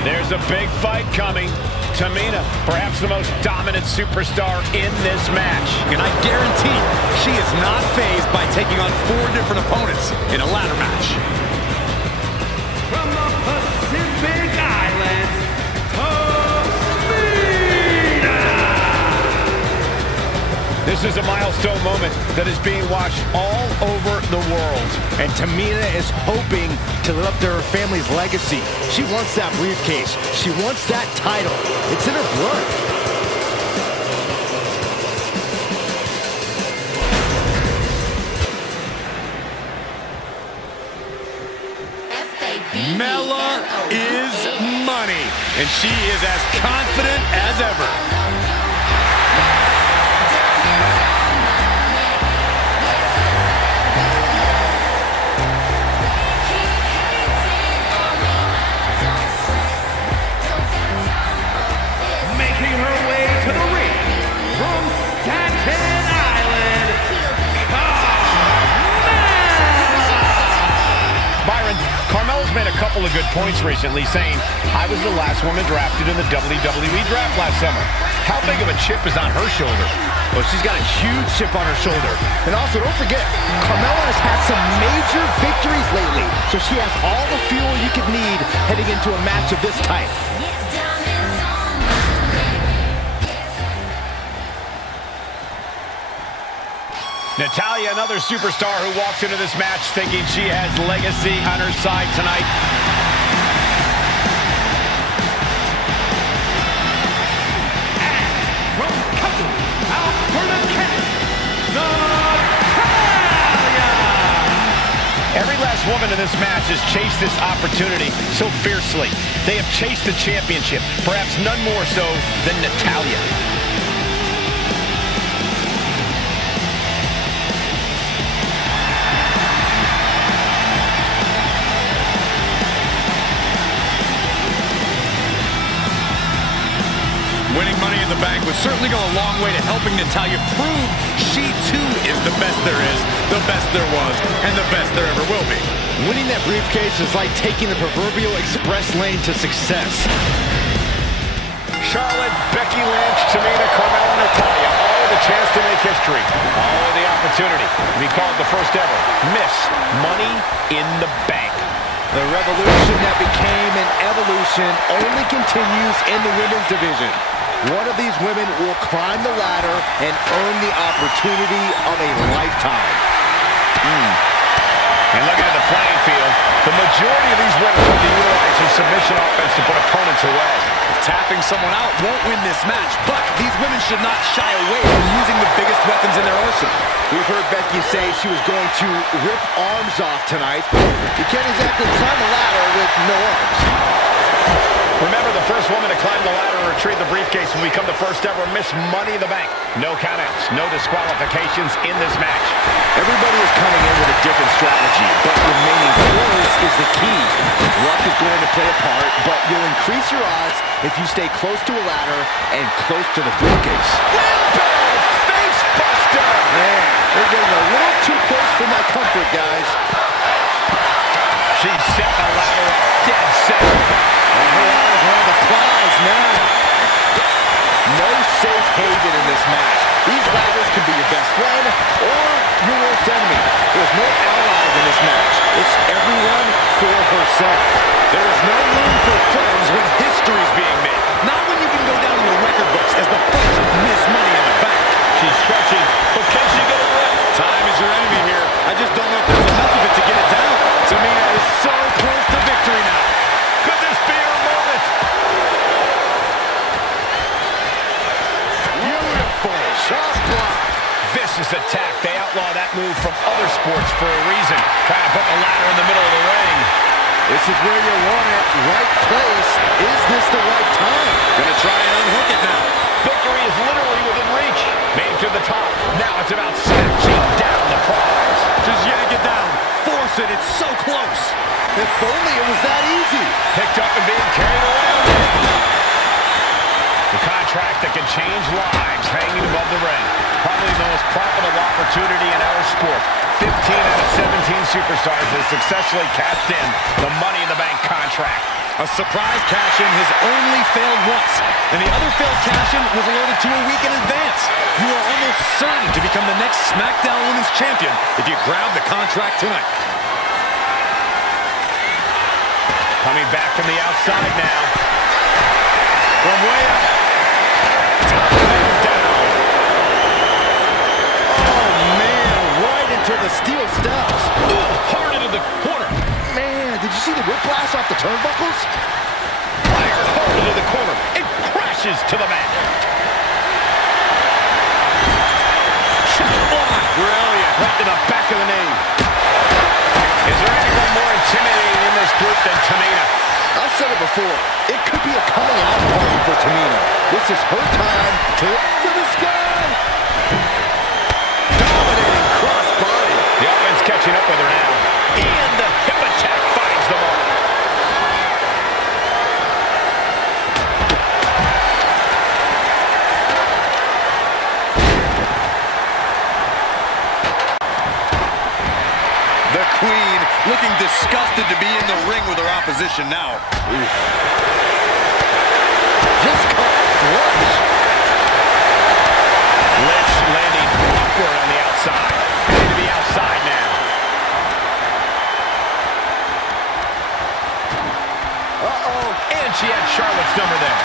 There's a big fight coming. Tamina, perhaps the most dominant superstar in this match. And I guarantee she is not fazed by taking on 4 different opponents in a ladder match. From the Pacific Islands, Tamina. This is a milestone moment that is being watched all over the world. And Tamina is hoping to live up to her family's legacy. She wants that briefcase. She wants that title. It's in her blood. Mella is money, and she is as confident as ever. couple of good points recently, saying, I was the last woman drafted in the WWE draft last summer. How big of a chip is on her shoulder? Well, she's got a huge chip on her shoulder. And also, don't forget, Carmella has had some major victories lately, so she has all the fuel you could need heading into a match of this type. Natalya, another superstar who walks into this match thinking she has legacy on her side tonight. And from Couple, Alberta, Canada, Natalya! Every last woman in this match has chased this opportunity so fiercely. They have chased the championship, perhaps none more so than Natalya. Winning Money in the Bank would certainly go a long way to helping Natalya prove she too is the best there is, the best there was, and the best there ever will be. Winning that briefcase is like taking the proverbial express lane to success. Charlotte, Becky Lynch, Tamina, Carmella, Natalya, all with a chance to make history. All with the opportunity to be called the first ever Miss Money in the Bank. The revolution that became an evolution only continues in the women's division. One of these women will climb the ladder and earn the opportunity of a lifetime. And looking at the playing field, the majority of these women will be utilizing submission offense to put opponents away. Tapping someone out won't win this match, but these women should not shy away from using the biggest weapons in their arsenal. We've heard Becky say she was going to rip arms off tonight. You can't exactly climb a ladder with no arms. Remember, the first woman to climb the ladder and retrieve the briefcase will become the first ever Miss Money in the Bank. No countouts, no disqualifications in this match. Everybody is coming in with a different strategy, but remaining close is the key. Luck is going to play a part, but you'll increase your odds if you stay close to a ladder and close to the briefcase. Wheelbarrow face buster! Man, they're getting a little too close for my comfort, guys. She set the ladder up dead center. One of the prize now. No safe haven in this match. These ladders can be your best friend or your worst enemy. There's no allies in this match. It's everyone for herself. There is no room for friends when history is being made. Not when you can go down in the record books as the first Miss Money in the Bank. She's stretching, but can she get it right? Time is your enemy here. I just don't know if there's enough of it to get it down. Tamina is so close to victory now. Could this be her moment? Beautiful shot block. Vicious attack. They outlaw that move from other sports for a reason. Trying to put the ladder in the middle of the ring. This is where you want it. Right place. Is this the right time? Gonna try and unhook it now. Victory is literally within reach. Made it to the top. Now it's about snatching down the prize. Just yank it down. Force it. It's so close. If only it was that easy. Picked up and being carried around. The contract that can change lives hanging above the ring. Probably the most profitable opportunity in our sport. 15 out of 17 superstars have successfully cashed in the Money in the Bank contract. A surprise cash-in has only failed once, and the other failed cash-in was alerted to a week in advance. You are almost certain to become the next SmackDown Women's Champion if you grab the contract tonight. Coming back from the outside now. From way up. Down. Oh, man, right into the steel steps. Hard into the corner. Man, did you see the whiplash off the turnbuckles? Fired hard into the corner. It crashes to the mat. Shot block. Brilliant. Right to the back of the knee. Is there anyone more intimidating in this group than Tamina? I've said it before. It could be a coming out party for Tamina. This is her time to the sky. Dominating crossbody. The offense catching up with her now. And the hip attack finds the mark. The Queen looking looking disgusted to be in the ring with her opposition now. Just caught flush. Lish landing awkward on the outside. Going to be outside now. Uh-oh. And she had Charlotte's number there.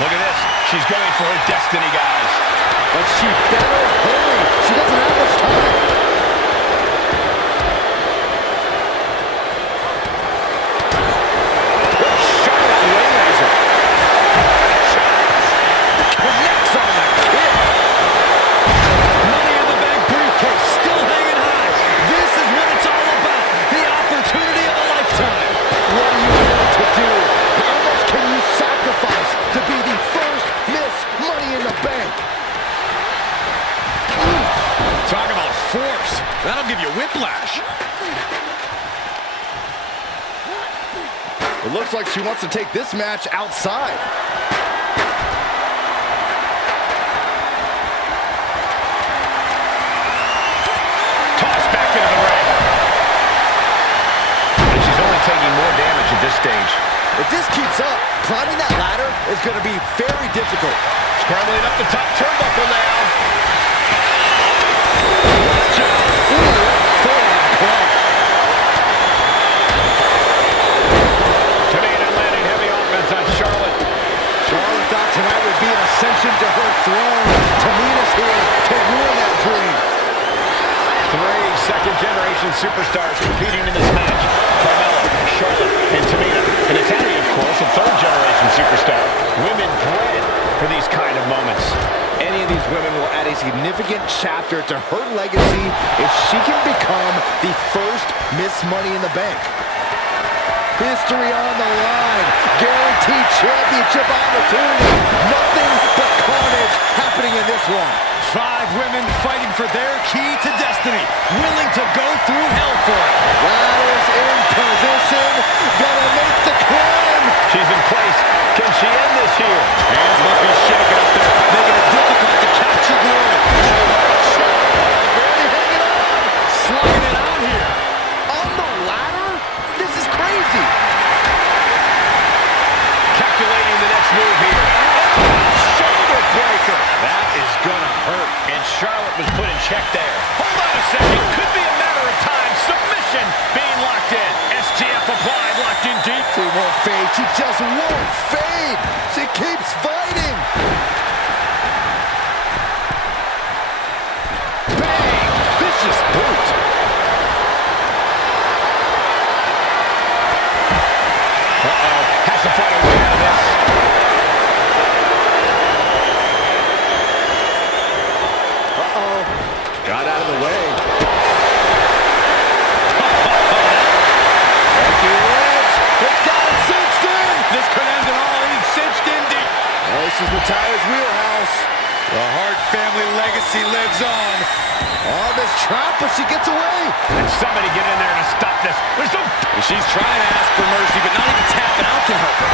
Look at this. She's going for her destiny, guys. But she better hurry. She doesn't have much time. Charlotte waylays her. Connects on the kick. Money in the Bank briefcase still hanging high. This is what it's all about. The opportunity of a lifetime. What are you willing to do? How much can you sacrifice to be the first Miss Money in the Bank? Talk about force. That'll give you whiplash. It looks like she wants to take this match outside. Toss back into the ring. And she's only taking more damage at this stage. If this keeps up, climbing that ladder is going to be very difficult. Scrambling up the top turnbuckle now. Tamina landing heavy offense on Charlotte. Charlotte thought tonight would be an ascension to her throne. Tamina's here to ruin that dream. 3 second-generation superstars competing in this match. Carmella, Charlotte, and Tamina. And Natalia, of course, a third-generation superstar. Women bred for these kind of moments. Any of these women will add a significant chapter to her legacy if she can become the first Miss Money in the Bank. History on the line. Guaranteed championship opportunity. Nothing but carnage happening in this one. 5 women fighting for their key to destiny. Willing to go through hell for it. Ladders in position. Gonna make the climb. She's in place. Can she end this here? Hands must be shaking up there, making it difficult to capture glory. Barely hanging on. Slugging it out here. On the ladder? This is crazy. Calculating the next move here. Shoulder breaker. That is gonna hurt. And Charlotte was put in check there. Hold on a second. Could be a matter of time. Submission being locked in. STF applied, locked in deep. She won't fade. She just won't fade. She keeps fighting. Bang! Vicious boot. Uh-oh. Has to find a way out of this. Uh-oh. Got out of the way. It's got it cinched in. This could end it all. He's cinched in deep. This is Natalya's wheelhouse. The Hart family legacy lives on. Oh, this trap, but she gets away. And somebody get in there to stop this. There's no... She's trying to ask for mercy, but not even tapping out can help her.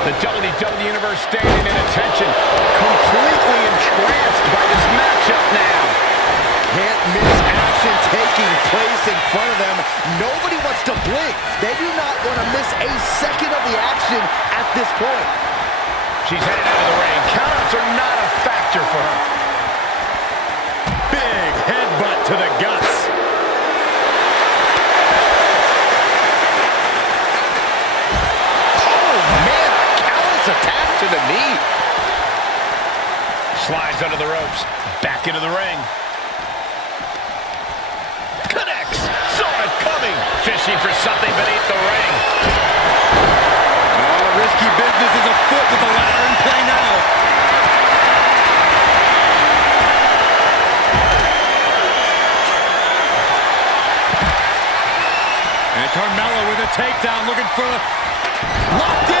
The WWE Universe standing in attention, completely entranced by this matchup now. Can't miss action taking place in front of them. Nobody wants to blink. They do not want to miss a second of the action at this point. She's headed out of the ring. Countouts are not a factor for her. Big headbutt to the guts. Attack to the knee. Slides under the ropes. Back into the ring. Connects. Saw it coming. Fishing for something beneath the ring. Oh, risky business is afoot with the ladder in play now. And Carmella with a takedown, looking for locked in.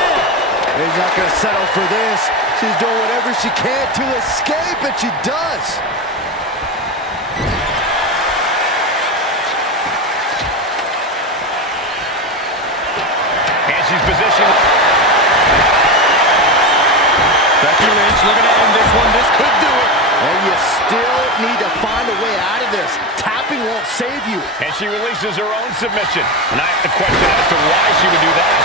He's not going to settle for this. She's doing whatever she can to escape, and she does. And she's positioned. Becky Lynch looking to end this one. This could do it. And you still need to find a way out of this. Tapping won't save you. And she releases her own submission. And I have to question as to why she would do that.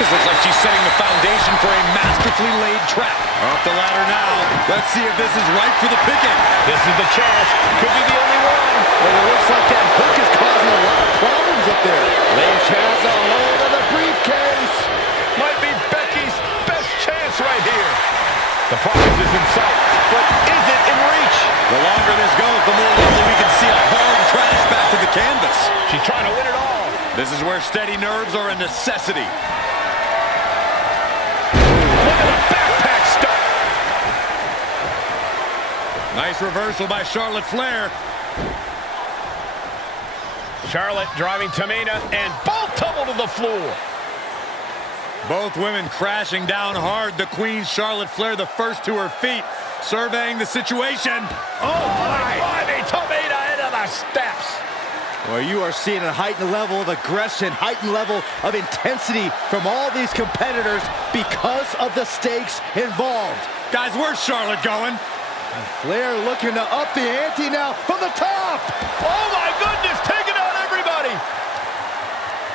This looks like she's setting the foundation for a masterfully laid trap. Off the ladder now. Let's see if this is right for the picking. This is the chance. Could be the only one. Well, it looks like that hook is causing a lot of problems up there. Lynch has a hold of the briefcase. Might be Becky's best chance right here. The prize is in sight, but is it in reach? The longer this goes, the more likely we can see a hard crash back to the canvas. She's trying to win it all. This is where steady nerves are a necessity. Look at the backpack stop. Nice reversal by Charlotte Flair. Charlotte driving Tamina, and both tumble to the floor. Both women crashing down hard. The Queen, Charlotte Flair, the first to her feet, surveying the situation. Oh, my. Tamina into the steps. Well, you are seeing a heightened level of aggression, heightened level of intensity from all these competitors because of the stakes involved. Guys, where's Charlotte going? Flair looking to up the ante now from the top. Oh, my goodness, taking out everybody.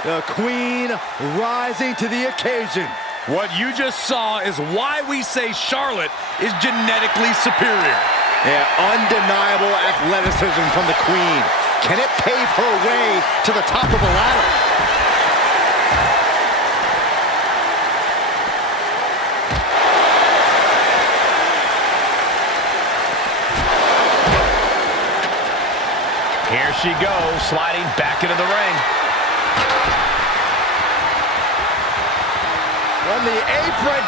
The Queen rising to the occasion. What you just saw is why we say Charlotte is genetically superior. Yeah, undeniable athleticism from the Queen. Can it pave her way to the top of the ladder? Here she goes, sliding back into the ring. From the apron.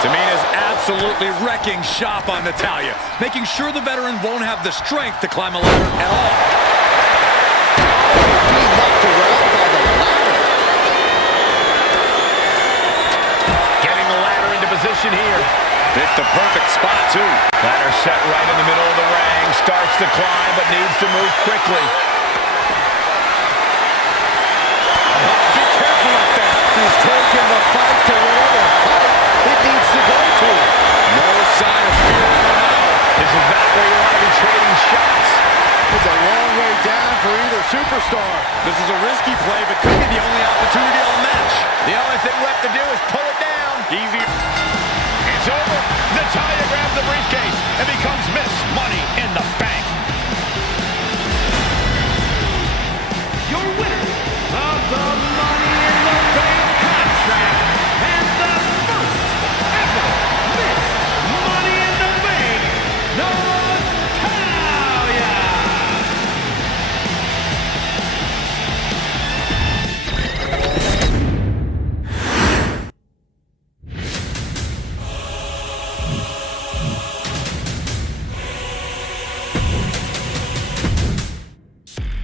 Tamina's absolutely wrecking shop on Natalya, making sure the veteran won't have the strength to climb a ladder at all. Being knocked around by the ladder. Getting the ladder into position here. Picked the perfect spot, too. Ladder set right in the middle of the ring. Starts to climb, but needs to move quickly. Be careful up there. He's taking the fight to whatever height it needs to go to. No sign of fear now. This is not where you want to be trading shots. It's a long way down for either superstar. This is a risky play, but could be the only opportunity on the match. The only thing left to do is pull it down. Easy. It's over. Natalya grabs the briefcase and becomes Miss Money in the Bank. Your winner of the Money in the Bank contract and the first ever Miss Money in the Bank, Natalya!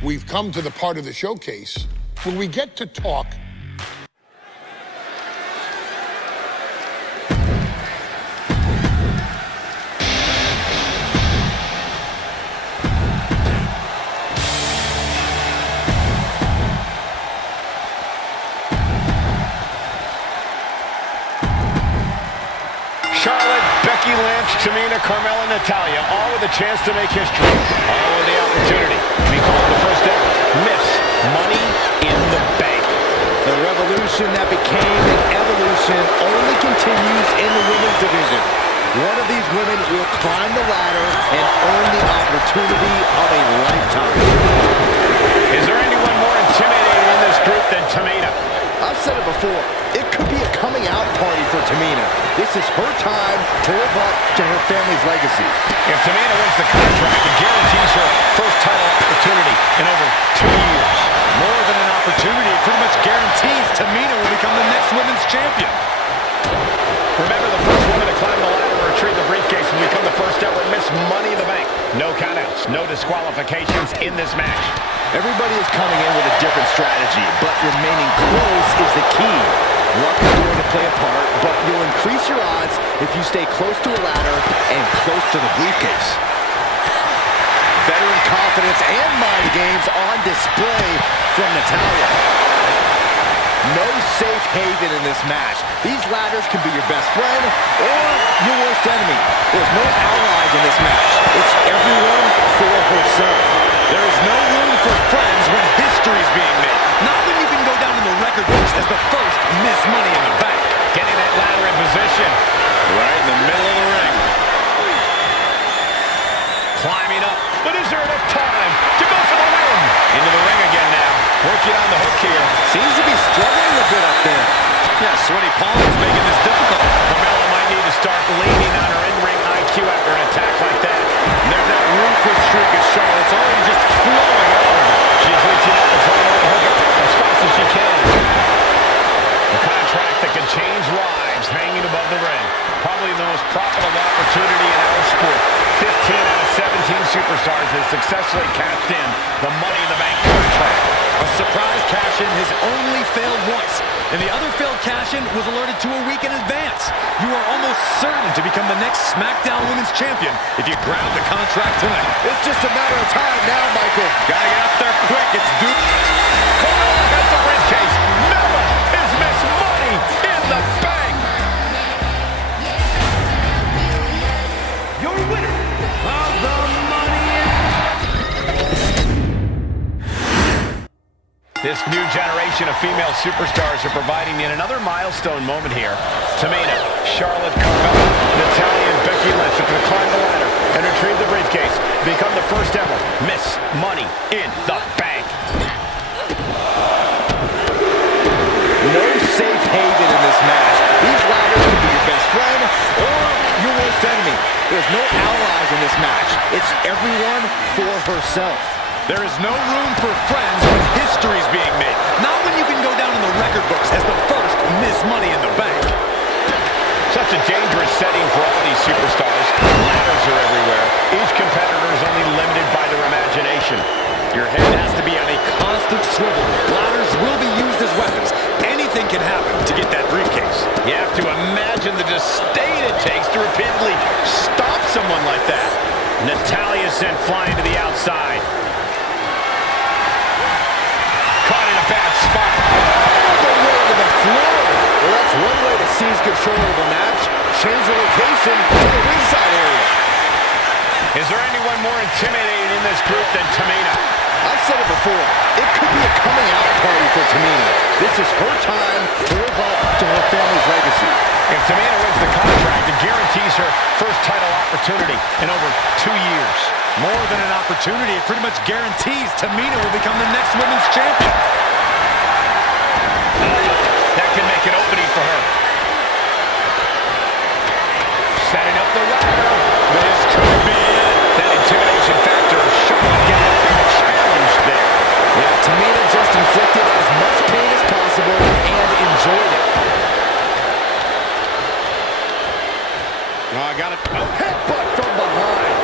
We've come to the part of the showcase where we get to talk Charlotte, Becky Lynch, Tamina, Carmella, Natalya, all with a chance to make history. All with the opportunity to be called the first ever Miss Money in the Bank. The revolution that became an evolution only continues in the women's division. One of these women will climb the ladder and earn the opportunity of a lifetime. Is there anyone more intimidating in this group than Tamina? I've said it before, it could be a coming out party for Tamina. This is her time to live up to her family's legacy. If Tamina wins the contract, it guarantees her first title opportunity in over 2 years. More than an opportunity, it pretty much guarantees Tamina will become the next women's champion. Remember, the first woman to climb the ladder or retrieve the briefcase will become the first ever Miss Money in the Bank. No countouts, no disqualifications in this match. Everybody is coming in with a different strategy, but remaining close is the key. Luck is going to play a part, but you'll increase your odds if you stay close to a ladder and close to the briefcase. Veteran confidence and mind games on display from Natalya. No safe haven in this match. These ladders can be your best friend or your worst enemy. There's no allies in this match. It's everyone for herself. There is no room for friends when history's being made. Not when you can go down in the record books as the first Miss Money in the Bank. Getting that ladder in position. Right in the middle of the ring. Climbing up, but is there enough time to go for the win? Into the ring again now. Working on the hook here. Seems to be struggling a bit up there. Yeah, sweaty palms making this difficult. Carmella might need to start leaning on her in-ring IQ after an attack like that. And there's that ruthless streak of Charlotte's already just flowing out of her. She's reaching out and trying to hook it as fast as she can. A contract that can change lives hanging above the ring. Probably the most profitable opportunity in our sport. 15 out of 17 superstars have successfully cashed in the Money in the Bank contract. A surprise cash-in has only failed once, and the other failed cash-in was alerted to a week in advance. You are almost certain to become the next SmackDown Women's Champion if you grab the contract tonight. It's just a matter of time now, Michael. Gotta get up there quick. It's due. Carmella has the briefcase. Mella is Miss Money in the Bank. Your winner of the Money in This new generation of female superstars are providing yet another milestone moment here. Tamina, Charlotte, Carmella, Natalya, and Becky Lynch are going to climb the ladder and retrieve the briefcase. Become the first ever Miss Money in the Bank. No safe haven in this match. These ladders can be your best friend or your worst enemy. There's no allies in this match. It's everyone for herself. There is no room for friends when history's being made. Not when you can go down in the record books as the first Miss Money in the Bank. Such a dangerous setting for all these superstars. Ladders are everywhere. Each competitor is only limited by their imagination. Your head has to be on a Constant swivel. Ladders will be used as weapons. Anything can happen to get that briefcase. You have to imagine the disdain it takes to repeatedly stop someone like that. Natalya sent flying to the outside. Caught in a bad spot. The way to the floor. Well, that's one way to seize control of the match. Change the location to the ringside area. Is there anyone more intimidating in this group than Tamina? I've said it before. It could be a coming out party for Tamina. This is her time to live up to her family's legacy. If Tamina wins the contract, it guarantees her first title opportunity in over 2 years. More than an opportunity, it pretty much guarantees Tamina will become the next women's champion. That can make an opening for her. Setting up the ladder. This could be it. That intimidation factor of Charlotte getting a big challenge there. Yeah, Tamina just inflicted as much pain as possible and enjoyed it. Oh, I got it. A headbutt from behind.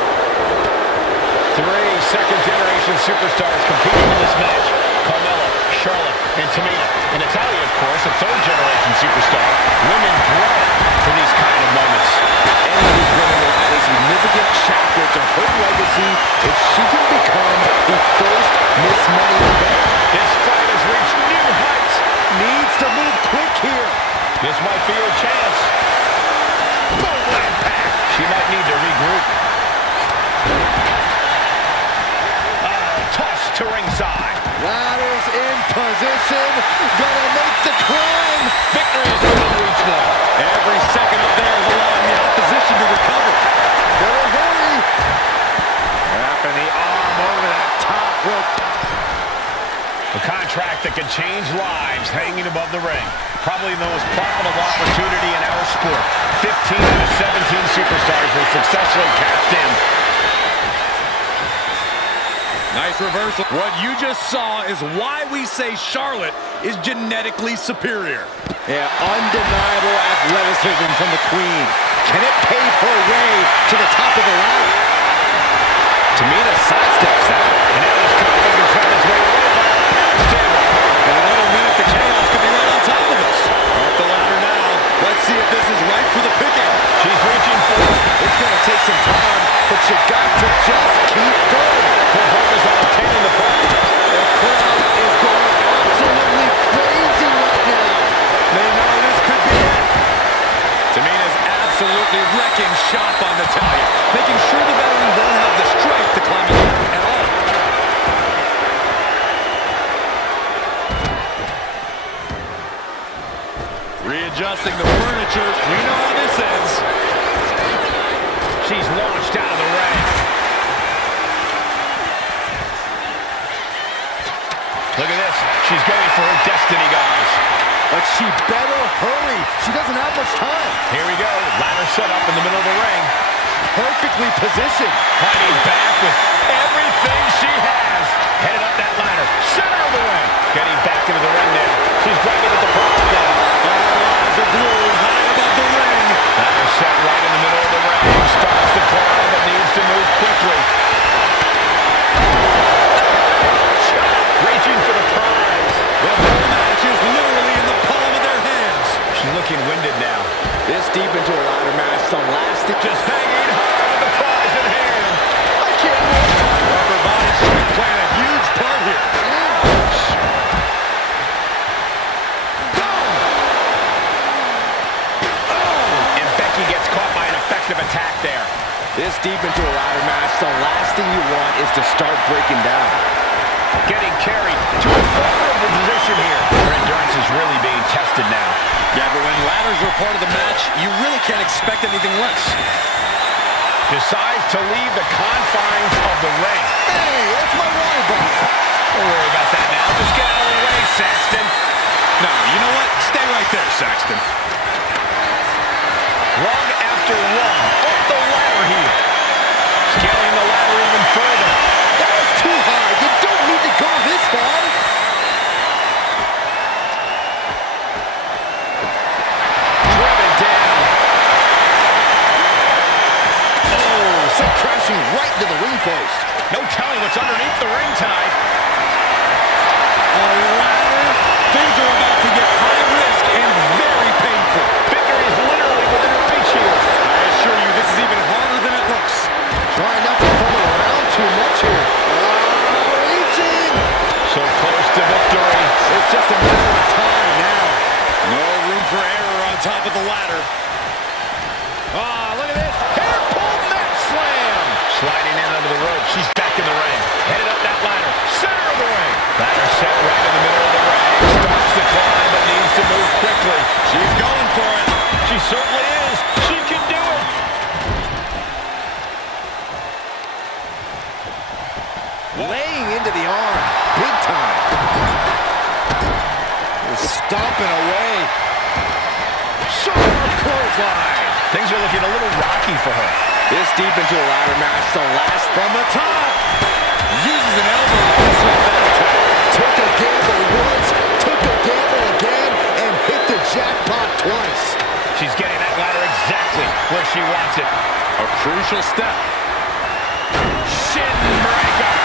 3 second-generation superstars competing in this match. Carmella, Charlotte, and Tamina. And Natalya, of course, a third-generation superstar. Women bred for these kind of moments. Any of these women will add a significant chapter to her legacy if she can become the first Miss Money in the Bank. This fight has reached new heights. Needs to move quick here. This might be her chance. Boom, impact. She might need to regroup. Toss to ringside. Ladders in position. Gonna make the climb. Victory is within reach now. Every second up there is allowing the opposition to recover. Better hurry. Wrapping the arm over that top rope. A contract that can change lives hanging above the ring. Probably the most profitable opportunity in our sport. 15 out of 17 superstars have successfully cashed in. Nice reversal. What you just saw is why we say Charlotte is genetically superior. Yeah, undeniable athleticism from the Queen. Can it pave her way to the top of the ladder? Tamina sidesteps that. And now this conflict is trying its way over. And another minute, the chaos could be right on top of us. Up the ladder now. Let's see if this is right for the picking. She's reaching for it. It's going to take some time, but you got to just keep going. Her focus on obtaining the point. The crowd is going absolutely crazy right now. absolutely wrecking shop on Natalya, making sure the veteran won't have the strength to climb the ladder at all. Readjusting the furniture. We know how this ends. She's launched out of the ring. Look at this. She's going for her destiny, guys. But she better hurry. She doesn't have much time. Here we go. Ladder set up in the middle of the ring. Perfectly positioned. Fighting back with everything she has. Headed up that ladder. Center of the ring. Getting back into the ring now. She's grabbing at the prize now. Eyes are glued high above the ring. Ladder set right in the middle of the ring. Starts to climb but needs to move quickly. Reaching for the prize. The whole match is literally in the palm of their hands. She's looking winded now. This deep into a ladder match, the last thing. Just hanging high with the prize in hand. I can't wait. Rubber body strength playing a huge part here. And Becky gets caught by an effective attack there. This deep into a ladder match, the last thing you want is to start breaking down. Getting carried to a vulnerable position here. Her endurance is really being tested now. Yeah, but when ladders are part of the match, you really can't expect anything less. Decides to leave the confines of the ring. Hey, that's my water bottle. Don't worry about that now. Just get out of the way, Saxton. No, you know what? Stay right there, Saxton. Rung after rung. Up the ladder here. Scaling the ladder even further. That was too high. You don't need to go this far. Driven down. Oh, sent crashing right into the ring post. No telling what's underneath the ring tonight. A ladder. Things are about to get high risk and very painful. Victory is literally within her reach here. I assure you, this is even harder than it looks. Trying not to fumble around too much here. Reaching. So close to victory. It's just a matter of time now. No room for error on top of the ladder. Look at this. Hair pull mat slam. Sliding in under the rope. She's back in the ring. Headed up that ladder. Center of the ring. Ladder set right in the middle of the ring. Starts to climb but needs to move quickly. She's going for it. She certainly is. She can do it. Laying into the arm. Big time. Stomping away. Sharp clothesline. Things are looking a little rocky for her. This deep into a ladder match, the last From the top. Uses an elbow to disrupt that attack. took a gamble once, took a gamble again, and hit the jackpot twice. She's getting that ladder exactly where she wants it. A crucial step. Shin breaker.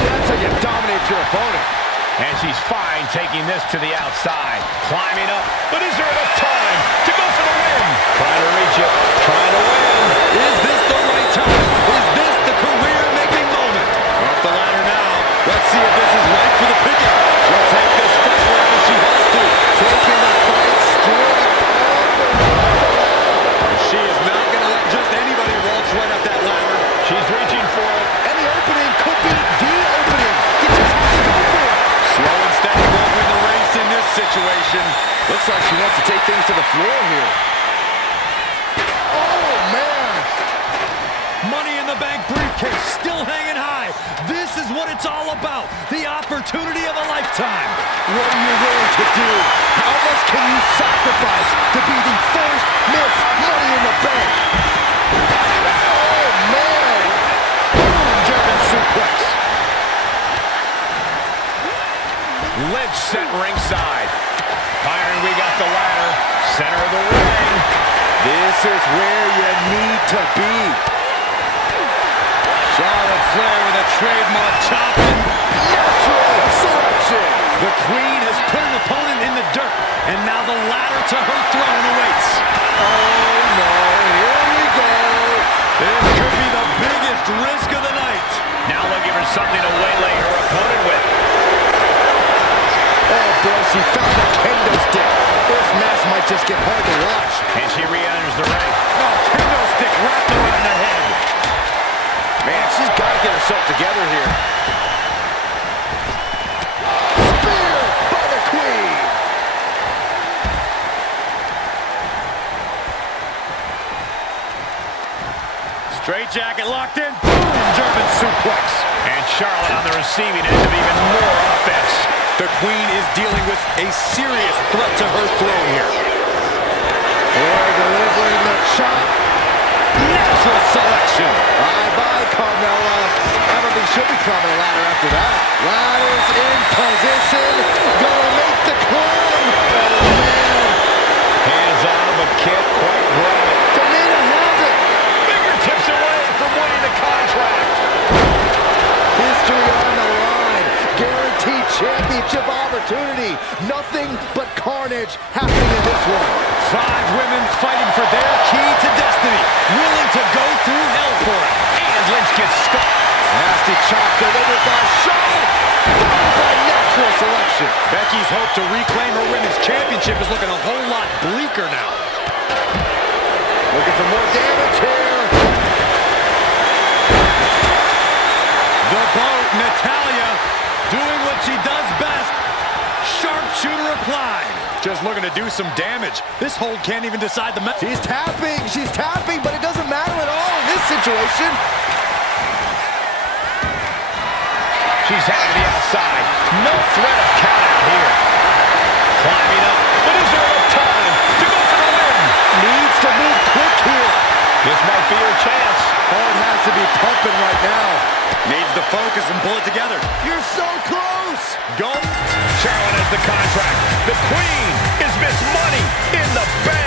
That's how you dominate your opponent. And she's fine taking this to the outside. Climbing up, but is there enough time to go for the win? Trying to reach it, trying to win. Is this the right time? Is this the career-making moment? Off the ladder now. Let's see if this is right for the picking. She'll take this fight wherever she has to. Taking the fight straight up. She is not going to let just anybody waltz right up that ladder. She's reaching for it. And the opening could be the opening. You just have to go for it. Slow and steady won't win the race in this situation. Looks like she wants to take things to the floor here. Oh, man. Money in the Bank briefcase still hanging high. This is what it's all about. The opportunity of a lifetime. What are you willing to do? How much can you sacrifice to be the first Miss Money in the Bank? Oh, man. Boom, German suplex. Lynch set ringside. Byron, we got the ladder. Center of the ring. This is where you need to be. Charlotte Flair with a trademark chopping. Natural selection. The Queen has put an opponent in the dirt, and now the ladder to her throne awaits. Oh, no. Here we go. This could be the biggest risk of the night. Now looking for something to waylay her opponent with. boy, she found a kendo stick. This match might just get hard to watch. And she re-enters the ring. Oh, kendo stick wrapped around the head. Man, she's got to get herself together here. Spear by the Queen. Straight jacket locked in. Boom! German suplex. And Charlotte on the receiving end of even more offense. The Queen is dealing with a serious threat to her throne here. Boy, delivering the chop. Natural selection. Bye-bye, Carmella. I don't think she'll be climbing a ladder after that. Ladder's in position. Gonna make the climb. Oh, man. Hands on, but can't quite grab it. Tamina has it. Fingertips away from winning the contract. History on the line. Guaranteed championship opportunity. Nothing but carnage happening in this one. 5 women fighting for their key to destiny. Willing to go through hell for it. And Lynch gets stuck. Nasty chop delivered by Charlotte. Followed by natural selection. Becky's hope to reclaim her women's championship is looking a whole lot bleaker now. Looking for more damage here. The boat, Natalya, doing what she does best. Sharpshooter applied. Just looking to do some damage. This hold can't even decide the match. She's tapping, but it doesn't matter at all in this situation. She's headed to the outside. No threat of count out here. Climbing up, but is there enough time to go for the win? Needs to move quick here. This might be her chance. Heart has to be pumping right now. Needs to focus and pull it together. You're so close. Go. Charlotte has the contract. The Queen is Miss Money in the Bank.